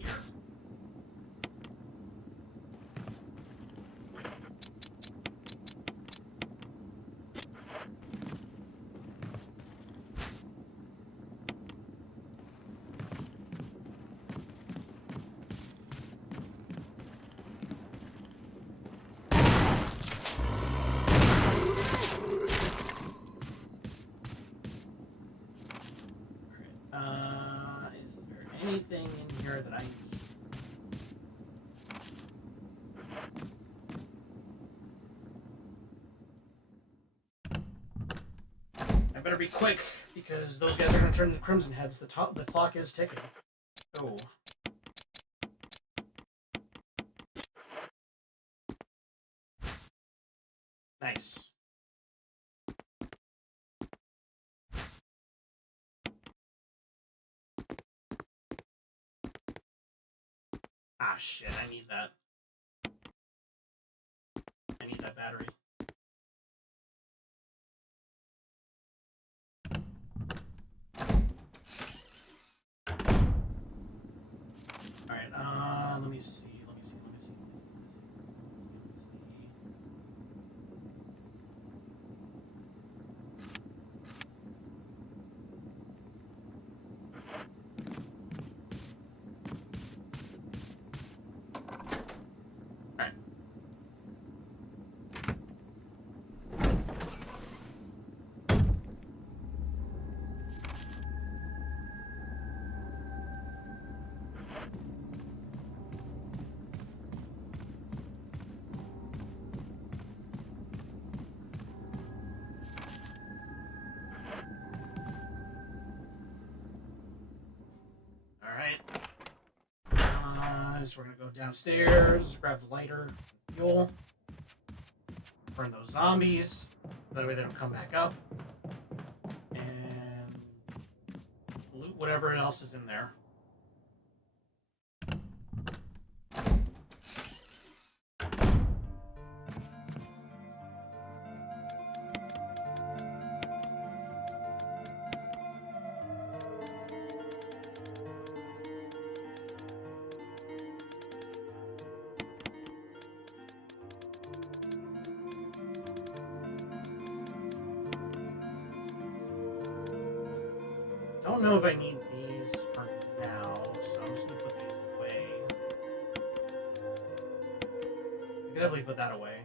Is there anything in here that I need? I better be quick because those guys are going to turn into Crimson Heads. The clock is ticking. Oh. Nice. Ah, shit, I need that. I need that battery. Alright, let me see. Alright. So we're gonna go downstairs, grab the lighter, fuel, burn those zombies. That way they don't come back up. And loot whatever else is in there. don't know if I need these for now, so I'm just gonna put these away. I can definitely put that away.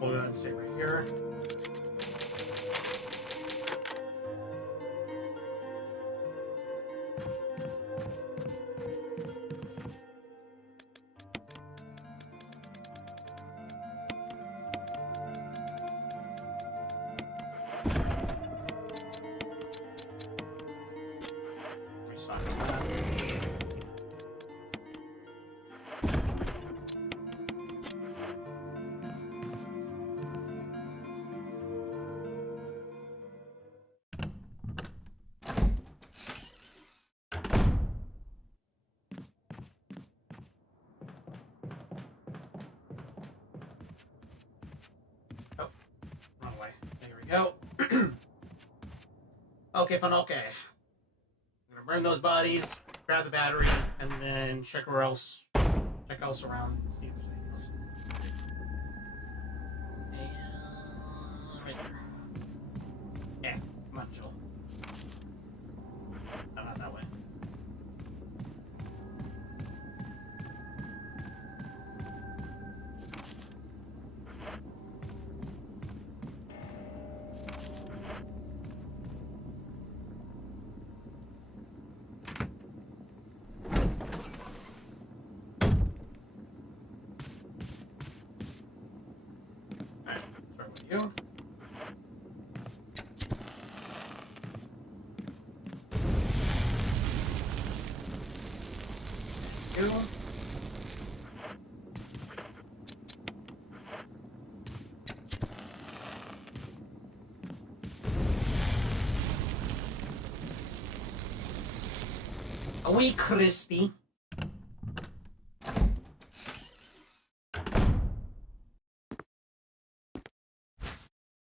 We'll go ahead and stay right here. Restock that. Oh, wrong way. There we go. Okay, fun. Okay. I'm gonna burn those bodies, grab the battery, and then check where else. Check else around and see if there's anything else. And right there. Yeah, come on, Joel. No, not that way. Alright, start with you. You. A wee crispy.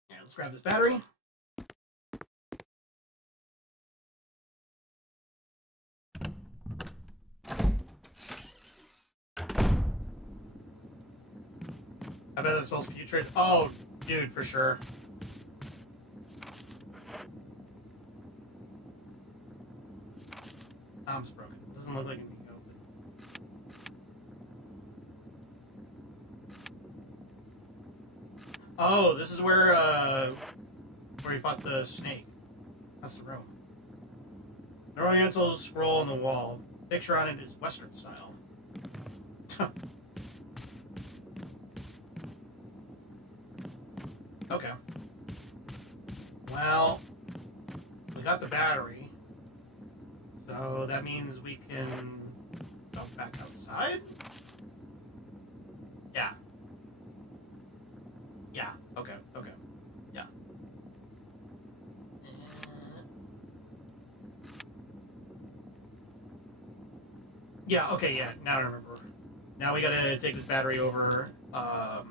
Yeah, let's grab this battery. I bet that smells putrid. Oh, dude, for sure. Arm's broken. Doesn't look like it can go. Oh, this is where he fought the snake. That's the room. The Oriental scroll on the wall. Picture on it is Western style. Okay. Well, we got the battery. So that means we can go back outside? Yeah. Yeah, okay, okay. Yeah. Yeah, okay, yeah, now I remember. Now we gotta take this battery over, to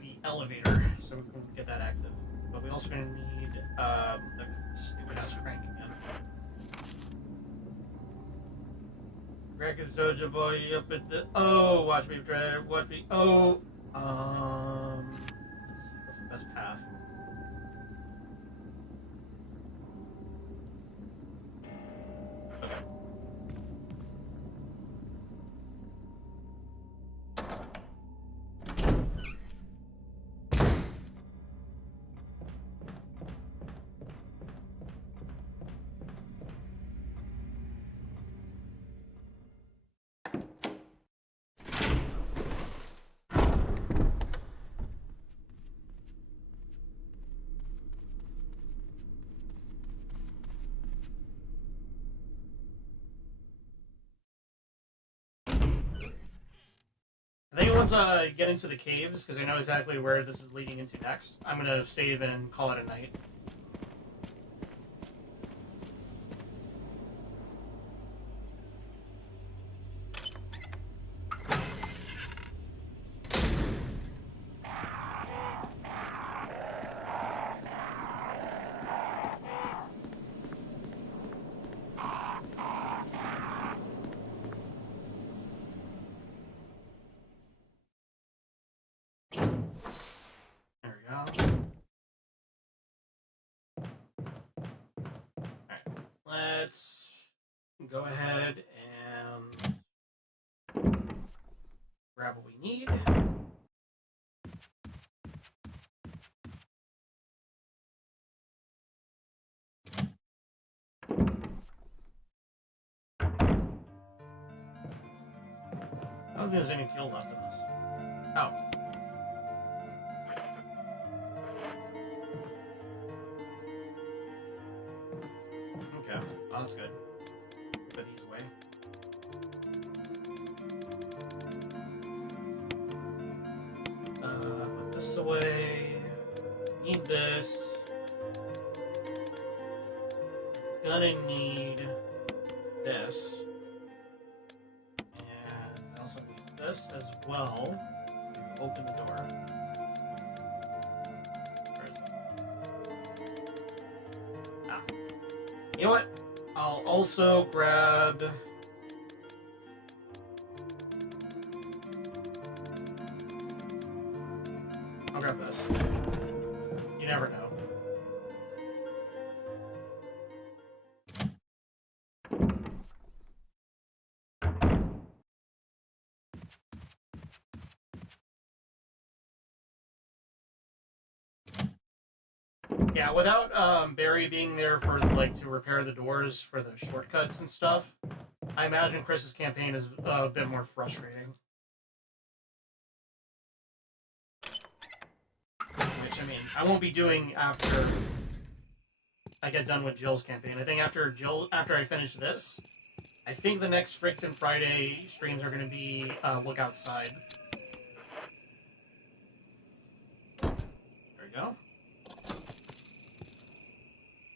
the elevator, so we can get that active. But we also gonna need, the stupid-ass crank again. Crack is Soja Boy up at the, oh, watch me try, what me, oh, what's the best path? Okay. I think once I get into the caves, because I know exactly where this is leading into next, I'm going to save and call it a night. let's go ahead and grab what we need. I don't think there's any fuel left in this. Oh. Okay, oh, that's good. Put these away. Put this away. Need this. Gonna need this. And I also need this as well to open the door. Where is it? Ah. You know what? I'll also grab... I'll grab this. You never know. Yeah, without Barry being there for like to repair the doors for the shortcuts and stuff, I imagine Chris's campaign is a bit more frustrating. Which, I mean, I won't be doing after I get done with Jill's campaign. I think after I finish this, I think the next Frigten Friday streams are going to be Look Outside. There we go.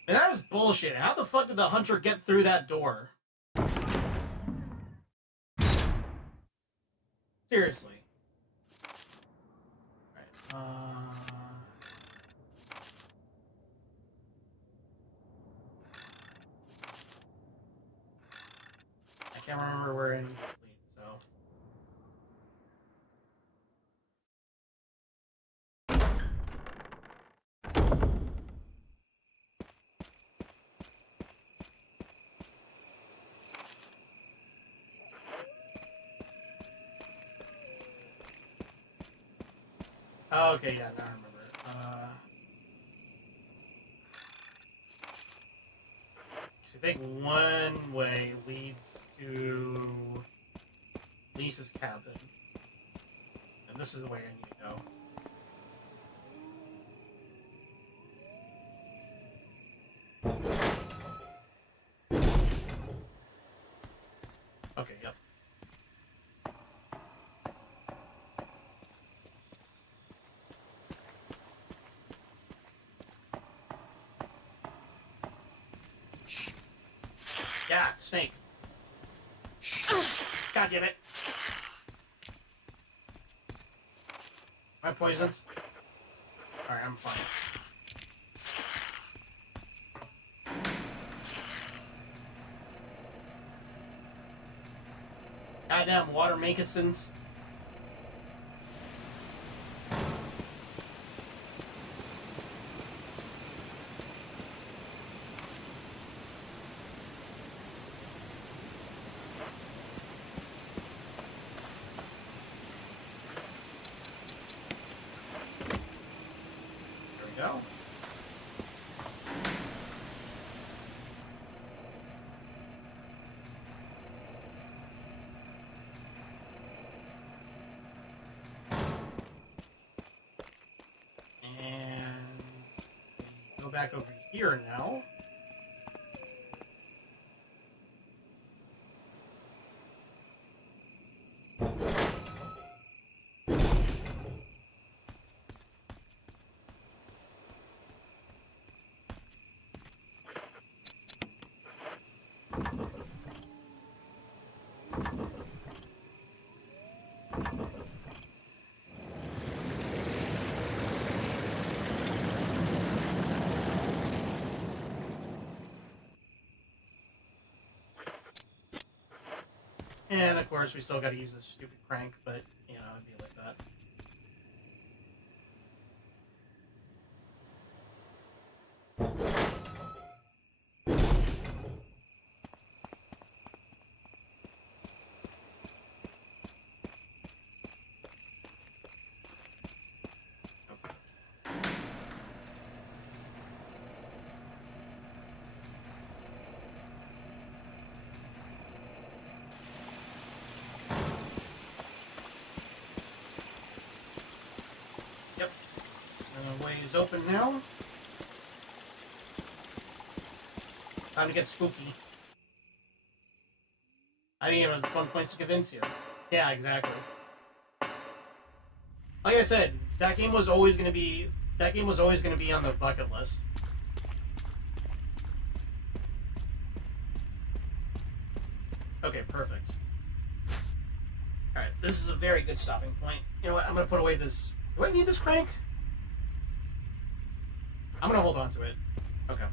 And that is bullshit. How the fuck did the hunter get through that door? Seriously. Alright, I can't remember where in fleet, so... Oh, okay, yeah, now I remember it. So I think one way leads to Lisa's cabin. And this is the way I need to go. Okay, yep. Yeah, snake. God damn it. Am I poisoned? Alright, I'm fine. Goddamn water moccasins. Go. And we go back over here now. And of course, we still got to use this stupid crank, but you know, it'd be like that. Subway is open now. Time to get spooky. I didn't even have fun points to convince you. Yeah, exactly. Like I said, that game was always gonna be on the bucket list. Okay, perfect. Alright, this is a very good stopping point. You know what, I'm gonna put away this... Do I need this crank? I'm gonna hold on to it. Okay.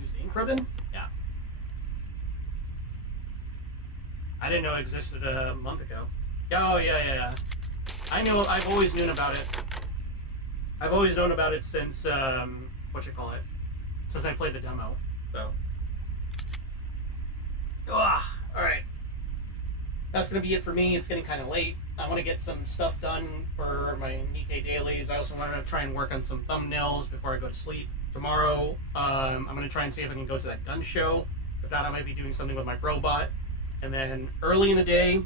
Use the ink ribbon? Yeah. I didn't know it existed a month ago. Oh, yeah. I've always known about it. I've always known about it since, since I played the demo, so. Alright. That's gonna be it for me. It's getting kind of late. I want to get some stuff done for my Nikkei dailies. I also want to try and work on some thumbnails before I go to sleep. Tomorrow, I'm gonna try and see if I can go to that gun show. If not, I might be doing something with my robot. And then early in the day,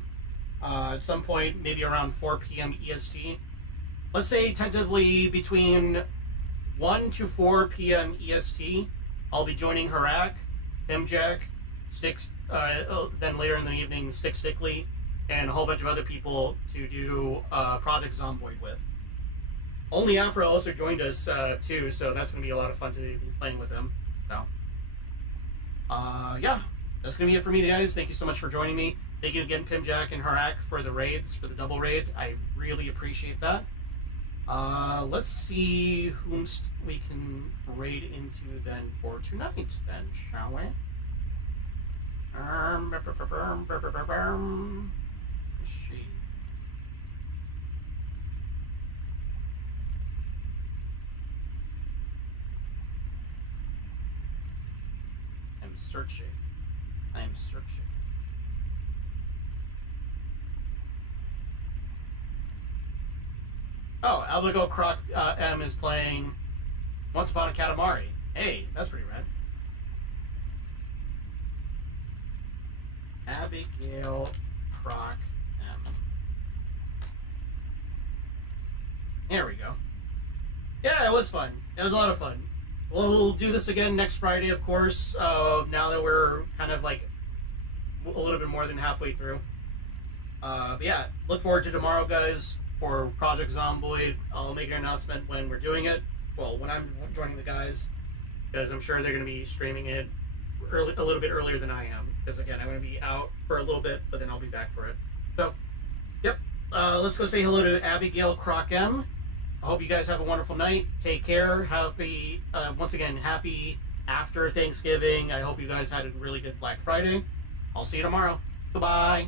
at some point, maybe around 4 p.m. EST, let's say tentatively between 1 to 4 p.m. EST, I'll be joining Harak, Himjack, Sticks, then later in the evening, Stickly, and a whole bunch of other people to do Project Zomboid with. Only Afro also joined us too, so that's going to be a lot of fun to be playing with him. So, yeah. That's going to be it for me, guys. Thank you so much for joining me. Thank you again, Pimjack and Harak, for the raids, for the double raid. I really appreciate that. Let's see whom we can raid into then for tonight, then, shall we? Let's see. I'm searching. I'm searching. Oh, Albigo Croc M is playing Once Upon a Katamari. Hey, that's pretty rad. Abigail Croc M. There we go. Yeah, it was fun. It was a lot of fun. We'll do this again next Friday, of course, now that we're kind of like a little bit more than halfway through. But yeah, look forward to tomorrow, guys, for Project Zomboid. I'll make an announcement when we're doing it. Well, when I'm joining the guys, because I'm sure they're going to be streaming it a little bit earlier than I am. Because again, I'm going to be out for a little bit, but then I'll be back for it. So, yep. Let's go say hello to Abigail Croc M. I hope you guys have a wonderful night. Take care. Happy, once again, happy after Thanksgiving. I hope you guys had a really good Black Friday. I'll see you tomorrow. Goodbye.